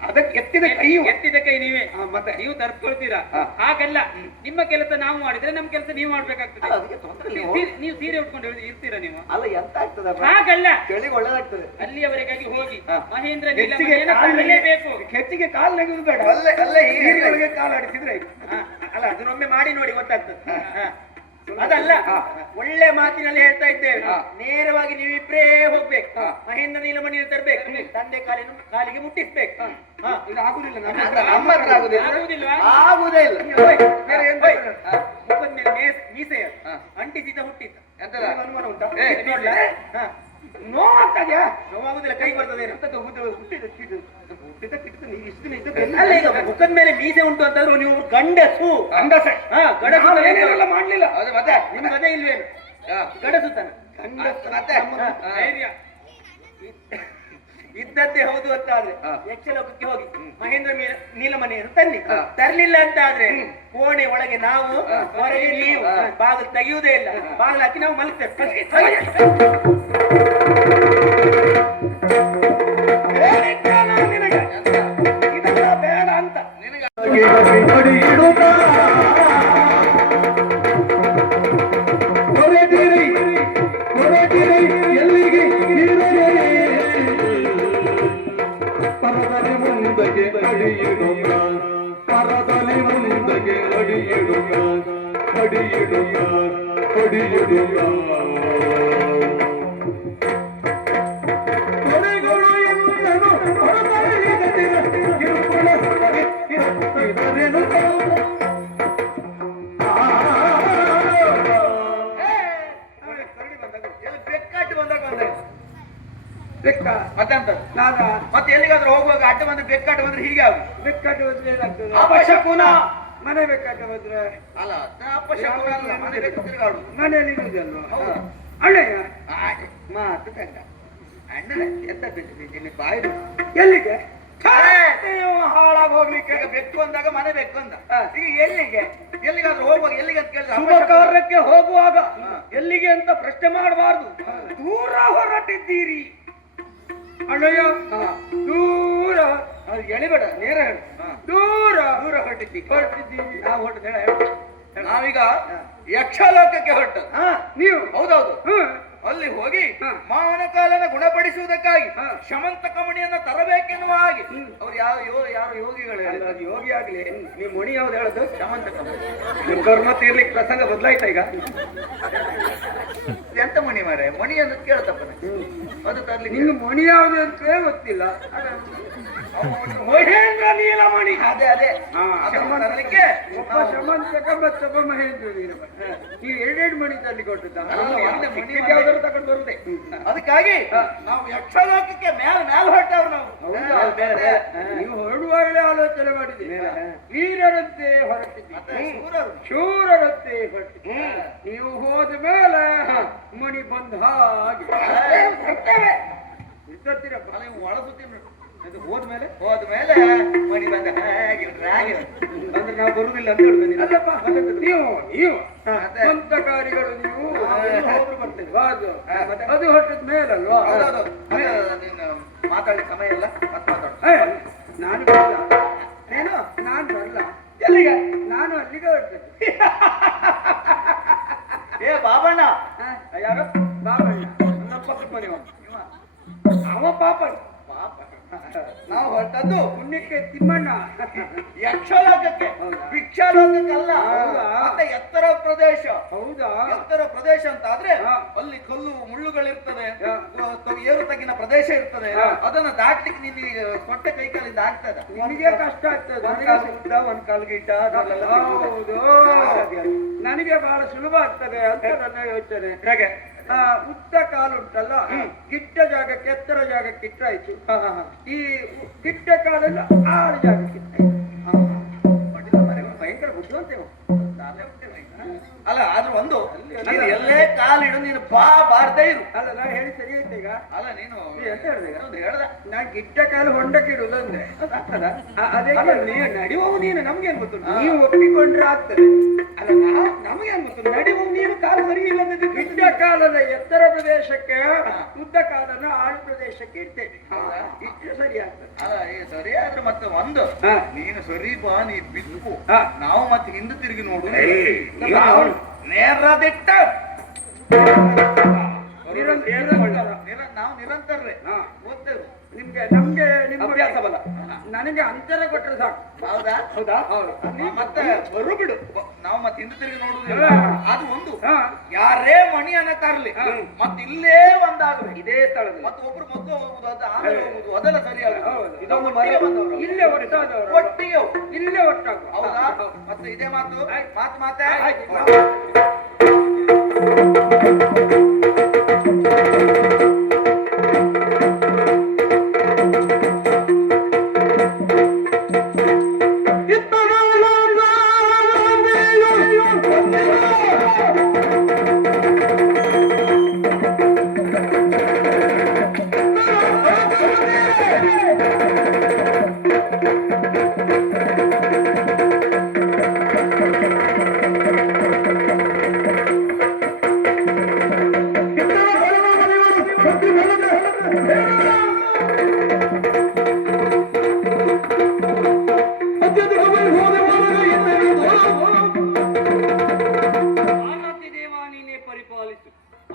ಅದಕ್ಕೆ ಎತ್ತಿದ ಕೈಯು ಎತ್ತಿದ ಕೈ ನೀವೇ, ಮತ್ತೆ ನೀವು ತರ್ಸ್ಕೊಳ್ತೀರಾ. ಹಾಗಲ್ಲ, ನಿಮ್ಮ ಕೆಲಸ ನಾವು ಮಾಡಿದ್ರೆ ನಮ್ಮ ಕೆಲಸ ನೀವು ಮಾಡ್ಬೇಕಾಗ್ತದೆ. ಅದಕ್ಕೆ ತೊಂದ್ರೆ ಇಲ್ಲ. ನೀವು ಸೀರೆ ಉಟ್ಕೊಂಡು ಇರ್ತೀರಾ ನೀವು? ಅಲ್ಲ, ಎಂತ ಆಗ್ತದೆ? ಹಾಗಲ್ಲ, ಚಳಿಗೆ ಒಳ್ಳೇದಾಗ್ತದೆ. ಅಲ್ಲಿಯವರೆಗಾಗಿ ಹೋಗಿ ಮಹೇಂದ್ರ ಹೆಚ್ಚಿಗೆ ತರಲೇಬೇಕು. ಹೆಚ್ಚಿಗೆ ಕಾಲು ನೆಗೆದು ಬೇಡ. ಅಲ್ಲೇ ನೀರಿನೊಳಗೆ ಕಾಲು ಆಡಿಸಿದ್ರೆ ಅಲ್ಲ, ಅದನ್ನೊಮ್ಮೆ ಮಾಡಿ ನೋಡಿ, ಗೊತ್ತಾಗ್ತದೆ. ಅದಲ್ಲ, ಒಳ್ಳೆ ಮಾತಿನಲ್ಲಿ ಹೇಳ್ತಾ ಇದ್ದೇವೆ. ನೇರವಾಗಿ ನೀವಿಬ್ರೇ ಹೋಗ್ಬೇಕು, ಮಹೇಂದ್ರ ನೀಲಮಣಿಯನ್ನು ತರಬೇಕು, ತಂದೆ ಕಾಲಿಗೆ ಮುಟ್ಟಿಸ್ಬೇಕು. ಇದು ಆಗುದಿಲ್ಲ. ನಮ್ಮ ಹತ್ರ ಆಗುದಿಲ್ಲ. ಆಗುದಿಲ್ವಾ? ಆಗುದೇ ಇಲ್ಲ. ಬೇರೆ ಎಂತ ಇಲ್ಲ. ಮುಖದ ಮೇಲೆ ಮೀಸೆಯ ಅಂಟಿಸಿದ ಹುಟ್ಟಿದ್ದ ಅನುಮಾನ ಉಂಟಾ? ನೋಡ್ಲಾ? ನೋವಾಗ್ತದ್ಯಾ? ನೋವಾಗುದಿಲ್ಲ, ಕೈ ಬರ್ತದೆ. ಹುಟ್ಟಿದ ಕಿಟ್ಟು ನೀವು ಇಷ್ಟು ದಿನ ಅಲ್ಲ, ಈಗ ಮುಖದ ಮೇಲೆ ಮೀಸೆ ಉಂಟು ಅಂತಂದ್ರೆ ನೀವು ಗಂಡಸು. ಗಂಡಸೆ. ಗಡಸು ಏನೇನೆಲ್ಲ ಮಾಡ್ಲಿಲ್ಲ. ಅದು ಮತ್ತೆ ನಿಮ್ಗೆ ಅದೇ ಇಲ್ವೇನು? ಗಡಸು ತಾನ ಮತ್ತೆ ಧೈರ್ಯ ಇದ್ದದ್ದೇ ಹೌದು ಅಂತ ಆದ್ರೆ ಯಕ್ಷಲೋಕಕ್ಕೆ ಹೋಗಿ ಮಹೇಂದ್ರ ನೀಲಮಣಿಯನ್ನು ತನ್ನಿ. ತರ್ಲಿಲ್ಲ ಅಂತ ಆದ್ರೆ ಕೋಣೆ ಒಳಗೆ ನಾವು, ಹೊರಗೆ ನೀವು. ಬಾಗಿಲು ತೆಗೆಯುವುದೇ ಇಲ್ಲ, ಬಾಗಿಲು ಹಾಕಿ ನಾವು ಮಲಗ್ತೇವೆ. ಇದೆಲ್ಲ ಬೇಡ ಅಂತ ಎಲ್ಲಿಗೆ ಪರದಲ್ಲಿ ಮುಂದಕ್ಕೆ ಅಡಿಯಿಡುತ್ತ, ಪರದಲ್ಲಿ ಮುಂದಕ್ಕೆ ಅಡಿಯಿಡುತ್ತ, ಅಡಿಯಿಡುತ್ತ, ಅಡಿಯಿಡುತ್ತ. ಕೊನೆಗಳು ಎಂದನು ಹೊರತರಿಗದಿರ ಕಿರುಕುಳ ಇರುತ್ತಿದರೇನು? ಬೆಕ್ಕಾಟು ಬಂದಾಗ ಬಂದ್ರೆ ಬೆಕ್ಕ ಮತ್ತೆಂತ ನಾದ ಮತ್ತೆ ಎಲ್ಲಿಗಾದ್ರೂ ಹೋಗುವಾಗ ಅಡ್ಡ ಬಂದ್ರೆ ಬೆಕ್ಕಾಟು ಬಂದ್ರೆ ಹೀಗೆ ಆಗುದು. ಬೆಕ್ಕಟ್ಟು ಹೋದ್ರೆ ಏನಾಗ್ತದೆ? ಅಪಶಕುನ. ಮನೆ ಬೆಕ್ಕಟ್ಟು ಹೋದ್ರೆ ಅಲ್ಲ, ಅಪಶಕುನ ಅಲ್ಲ, ಮನೆ ಬೆಕ್ಕು ತಿರುಗಾಡುದು. ಮನೆಯಲ್ಲಿ ಇರುವುದಲ್ವ? ಹೌದು. ಅಣ್ಣಯ್ಯ ಮಾತು ತಂಗ ಅಣ್ಣನ ಎಂತ ಬಿದ್ದು ಬಾಯಿ ಎಲ್ಲಿಗೆ? ಹಾಳಾಗಿ ಹೋಗ್ಲಿಕ್ಕೆ. ಈಗ ಬೆಕ್ಕು ಅಂದಾಗ ಮನೆ ಬೆಕ್ಕು ಅಂದ. ಈಗ ಎಲ್ಲಿಗೆ? ಎಲ್ಲಿಗಾದ್ರೂ ಹೋಗುವಾಗ ಎಲ್ಲಿಗೆ ಅಂತ ಶುಭ ಕೇಳಿದ್ರೆ ಕಾರ್ಯಕ್ಕೆ ಹೋಗುವಾಗ ಎಲ್ಲಿಗೆ ಅಂತ ಪ್ರಶ್ನೆ ಮಾಡಬಾರ್ದು. ದೂರ ಹೊರಟಿದ್ದೀರಿ ಅಣ್ಣಯ್ಯ, ದೂರ. ಅದು ಎಳಿಬೇಡ, ನೇರ ಹೇಳು. ದೂರ ದೂರ ಹೊರಟಿದ್ದೀವಿ. ನಾವು ಹೊರಟು ನಾವೀಗ ಯಕ್ಷಲೋಕಕ್ಕೆ ಹೊರಟು. ನೀವು ಹೌದೌದು. ಹ್ಮ್. ಅಲ್ಲಿ ಹೋಗಿ ಮಾವನ ಕಾಲನ ಗುಣಪಡಿಸುವುದಕ್ಕಾಗಿ ಶಮಂತಕ ಮಣಿಯನ್ನ ತರಬೇಕೆನ್ನುವ ಹಾಗೆ ಅವ್ರು ಯಾರು ಯೋಗಿಗಳು ಹೇಳಿದ್ರು. ಅದು ಯೋಗಿ ಆಗ್ಲಿ, ನೀವು ಮಣಿ ಯಾವ್ದು ಹೇಳೋದು? ಶಮಂತಕ ಮಣಿ. ನಿಮ್ ಧರ್ಮ ತೀರ್ಲಿಕ್ಕೆ ಪ್ರಸಂಗ ಬದಲಾಯ್ತಾ ಈಗ? ಎಂತ ಮಣಿ ಮಾರೆ? ಮಣಿ ಅಂತ ಕೇಳ್ತಪ್ಪ ಅದು ತರ್ಲಿಕ್ಕೆ. ನಿಮ್ಗೆ ಮಣಿ ಯಾವ್ದು ಅಂತ ಗೊತ್ತಿಲ್ಲ. ಮಹೇಂದ್ರ ನೀಲಮಣಿ. ಅದೇ ಅದನ್ನು ತರ್ಲಿಕ್ಕೆ ಒಬ್ಬ ಶಮಂತಕ ಮತ್ತೊಬ್ಬ ಮಹೇಂದ್ರ ನೀಲಮಣಿ. ನೀವು ಎರಡೆರಡು ಮಣಿ ತರ್ಲಿ ಕೊಟ್ಟಿದ್ದ. ಒಂದೇ ಮಣಿ ಯಾವ್ದಾದ್ರು ತಗೊಂಡು ಬರುದೇ. ಅದಕ್ಕಾಗಿ ನಾವು ಯಕ್ಷಲೋಕಕ್ಕೆ ಮ್ಯಾಲ ಹೊರಟವ್ರು ನಾವು. ನೀವು ಹೊರಡುವಾಗಲೇ ಆಲೋಚನೆ ಮಾಡಿದ್ದೀರಿ. ವೀರರಂತೆ ಹೊರಟಿದ್ದೀರಿ, ಶೂರರಂತೆ ಹೊರಟಿದ್ದೀರಿ. ನೀವು ಹೋದ ಮೇಲೆ ಮಣಿ ಬಂದ ಹಾಗೆ ಇರ್ತೀರಪ್ಪ. ಒಳ ಸುತ್ತಿ ಹೋದ್ಮೇಲೆ ಮಣಿ ಬಂದ ಅಂದ್ರೆ ನಾವು ಬರುದಿಲ್ಲ ಅಂತ ಹೇಳುದು. ಅಲ್ಲಪ್ಪ, ನೀವು ಸ್ವಂತಕಾರಿಗಳು, ನೀವು ಬರ್ತೇವೆ. ಅದು ಹೊರಟದ ಮೇಲಲ್ವಾ? ಮಾತಾಡಿ ಸಮಯ ಇಲ್ಲ, ಮತ್ತೆ ಮಾತಾಡ. ನಾನು ಬರಲ್ಲ. ಏನು? ನಾನು ಬರಲ್ಲ. ಎಲ್ಲಿಗೆ? ನಾನು ಅಲ್ಲಿಗೆ ಹೊರಟದ್ದು. ಏ ಬಾಬಣ್ಣ. ಯಾರು? ಬಾಬಣ್ಣ. ನಮ್ಮ ಪಕ್ಕದ ಮನೆಯವ. ಅವ ಪಾಪ. ನಾವು ಹೊರಟದ್ದು ಪುಣ್ಯಕ್ಕೆ ತಿಮ್ಮಣ್ಣ. ಯಕ್ಷಲೋಕಕ್ಕೆ, ಭಿಕ್ಷಾಲೋಕಕ್ಕಲ್ಲ. ಹೌದಾ? ಮತ್ತೆ ಎತ್ತರ ಪ್ರದೇಶ. ಹೌದಾ? ಎತ್ತರ ಪ್ರದೇಶ ಅಂತ ಆದ್ರೆ ಹಾ. ಅಲ್ಲಿ ಕಲ್ಲು ಮುಳ್ಳುಗಳಿರ್ತದೆ, ಹಾ. ಏರು ತಗ್ಗಿನ ಪ್ರದೇಶ ಇರ್ತದೆ. ಹಾ. ಅದನ್ನ ದಾಟ್ಲಿಕ್ಕೆ ನಿನಗೆ ಸೊಟ್ಟೆ ಕೈಕಾಲಿಂದ ಆಗ್ತದ. ನಿನಗೆ ಕಷ್ಟ ಆಗ್ತದೆ. ಒಂದ್ ಕಾಲು ಉದ್ದ, ಒಂದ್ ಕಾಲು ಗಿಡ್ಡ, ಅದೆಲ್ಲ ಹೌದು. ನನಗೆ ಬಹಳ ಸುಲಭ ಆಗ್ತದೆ ಅಂತ ನನ್ನ ಯೋಚನೆ. ಹೇಗೆ? ಉದ್ದ ಕಾಲು ಉಂಟಲ್ಲ, ಗಿಡ್ಡ ಜಾಗಕ್ಕೆ ಎತ್ತರ ಜಾಗಕ್ಕೆ ಇಟ್ಟಾಯ್ತು. ಈ ಗಿಡ್ಡ ಕಾಲನ್ನು ಆಳು ಜಾಗಕ್ಕೆ ಇಟ್ಟಾಯ್ತು. ಭಯಂಕರ ಬುದ್ಧಿವಂತೆ ಇವ. ಅಲ್ಲ ಆದ್ರೂ ಒಂದು, ನೀನು ಎಲ್ಲೇ ಕಾಲಿಡು ನೀನು ಬಾರ್ದೇ ಇರು. ಅಲ್ಲ ನಾ ಹೇಳಿ ಸರಿ ಆಯ್ತು ಈಗ. ಅಲ್ಲ ನೀನು ಎಂತ ಹೇಳಿದೆ? ಒಂದು ಹೇಳ್ದ. ನಾ ಗಿಡ್ಡ ಕಾಲು ಹೊಂಡಕ್ಕೆ ಇಡುದಂದ್ರೆ ಅದೇ ನೀವು ನಡೆಯುವವು ನೀನು, ನಮ್ಗೇನ್ ಗೊತ್ತು? ನೀವು ಒಪ್ಪಿಕೊಂಡ್ರೆ ಆಗ್ತದೆ. ಅಲ್ಲ ನಮಗೇನ್ ಗೊತ್ತು? ನಡೆಯುವ ನೀನು ಕಾಲು ಸರಿ ಇಲ್ಲದ ಗಿಡ್ಡ ಕಾಲದ ಎತ್ತರ ಪ್ರದೇಶಕ್ಕೆ, ಉದ್ದ ಕಾಲನ ಆಳ್ ಪ್ರದೇಶಕ್ಕೆ ಇಡ್ತೇನೆ. ಇಷ್ಟು ಸರಿ ಆಗ್ತದೆ. ಅಲ್ಲ ಈ ಸರಿ ಆದ್ರೆ ಮತ್ತೆ ಒಂದು, ನೀನು ಸರಿ ಬಾ, ನೀ ಬಿದ್ದು ನಾವು ಮತ್ತೆ ಹಿಂದೆ ತಿರುಗಿ ನೋಡು. ನೇರದಿಟ್ಟ ನಾವು ನಿರಂತರೇ ಓದ್ತೇವೆ. ನಮ್ಗೆ ನಿಮ್ಮ ಅಭ್ಯಾಸ ಬಲ. ನನಗೆ ಅಂತರ ಕೊಟ್ಟರೆ ಸಾಕು. ಹೌದಾ? ಹೌದಾ? ಹೌದು. ಮತ್ತೆ ಬರು ಬಿಡು, ನಾವು ಮತ್ತೆ ಹಿಂದೆ ತಿರುಗಿ ನೋಡುದಿಲ್ಲ. ಅದು ಒಂದು, ಹಾ. ಯಾರೇ ಮಣಿಯನ್ನ ತರಲಿ ಮತ್ತೆ ಇಲ್ಲೇ ಒಂದಾಗ್ಲಿ ಇದೇ ಸ್ಥಳದಲ್ಲಿ ಮತ್ತೆ ಒಬ್ರು ಮೊದಲು ಹೋಗುದು, ಅದು ಆಮೇಲೆ ಹೋಗುದು, ಅದೆಲ್ಲ ಸರಿಯಾಗಿ ಹೌದು. ಇದೊಂದು ಮರ ಬಂದವರು ಇಲ್ಲೇ ಒಟ್ಟಾದವರು, ಒಟ್ಟಿಗೆ ಹೋಗು. ಇಲ್ಲೇ ಒಟ್ಟಾಗ. ಹೌದಾ? ಮತ್ತೆ ಇದೇ ಮಾತು ಮಾತೆ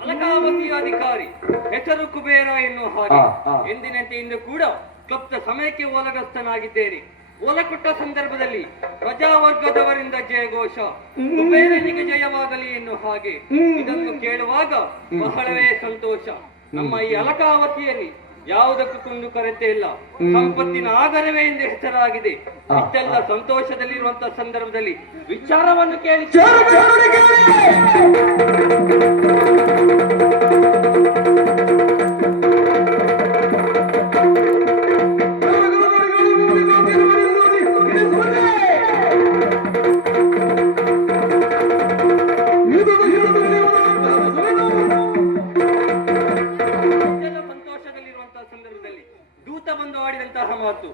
ಅಲಕಾವತಿಯ ಅಧಿಕಾರಿ, ಹೆಸರು ಕುಬೇರ ಎನ್ನುವ ಹಾಗೆ ಎಂದಿನಂತೆ ಇಂದು ಕೂಡ ಕ್ಲಪ್ತ ಸಮಯಕ್ಕೆ ಓಲಗಸ್ತನಾಗಿದ್ದೇನೆ. ಓಲ ಕೊಟ್ಟ ಸಂದರ್ಭದಲ್ಲಿ ಪ್ರಜಾವರ್ಗದವರಿಂದ ಜಯಘೋಷ, ಕುಬೇರನಿಗೆ ಜಯವಾಗಲಿ ಎನ್ನುವ ಹಾಗೆ. ಇದನ್ನು ಕೇಳುವಾಗ ಬಹಳವೇ ಸಂತೋಷ. ನಮ್ಮ ಈ ಅಲಕಾವತಿಯಲ್ಲಿ ಯಾವುದಕ್ಕೂ ಕುಂದು ಕೊರತೆ ಇಲ್ಲ, ಸಂಪತ್ತಿನ ಆಗರವೇ ಎಂದು ಹೆಸರಾಗಿದೆ. ಇಷ್ಟೆಲ್ಲ ಸಂತೋಷದಲ್ಲಿರುವಂತಹ ಸಂದರ್ಭದಲ್ಲಿ ವಿಚಾರವನ್ನು ಕೇಳಿ ಬಂದು ಆಡಿದಂತಹ ಮಾತು,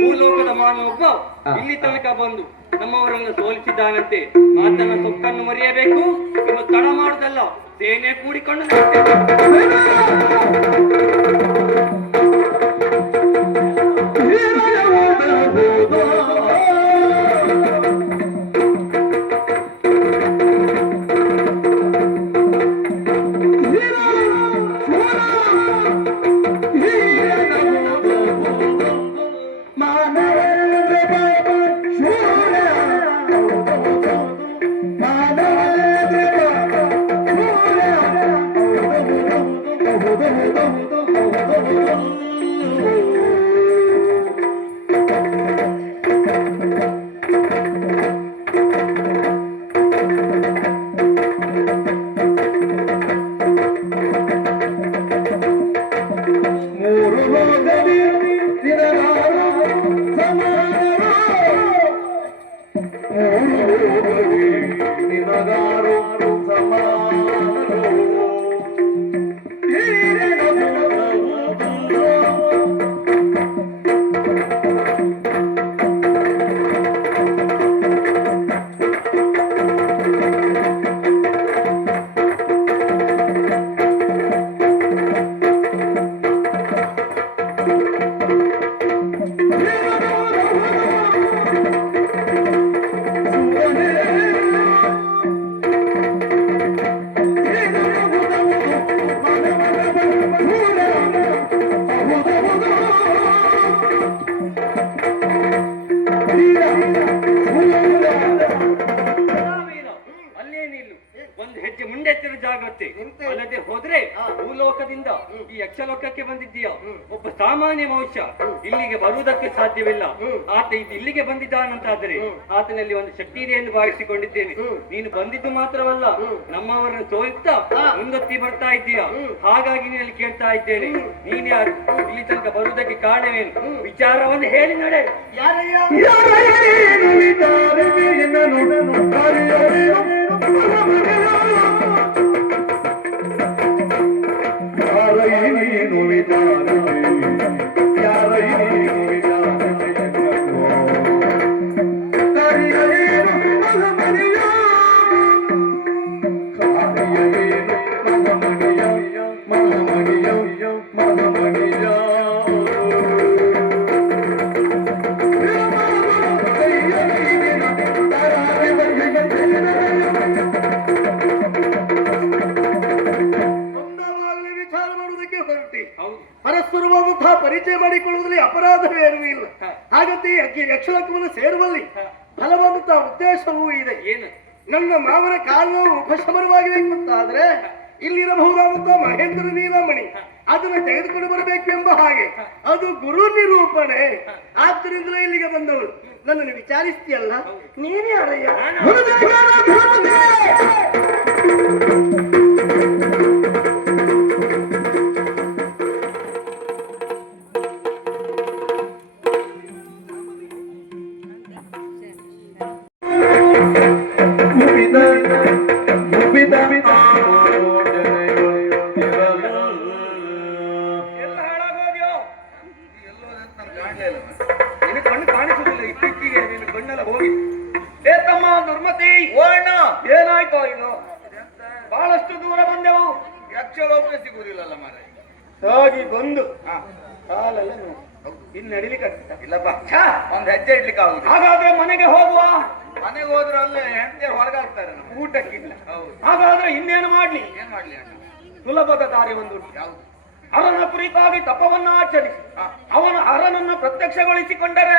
ಭೂಲೋಕದ ಮಾನವೊಬ್ಬ ಇಲ್ಲಿ ತನಕ ಬಂದು ನಮ್ಮವರನ್ನು ಸೋಲಿಸಿದ್ದಾನಂತೆ. ಆತನ ಸೊಕ್ಕನ್ನು ಮರೆಯಬೇಕು. ಇನ್ನು ತಡ ಮಾಡುವುದಲ್ಲ, ಸೇನೆ ಕೂಡಿಕೊಂಡು ಯಕ್ಷಲೋಕಕ್ಕೆ ಬಂದಿದ್ದೀಯ. ಒಬ್ಬ ಸಾಮಾನ್ಯ ಮನುಷ್ಯ ಇಲ್ಲಿಗೆ ಬರುವುದಕ್ಕೆ ಸಾಧ್ಯವಿಲ್ಲ. ಆತ ಇಲ್ಲಿಗೆ ಬಂದಿದ್ದಾನಂತಾದರೆ ಆತನಲ್ಲಿ ಒಂದು ಶಕ್ತಿ ಇದೆ ಎಂದು ಭಾವಿಸಿಕೊಂಡಿದ್ದೇನೆ. ನೀನು ಬಂದಿದ್ದು ಮಾತ್ರವಲ್ಲ, ನಮ್ಮವರನ್ನು ಸೋಲಿಸ್ತಾ ಮುಂದೊತ್ತಿ ಬರ್ತಾ ಇದ್ದೀಯ. ಹಾಗಾಗಿ ನೀನಲ್ಲಿ ಕೇಳ್ತಾ ಇದ್ದೇನೆ, ನೀನು ಯಾರು, ಇಲ್ಲಿ ತನಕ ಬರುವುದಕ್ಕೆ ಕಾರಣವೇನು, ವಿಚಾರವನ್ನು ಹೇಳಿ ನಡೆ. ಪರಸ್ಪರವಾದಂತಹ ಪರಿಚಯ ಮಾಡಿಕೊಳ್ಳುವುದರಲ್ಲಿ ಅಪರಾಧವೇನೂ ಇಲ್ಲ. ಹಾಗಂತೆ ಯಕ್ಷಲೋಕವನ್ನು ಸೇರುವಲ್ಲಿ ಫಲವಾದಂತಹ ಉದ್ದೇಶವೂ ಇದೆ. ಏನು? ನನ್ನ ಮಾವನ ಕಾಲು ಉಪಶಮನವಾಗಬೇಕು ಅಂತಾದ್ರೆ ಇಲ್ಲಿರಬಹುದಾದಂತಹ ಮಹೇಂದ್ರ ನೀಲಮಣಿ ಅದನ್ನು ತೆಗೆದುಕೊಂಡು ಬರಬೇಕು ಎಂಬ ಹಾಗೆ ಅದು ಗುರು ನಿರೂಪಣೆ. ಆದ್ದರಿಂದಲೇ ಇಲ್ಲಿಗೆ ಬಂದವಳು. ನನ್ನನ್ನು ವಿಚಾರಿಸ್ತೀಯಲ್ಲ, ನೀನೇ ಯಾರಯ್ಯ? ಎಲ್ಲ ಹಾಳಾಗೋದ್ಯೋ? ನಿನ್ನ ಕಣ್ಣು ಕಾಣಿಸುವುದಿಲ್ಲ ಇತ್ತೀಚೆಗೆ, ನಿನ್ನ ಕಣ್ಣೆಲ್ಲ ಹೋಗಿ. ಏ ತಮ್ಮ ದುರ್ಮತಿ, ಓಣ್ಣ ಏನಾಯ್ತೋ ಇನ್ನು? ಬಹಳಷ್ಟು ದೂರ ಬಂದೆವು, ಯಕ್ಷಲೋಕ ಸಿಗುವುದಿಲ್ಲಲ್ಲ ಮಾರೆ. ಹೋಗಿ ಬಂದು ಕಾಲೆಲ್ಲ ಇನ್ನು ನಡಿಲಿಕ್ಕೆ ಇಲ್ಲಪ್ಪ, ಒಂದ್ ಹೆಜ್ಜೆ ಇಡ್ಲಿಕ್ಕೆ ಆಗುದು. ಹಾಗಾದ್ರೆ ಮನೆಗೆ ಹೋಗುವ. ಮನೆಗೆ ಹೋದ್ರೆ ಅಲ್ಲೇ ಹೆಂಡತಿ ಹೊರಗಾಗ್ತಾರೆ, ಊಟಕ್ಕಿಲ್ಲ. ಹೌದು. ಹಾಗಾದ್ರೆ ಇನ್ನೇನು ಮಾಡ್ಲಿ? ಏನ್ ಮಾಡ್ಲಿ ಅಣ್ಣ? ಸುಲಭದ ದಾರಿ ಒಂದು. ಯಾವುದು? ಅರನ ಕುರಿತಾಗಿ ತಪವನ್ನ ಆಚರಿಸಿ ಅವನ ಅರನನ್ನ ಪ್ರತ್ಯಕ್ಷಗೊಳಿಸಿಕೊಂಡರೆ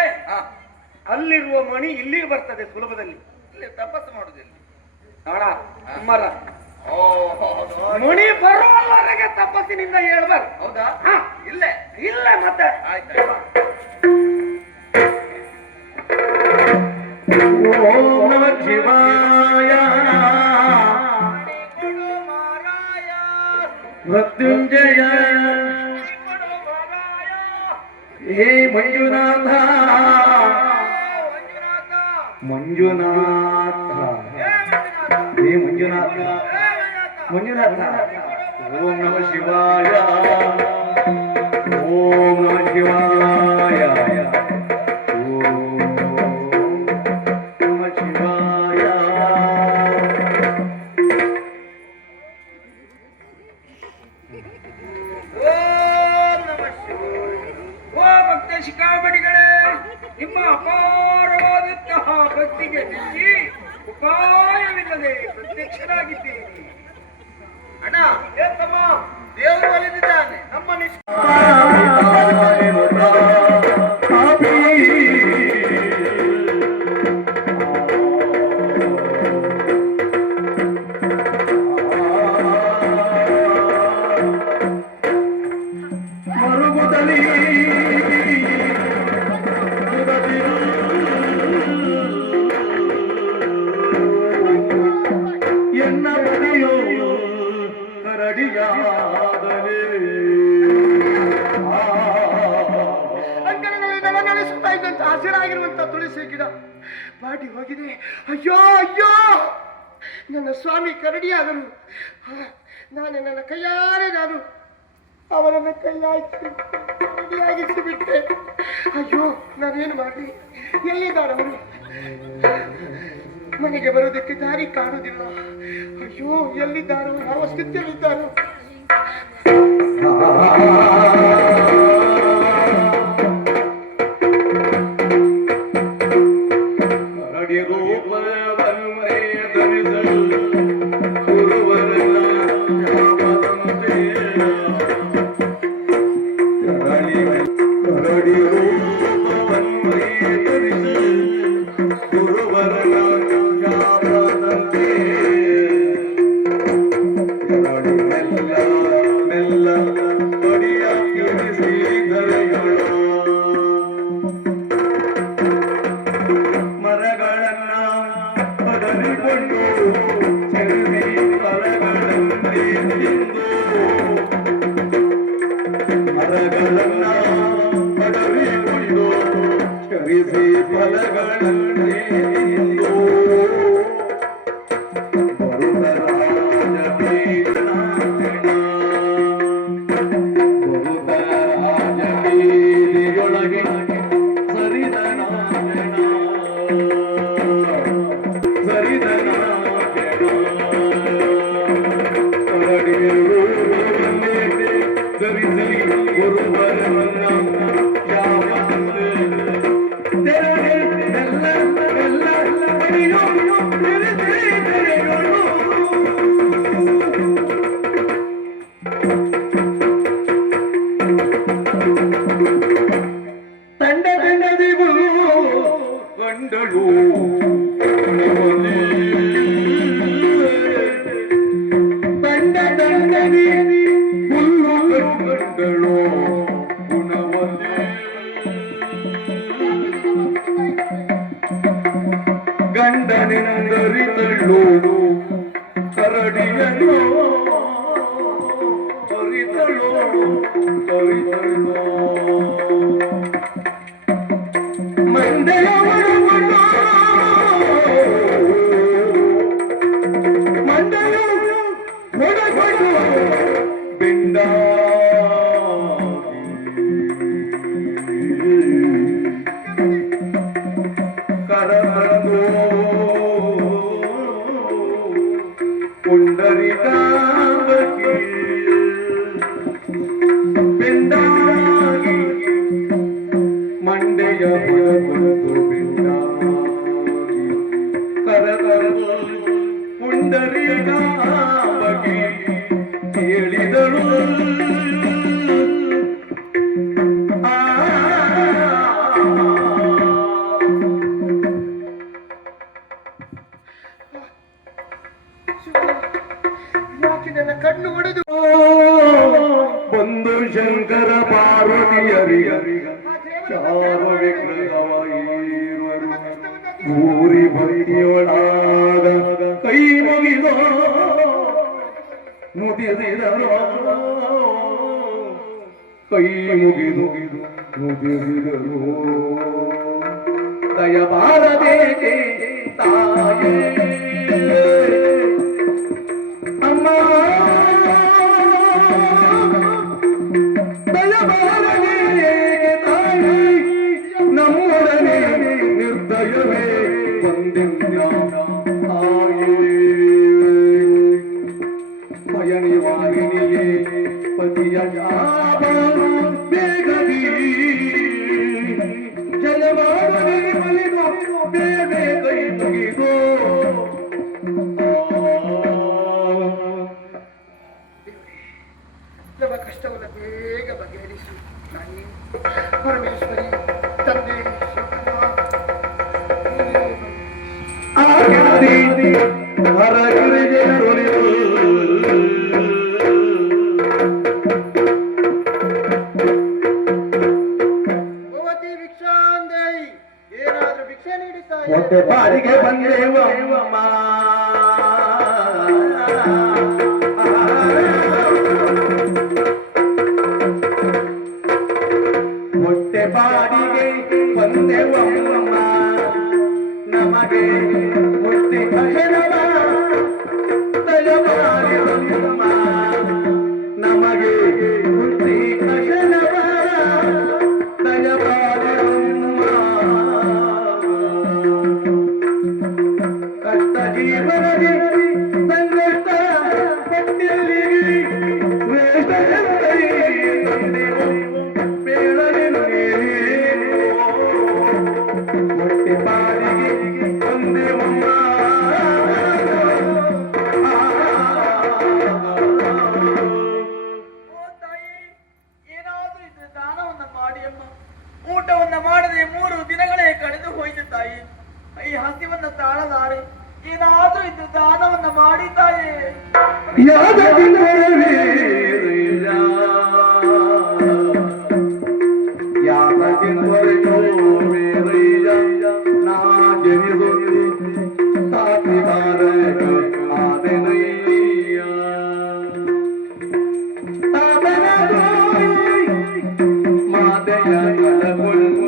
ಅಲ್ಲಿರುವ ಮಣಿ ಇಲ್ಲಿಗೆ ಬರ್ತದೆ ಸುಲಭದಲ್ಲಿ. ಇಲ್ಲಿ ತಪಸ್ಸು ಮಾಡುದಿಲ್ಲ ನೋಡ ಮರ ಓ ಮಣಿ ಬರುವವರೆಗೆ ತಪಸ್ಸಿನಿಂದ ಹೇಳ್ಬಾರ್ದು. ಹೌದಾ? ಹಾ, ಇಲ್ಲೇ ಇಲ್ಲ ಮತ್ತೆ ಆಯ್ತು. ಓಂ ನಮಃ ಶಿವಾಯ ಮೃತ್ಯುಂಜಯ ಹೇ ಮಂಜುನಾಥ ಮಂಜುನಾಥ ಹೇ ಮಂಜುನಾಥ ಮಂಜುನಾಥ. ಓಂ ನಮಃ ಶಿವಾಯ ಓಂ ನಮಃ ಶಿವಾಯ ಓಂ ನಮಃ ಶಿವಾಯ. ಓಂ ನಮಃ ಶಿವಾಯ. ಓ ಭಕ್ತ ಶಿಖಾಮಣಿಗಳೇ, ನಿಮ್ಮ ಅಪಾರವಾದಂತಹ ಭಕ್ತಿಗೆ ಮೆಚ್ಚಿ ಉಪಾಯವಿಲ್ಲದೆ ಪ್ರತ್ಯಕ್ಷರಾಗಿದ್ದೀರಿ. ಅಣ್ಣ, ಏತಮ್ಮ, ದೇವರು ಒಲಿದಿದ್ದಾನೆ. ನಮ್ಮ ಹಸಿರಾಗಿರುವಂತ ತುಳಸಿ ಗಿಡ ಬಾಡಿ ಹೋಗಿದೆ. ಅಯ್ಯೋ ಅಯ್ಯೋ, ನನ್ನ ಸ್ವಾಮಿ ಕರಡಿಯಾದರು. ನಾನೇ ನನ್ನ ಕೈಯಾರೆ ನಾನು ಅವರನ್ನು ಕೈಯಾಗಿಸಿ ಬಿಟ್ಟೆ. ಅಯ್ಯೋ, ನಾನೇನು ಮಾಡಲಿ? ಎಲ್ಲಿದ್ದಾರವರು? ಮನೆಗೆ ಬರೋದಕ್ಕೆ ದಾರಿ ಕಾಣುವುದಿಲ್ಲ. ಅಯ್ಯೋ, ಎಲ್ಲಿದ್ದಾರೋ? ಯಾವ ಸ್ಥಿತಿಯಲ್ಲಿದ್ದಾರೋ? ಮೆಲ್ಲ ಧರಿಸಿ ಫಲಗಳನ್ನೇ ತಿಂದು ಬರುತ್ತ ರಾಜಬೀದಿಯೊಳಗೆ ಸರಿದ ಧರಿಸಿ ಗುರುವರನ್ನ ತಂಡ ತಂಡದಿಗೂ ಗಂಡಳು ತಂಡ ತಂಡದಿ ಹುಲ್ಲು ಗಂಡಳು ಗುಣವಲ್ಲಿ ಗಂಡನೆಂದರಿತಳು ಕರಡಿಯಳು ಅರಿತಳು ಅರಿತಳು ಮಂಡೆಯ ಒಳಗೊಂಡು ಮಂಡೆಯ ಒಳಗೊಂಡು ಬಿಂಡ ಕರಮಂದು ಪುಂಡರಿಕಾಂಬಕಿ ಬಿಂದಾಗಿ ಮಂಡೆಯ ಹೊರಗೊಂಡು ಬಿಂದಾಗಿ ಕರಮಂದು ಪುಂಡರಿಕಾಂಬಕಿ ಹೇಳಿದಳು ಯಾಕೆ ನನ್ನ ಕಣ್ಣು ಹೊಡೆದು ಬಂದು ಶಂಕರ ಪಾರ್ವತಿಯರಿಗ ಶಾಪ ವಿಗ್ರಹವೈರುವರು ಊರಿ ಬೈದಿಯೊಳಾಗ ಕೈ ಮುಗಿದೋ ನುಡಿದಿದರು ಕೈ ಮುಗಿದು ನುಡಿದಿದರು ದಯಬಾರದೆ ತಾಯೇ ಅಮ್ಮ ದಯಬಾರದೆ ತಾಯಿ ನಮ್ಮೊಡನೆ ನಿರ್ದಯವೇ ಬಂದೆಂದ ತಾಯೇ ಭಯ ನಿವಾರಿಣಿಯೇ ಪತಿಯ ಶಾಪ ಬೇಗದಿ ಜಲವಾರನೆ ಬಲಿದು ಬೇರೆ ಕೈ ಮುಗಿದು ನಮ್ಮ ಕಷ್ಟವನ್ನು ಬೇಗ ಬಗೆಹರಿಸು ತಾಯಿ ಪರಮೇಶ್ವರಿ ತಂದೆ ಹೊರಗಿರಿಗೆ ಭಗವತಿ ಭಿಕ್ಷಾಂದೇಯಿ ಏನಾದ್ರೂ ಭಿಕ್ಷೆ ನೀಡುತ್ತಾ ಹೊಟ್ಟೆ ಬಾರಿಗೆ ಬಂದೇವ ಹೊಟ್ಟೆ ಬಾಡಿಗೆ ಬಂದೆವಮ್ಮ ನಮಗೆ ಮುಟ್ಟಿ ಭಜನವ ತಲವಾರಿವಮ್ಮ ನಮಗೆ ಮುಟ್ಟಿ ಭಜನವ ತಲವಾರಿವಮ್ಮ ಕಷ್ಟ ಜೀವನದಿ ಸಂಕಷ್ಟ ಪಟ್ಟಿಯಲ್ಲಿ ಹೊಟ್ಟೆ ಬಾರಿಗೆ ಒಂದೇವಮ್ಮ ಏನಾದ್ರೂ ಇದ್ರೆ ದಾನವನ್ನ ಮಾಡಿ ಅಮ್ಮ ಊಟವನ್ನ ಮಾಡದೆ 3 ದಿನಗಳೇ ಕಳೆದು ಹೋಯ್ತು ತಾಯಿ ಈ ಹಸಿವನ್ನ ತಾಳಲಾರೆ ಏನಾದ್ರೂ ಇದ್ರೆ ದಾನವನ್ನ ಮಾಡಿ ತಾಯಿ ಮಾತೆಯ ಕಳಗೊಂಡು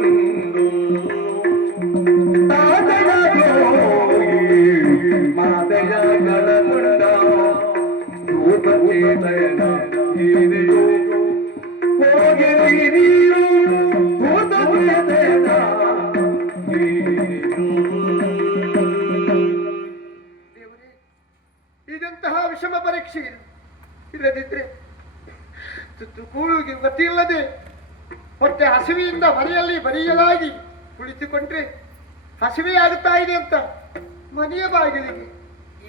ಕೂಳಿಗೆ ಗತಿಯಿಲ್ಲದೆ ಹೊಟ್ಟೆ ಹಸಿವೆಯಿಂದ ಮನೆಯಲ್ಲಿ ಬರೆಯಲಾಗಿ ಕುಳಿತುಕೊಂಡ್ರೆ ಹಸಿವೆ ಆಗುತ್ತಾ ಇದೆ ಅಂತ ಮನೆಯ ಬಾಗಿಲಿಗೆ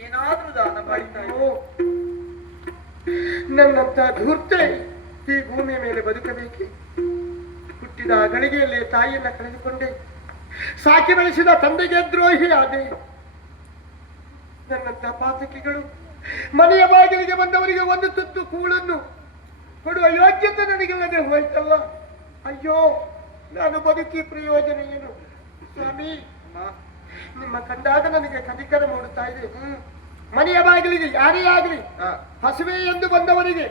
ಏನಾದ್ರೂ ದಾನ ಮಾಡಿತಾ ಓ, ನನ್ನಂತ ಧೂರ್ತೆ ಈ ಭೂಮಿಯ ಮೇಲೆ ಬದುಕಬೇಕೆ? ಹುಟ್ಟಿದ ಗಳಿಗೆಯಲ್ಲಿ ತಾಯಿಯನ್ನ ಕಳೆದುಕೊಂಡೆ, ಸಾಕಿ ಬೆಳೆಸಿದ ತಂದೆಗೆ ದ್ರೋಹಿ ಆದೆ. ನನ್ನಂತ ಪಾತಕಿಗಳು ಮನೆಯ ಬಾಗಿಲಿಗೆ ಬಂದವರಿಗೆ ಒಂದು ತುತ್ತು ಕೂಳನ್ನು ಕೊಡುವ ಯೋಗ್ಯತೆ ನನಗಿಲ್ಲದೆ ಹೋಯ್ತಲ್ಲ. ಅಯ್ಯೋ, ನಾನು ಬದುಕಿ ಪ್ರಯೋಜನ ಏನು? ಸ್ವಾಮಿ, ನಿಮ್ಮ ಕಂಡಾಗ ನನಗೆ ಕನಿಕರ ಮೂಡುತ್ತಾ ಇದೆ. ಮನೆಯ ಬಾಗಿಲಿಗೆ ಯಾರೇ ಆಗಲಿ ಹಸಿವೆ ಎಂದು ಬಂದವರಿಗೆ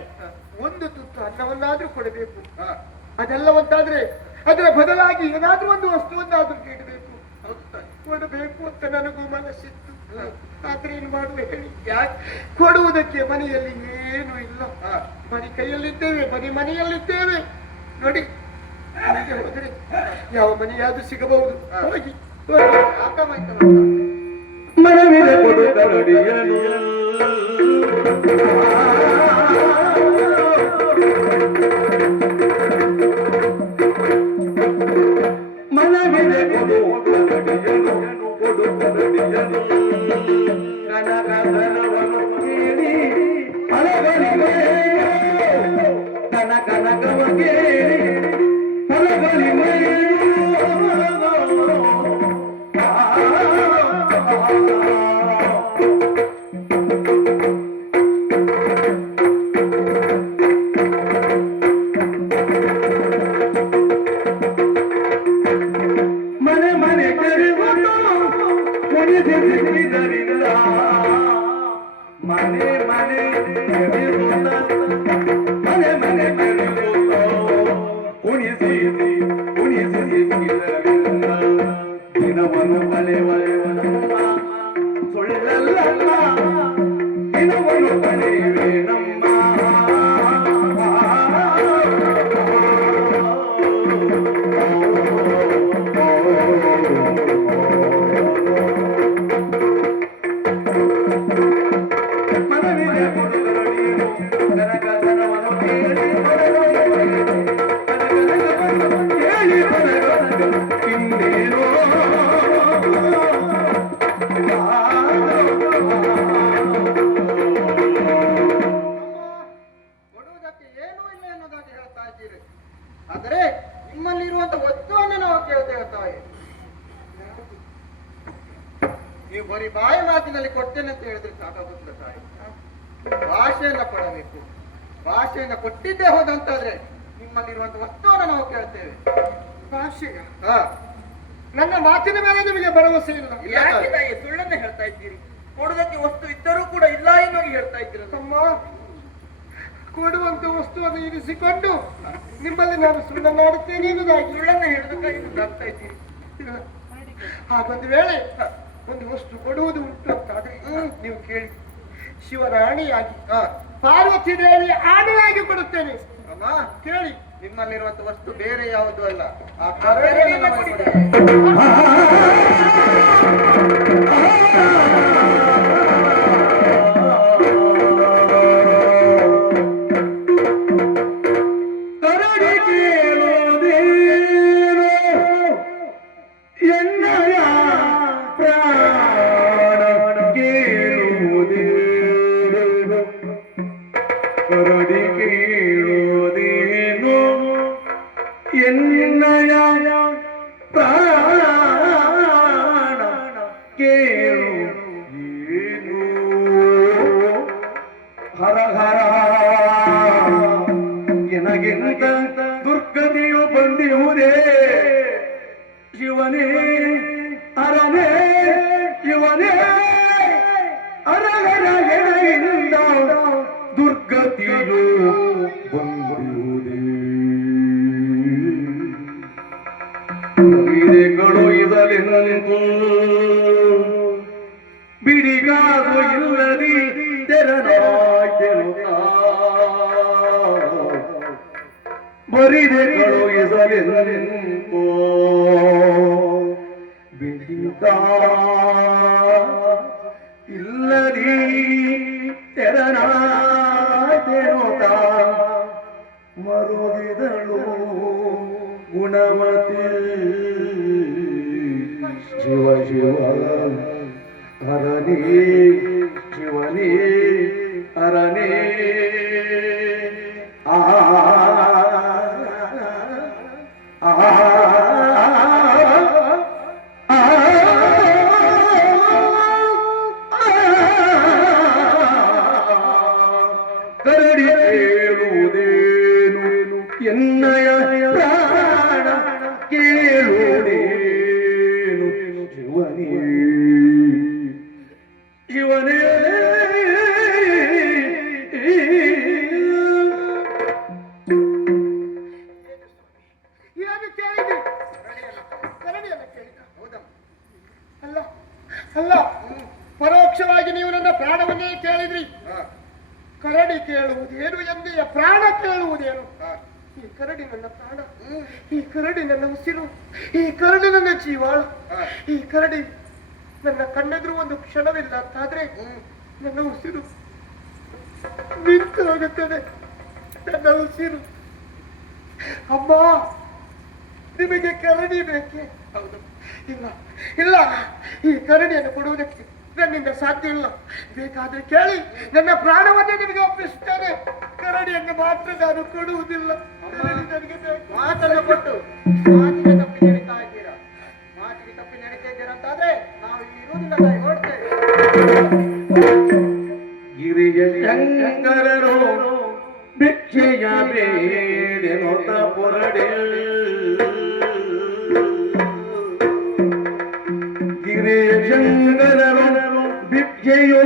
ಒಂದು ತುತ್ತು ಅನ್ನವನ್ನಾದ್ರೂ ಕೊಡಬೇಕು. ಅದೆಲ್ಲವಂತಾದ್ರೆ ಅದರ ಬದಲಾಗಿ ಏನಾದ್ರೂ ಒಂದು ವಸ್ತುವನ್ನಾದ್ರೂ ನೀಡಬೇಕು, ಕೊಡಬೇಕು ಅಂತ ನನಗೂ ಮನಸ್ಸಿತ್ತು. ಆದ್ರೆ ಏನು ಮಾಡುವೆ ಹೇಳಿ? ಯಾಕೆ ಕೊಡುವುದಕ್ಕೆ ಮನೆಯಲ್ಲಿ ಏನು ಇಲ್ಲ. ಬರೀ ಕೈಯಲ್ಲಿದ್ದೇವೆ, ಬರೀ ಮನೆಯಲ್ಲಿದ್ದೇವೆ. ನೋಡಿ, ಮನೆಗೆ ಹೋದರೆ ಯಾವ ಮನೆಯಾದ್ರೂ ಸಿಗಬಹುದು. ಹೋಗಿ ಮನವಿದೆ ಕೊಡು ಕರಡಿಯನು ಮನವಿದೆ ಕೊಡು ಕರಡಿಯನು ಕೊಡು ಕರಡಿಯನು ಕನಕನವನ್ನು ಕೇಳಿ ಹಲಗಲಿಗೆ ಕನಕನಕವ ಕೇಳಿ ಹಲಗಲಿಗೆ ಮನೆ ಮನೆ ಕರೆಯುವುದು ಕುಣಿಸಿದ್ದರಿಂದ ಮನೆ ಮನೆ ಕರೆಯುವುದು ಮನೆ ಮನೆ ಕರೆಯುವುದು ಕುಣಿಸಿ ಕುಣಿಸಿದ್ದರಿಂದ ದಿನವನ್ನು ಬಳೆವಳೆವನಮ್ಮ ಸುಳ್ಳಲ್ಲ ದಿನವನ್ನು ಬಳೆವೇನಮ್ಮ ಮನವಿದೆ ಕೊಡುಗರಡಿಯನು ಕನಕತನವನ್ನು ಕೇಳಿ ಕೇಳಿ ಇನ್ನೇನೋ ಕೊಡುವುದಕ್ಕೆ ಏನೂ ಇಲ್ಲ ಎನ್ನುವುದಾಗಿ ಹೇಳ್ತಾ ಇದ್ದೀರಿ. ಆದರೆ ನಿಮ್ಮಲ್ಲಿರುವಂತ ವಸ್ತುವನ್ನು ನಾವು ಕೇಳ್ತೇವೆ ತಾಯಿ. ನೀವು ಬರೀ ಬಾಯಿ ಮಾತಿನಲ್ಲಿ ಕೊಡ್ತೇನೆ ಅಂತ ಹೇಳಿದ್ರೆ ಸಾಕಾಗುತ್ತಿಲ್ಲ ತಾಯಿ. ಭಾಷೆಯನ್ನ ಕೊಡಬೇಕು. ಭಾಷೆಯನ್ನ ಕೊಟ್ಟಿದ್ದೇ ಹೋದಂತಾದ್ರೆ ನಿಮ್ಮಲ್ಲಿರುವಂತ ವಸ್ತುವನ್ನು ನಾವು ಕೇಳ್ತೇವೆ. ಭಾಷೆಯ ನನ್ನ ಮಾತಿನ ಮೇಲೆ ನಿಮಗೆ ಭರವಸೆ ಇಲ್ಲ. ಯಾಕೆ ತಾಯಿ ಸುಳ್ಳನ್ನ ಹೇಳ್ತಾ ಇದ್ದೀರಿ? ಕೊಡುವುದಕ್ಕೆ ವಸ್ತು ಇದ್ದರೂ ಕೂಡ ಇಲ್ಲ ಎನ್ನುವಾಗಿ ಹೇಳ್ತಾ ಇದ್ದೀರ. ತಮ್ಮ, ಕೊಡುವಂತ ವಸ್ತುವನ್ನು ಇರಿಸಿಕೊಂಡು ನಿಮ್ಮಲ್ಲಿ ನಾನು ಸುಳ್ಳನ್ನಾಡುತ್ತೇನೆ ಎನ್ನುವುದಾಗಿ ಸುಳ್ಳನ್ನ ಹೇಳೋದಕ್ಕಾಗಿ ಮುಂದಾಗ್ತಾ ಇದ್ದೀರಿ. ಹಾಗೊಂದು ವೇಳೆ ಒಂದು ವಸ್ತು ಕೊಡುವುದು ಉಂಟು ಅಂತಾದ್ರೆ ನೀವು ಕೇಳಿ, ಶಿವರಾಣಿಯಾಗಿ ಪಾರ್ವತಿ ದೇವಿ ಆಣೆಯಾಗಿ ಕೊಡುತ್ತೇನೆ. ಅಮ್ಮ, ಕೇಳಿ, ನಿಮ್ಮಲ್ಲಿರುವಂತ ವಸ್ತು ಬೇರೆ ಯಾವುದು ಅಲ್ಲ, ಆ ಕರಡಿಯನ್ನ ಕೊಡಿದೆ. ಕರಡಿ ಕೇಳುವುದೇನು ಎನ್ನಯ ಪ್ರಾಣ ಕೇಳುವುದೇನು ಕರಡಿ ಕೇಳುವುದೇನು ಎನ್ನಯ ಪ್ರಾಣ ಕೇಳುವುದೇನು ಹರ ಹರ ಎನಗಿಂತ ದುರ್ಗತಿಯು ಬಂದಿರುವುದೇ ಶಿವನೇ ಅರನೇ ಶಿವನೇ ಅರಗರ ಎನಗಿಂದ ದುರ್ಗತಿಯು ಬಂದಿರುವುದೇ ಕವಿತೆಗಳು ಇದಲೆಂದು ಬಿಡಿಗಾದು ಇಲ್ಲದಿ ತೆರನಾಯ್ತೆನುತ್ತಾ ಬರಿದೆ ಕಳುಹಿಸಲೆಂದು ಬಿಡಿಗ ಇಲ್ಲದಿ ತೆರನಾಯ್ತೆನುತ್ತಾ ಮರು ಶಿವ ಶಿವ ಹರನೇ ಶಿವನೇ ಹರನೇ ಆ ಕರಡಿ ಕೇಳುವುದೇನು ಎನ್ನಯ ಪ್ರಾಣ ಕೇಳುವುದೇನು ಶಿವನೇ ಶಿವನೇ ಏನು ಕೇಳಿದ್ರಿ? ಕರಡಿಯನ್ನು ಕೇಳಿದ? ಹೌದಾ? ಅಲ್ಲ ಅಲ್ಲ, ಪರೋಕ್ಷವಾಗಿ ನೀವು ನನ್ನ ಪ್ರಾಣವನ್ನೇ ಕೇಳಿದ್ರಿ. ಕರಡಿ ಕೇಳುವುದೇನು ಎಂದೆಯ ಪ್ರಾಣ ಕೇಳುವುದೇನು? ಈ ಕರಡಿ ನನ್ನ ಪ್ರಾಣ, ಈ ಕರಡಿ ನನ್ನ ಉಸಿರು, ಈ ಕರಡಿ ನನ್ನ ಜೀವಾಳ. ಈ ಕರಡಿ ನನ್ನ ಕಣ್ಣೆದುರು ಒಂದು ಕ್ಷಣವಿಲ್ಲ ಅಂತಾದ್ರೆ ನನ್ನ ಉಸಿರು ನಿಂತು ಹೋಗುತ್ತದೆ. ನನ್ನ ಉಸಿರು. ಅಮ್ಮ, ನಿಮಗೆ ಕರಡಿ ಬೇಕೆ? ಹೌದು. ಇಲ್ಲ ಇಲ್ಲ, ಈ ಕರಡಿಯನ್ನು ಕೊಡುವುದಕ್ಕೆ ನನ್ನಿಂದ ಸಾಧ್ಯ ಇಲ್ಲ. ಬೇಕಾದ್ರೆ ಕೇಳಿ, ನನ್ನ ಪ್ರಾಣವನ್ನೇ ನಿಮಗೆ ಒಪ್ಪಿಸುತ್ತೇನೆ. ಕರಡಿಯನ್ನು ಮಾತ್ರ ನಾನು ಕೊಡುವುದಿಲ್ಲ. ಕರಡಿ ನನಗೆ ಬೇಕು. ಮಾತನ್ನು ಕೊಟ್ಟು ಮಾತಿಗೆ ತಪ್ಪಿ ನಡೀತಾ ಇದ್ದೀರಾ. ಮಾತಿಗೆ ತಪ್ಪಿ ನಡೀತಾ ಇದ್ದೀರಾ ಅಂತಾದ್ರೆ ನಾವು ಇಲ್ಲಿ ಇರುವುದಿಲ್ಲ, ತಾಯಿ, ಹೊರಡ್ತೇವೆ. ಗಿರಿಯ ಶಂಕರರು ಭಿಕ್ಷೆಯ ಬೇಡೆನೊತ ಪೊರಡೆ ಗಿರಿಯ ಶಂಕರರು ಭಿಕ್ಷೆಯೋ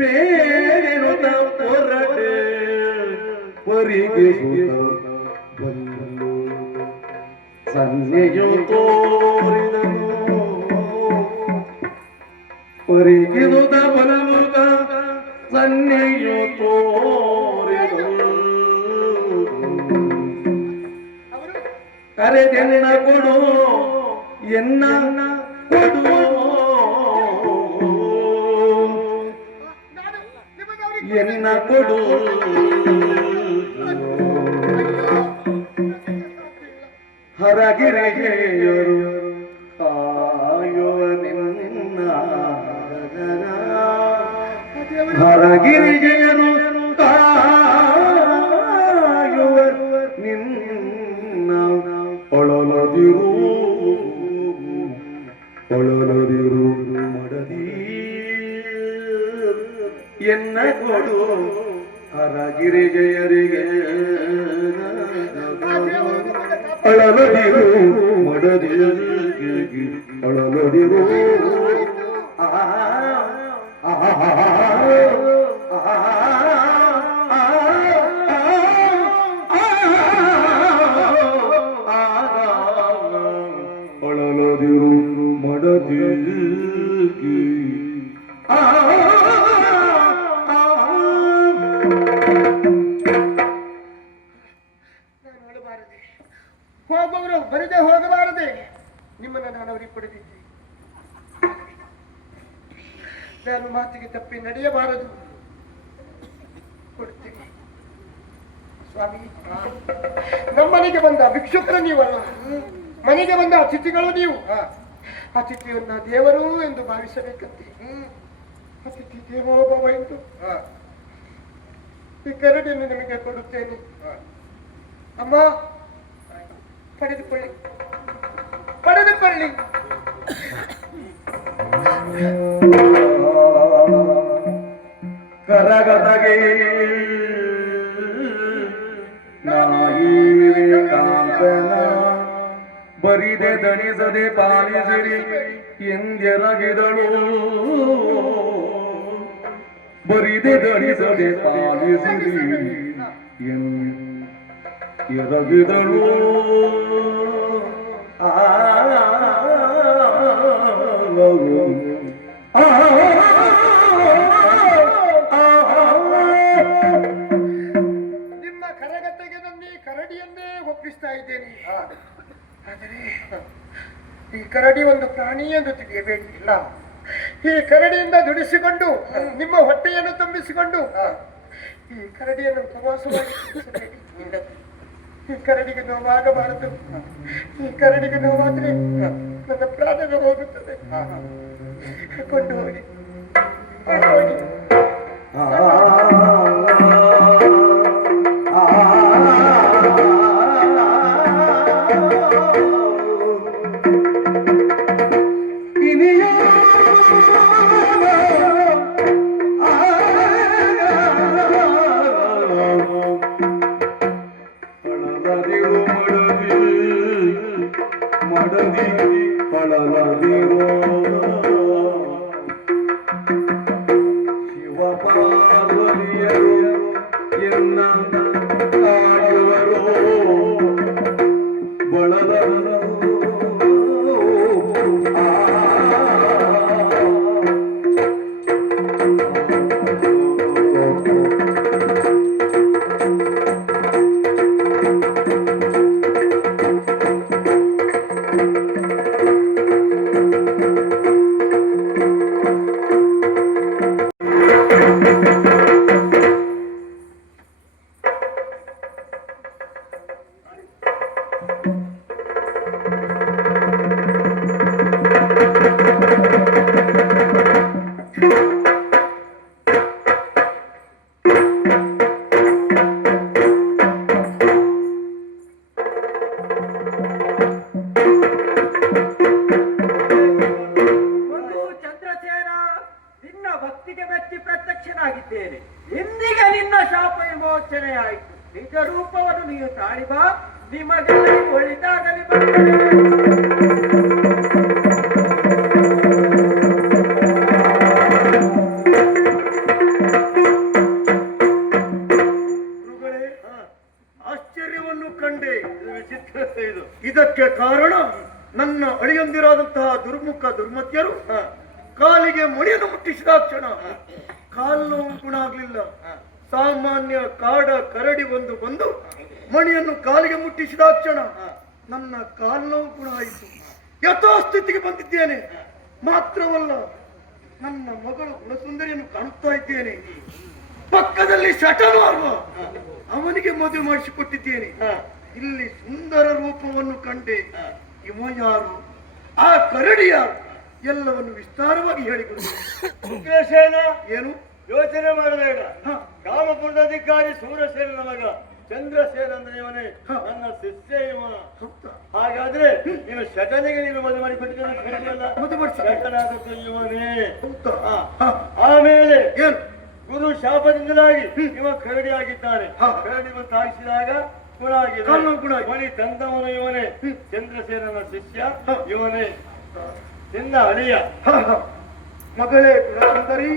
ಬೇಡೆನೊತ ಪೊರಡೆ ಪರಿಗೆ ಬಂದು ಸನ್ನೆಯು ತೋರಿದನು ಪರಿಗಿದುದ ಬಲಮುಗ ಸನ್ನೆಯು ತೋರಿದನು ಕರೆದೆನ್ನ ಕೊಡು ಎನ್ನ ಕೊಡು ಎನ್ನ ಕೊಡು ಹರಗಿರಿಗೆಯರು ಕಾಯುವ ನಿನ್ನ ಹರಗಿರಿಗೆಯರು ಕಾಯುವ ನಿನ್ನ ಒಳಲದಿರು ಒಳಲದಿರು ಮಡದಿ ಎನ್ನ ಕೊಡು ಹರಗಿರಿಗೆಯರಿಗೆ ಅಳಲದಿರು ಮಡದಿಯರಿಗೆ ಅಳಲದಿರು ಅಳಲದಿರು ಮಡದಿಯರಿಗೆ ಹೋಗುವವರು ಬರದೆ ಹೋಗಬಾರದೆ. ನಿಮ್ಮನ್ನು ನಾನು ಅವರಿಗೆ ಕೊಡದಿದ್ದೆ. ನಾನು ಮಾತಿಗೆ ತಪ್ಪಿ ನಡೆಯಬಾರದು. ಕೊಡ್ತೀನಿ ಸ್ವಾಮಿ. ನಮ್ಮನೆಗೆ ಬಂದ ಭಿಕ್ಷುಕರು ನೀವಲ್ಲ, ಮನೆಗೆ ಬಂದ ಅತಿಥಿಗಳು ನೀವು. ಅತಿಥಿಯನ್ನ ದೇವರು ಎಂದು ಭಾವಿಸಬೇಕಂತೆ. ಅತಿಥಿ ದೇವೋಭವ ಎಂದು ಈ ಕರಡಿಯನ್ನು ನಿಮಗೆ ಕೊಡುತ್ತೇನೆ. ಅಮ್ಮ, ಪಡೆದುಕೊಳ್ಳಿ, ಪಡೆದುಕೊಳ್ಳಿ. ಕರಗತಗೆ ನಾಯಿ ಕಾಂತನ ಬರಿದೆ ದಣಿಸದೆ ಪಾಲಿಸಿರಿ ಎಂದೆರಗಿದಳು ಬರಿದೆ ದಣಿಸದೆ ಪಾಲಿಸಿರಿ ಎರಗಿದಳು ನಿಮ್ಮ ಕರಗತೆಗೆ ನನ್ನ ಈ ಕರಡಿಯನ್ನೇ ಒಪ್ಪಿಸ್ತಾ ಇದ್ದೇನೆ. ಆದರೆ ಈ ಕರಡಿ ಒಂದು ಪ್ರಾಣಿ ಎಂದು ತಿಳಿಯಬೇಕಿಲ್ಲ. ಈ ಕರಡಿಯಿಂದ ದುಡಿಸಿಕೊಂಡು ನಿಮ್ಮ ಹೊಟ್ಟೆಯನ್ನು ತುಂಬಿಸಿಕೊಂಡು ಈ ಕರಡಿಯನ್ನು ಪ್ರವಾಸವಾಗಿ ಈ ಕರಡಿಗೆ ನೋವಾಗಬಾರದು. ಈ ಕರಡಿಗೆ ನೋವಾದ್ರೆ ನನ್ನ ನನ್ನ ಪ್ರಾಣವೇ ಹೋಗುತ್ತದೆ. ಕೊಂಡು ಹೋಗಿ ಕೊಂಡು ಹೋಗಿ. ಮಡದಿ ಪಳಲದಿರೋ ಶಿವ ಪಾರ್ವತಿಯರು ಎನ್ನ ಕಾಡುವರು ಬಳಲರು ಭಕ್ತಿಗೆ ಮೆಚ್ಚಿ ಪ್ರತ್ಯಕ್ಷನಾಗಿದ್ದೇನೆ. ಇಂದಿಗೆ ನಿನ್ನ ಶಾಪ ವಿಮೋಚನೆ ಆಯಿತು. ನಿಜ ರೂಪವನ್ನು ನೀವು ತಾಳಿ ಬಾ, ನಿಮಗೆ ಒಳಿತಾಗಲಿ ಬರ್ತದೆ. ಆಶ್ಚರ್ಯವನ್ನು ಕಂಡೆ. ಇದಕ್ಕೆ ಕಾರಣ ನನ್ನ ಅಳಿಯಂದಿರಾದಂತಹ ದುರ್ಮುಖ ದುರ್ಮತ್ಯರು ಕಾಲಿಗೆ ಮಣಿಯನ್ನು ಮುಟ್ಟಿಸಿದ ಕ್ಷಣ ಕಾಲು ನೋವು ಗುಣ ಆಗ್ಲಿಲ್ಲ. ಸಾಮಾನ್ಯ ಕಾಡ ಕರಡಿ ಬಂದು ಮಣಿಯನ್ನು ಕಾಲಿಗೆ ಮುಟ್ಟಿಸಿದ ಕ್ಷಣ ನನ್ನ ಕಾಲು ನೋವು ಗುಣ ಆಯಿತು. ಯಥಾಸ್ಥಿತಿಗೆ ಬಂದಿದ್ದೇನೆ. ಮಾತ್ರವಲ್ಲ, ನನ್ನ ಮಗಳು ಗುಣಸುಂದರಿಯನ್ನು ಕಾಣುತ್ತಾ ಇದ್ದೇನೆ. ಪಕ್ಕದಲ್ಲಿ ಶಟನಾರ್ವ, ಅವನಿಗೆ ಮದುವೆ ಮಾಡಿಸಿಕೊಟ್ಟಿದ್ದೇನೆ. ಇಲ್ಲಿ ಸುಂದರ ರೂಪವನ್ನು ಕಂಡೆ. ಇವ ಯಾರು, ಆ ಕರಡಿ ಯಾರು, ಎಲ್ಲವನ್ನು ವಿಸ್ತಾರವಾಗಿ ಹೇಳಿಕೊಡು. ಏನು ಯೋಚನೆ ಮಾಡಬೇಡ. ಕಾಮಪುರದ ಅಧಿಕಾರಿ ಸೂರಸೇನನ ಮಗ ಚಂದ್ರಸೇನ ಅಂದ್ರೆ ಇವನೇ ನನ್ನ ಶಿಷ್ಯ ಇವ. ಹಾಗಾದ್ರೆ ನೀನು ಶಟನಿಗೆ ನೀನು ಮದುವೆ ಮಾಡಿ ಕೊಟ್ಟಿದ್ದನಾದದ್ದು ಇವನೇ. ಆಮೇಲೆ ಏನು ಗುರು ಶಾಪದಿಂದಲಾಗಿ ಇವ ಕರಡಿ ಆಗಿದ್ದಾನೆ. ಕರಡಿ ತಾಗಿಸಿದಾಗ ಗುಣ ಆಗಿದೆ. ಮಣಿ ತಂದವನು ಇವನೇ, ಚಂದ್ರಸೇನನ ಶಿಷ್ಯ ಇವನೇ, ನಿನ್ನ ಅಳಿಯ. ಮಗಳೇ ಸುಂದರಿ,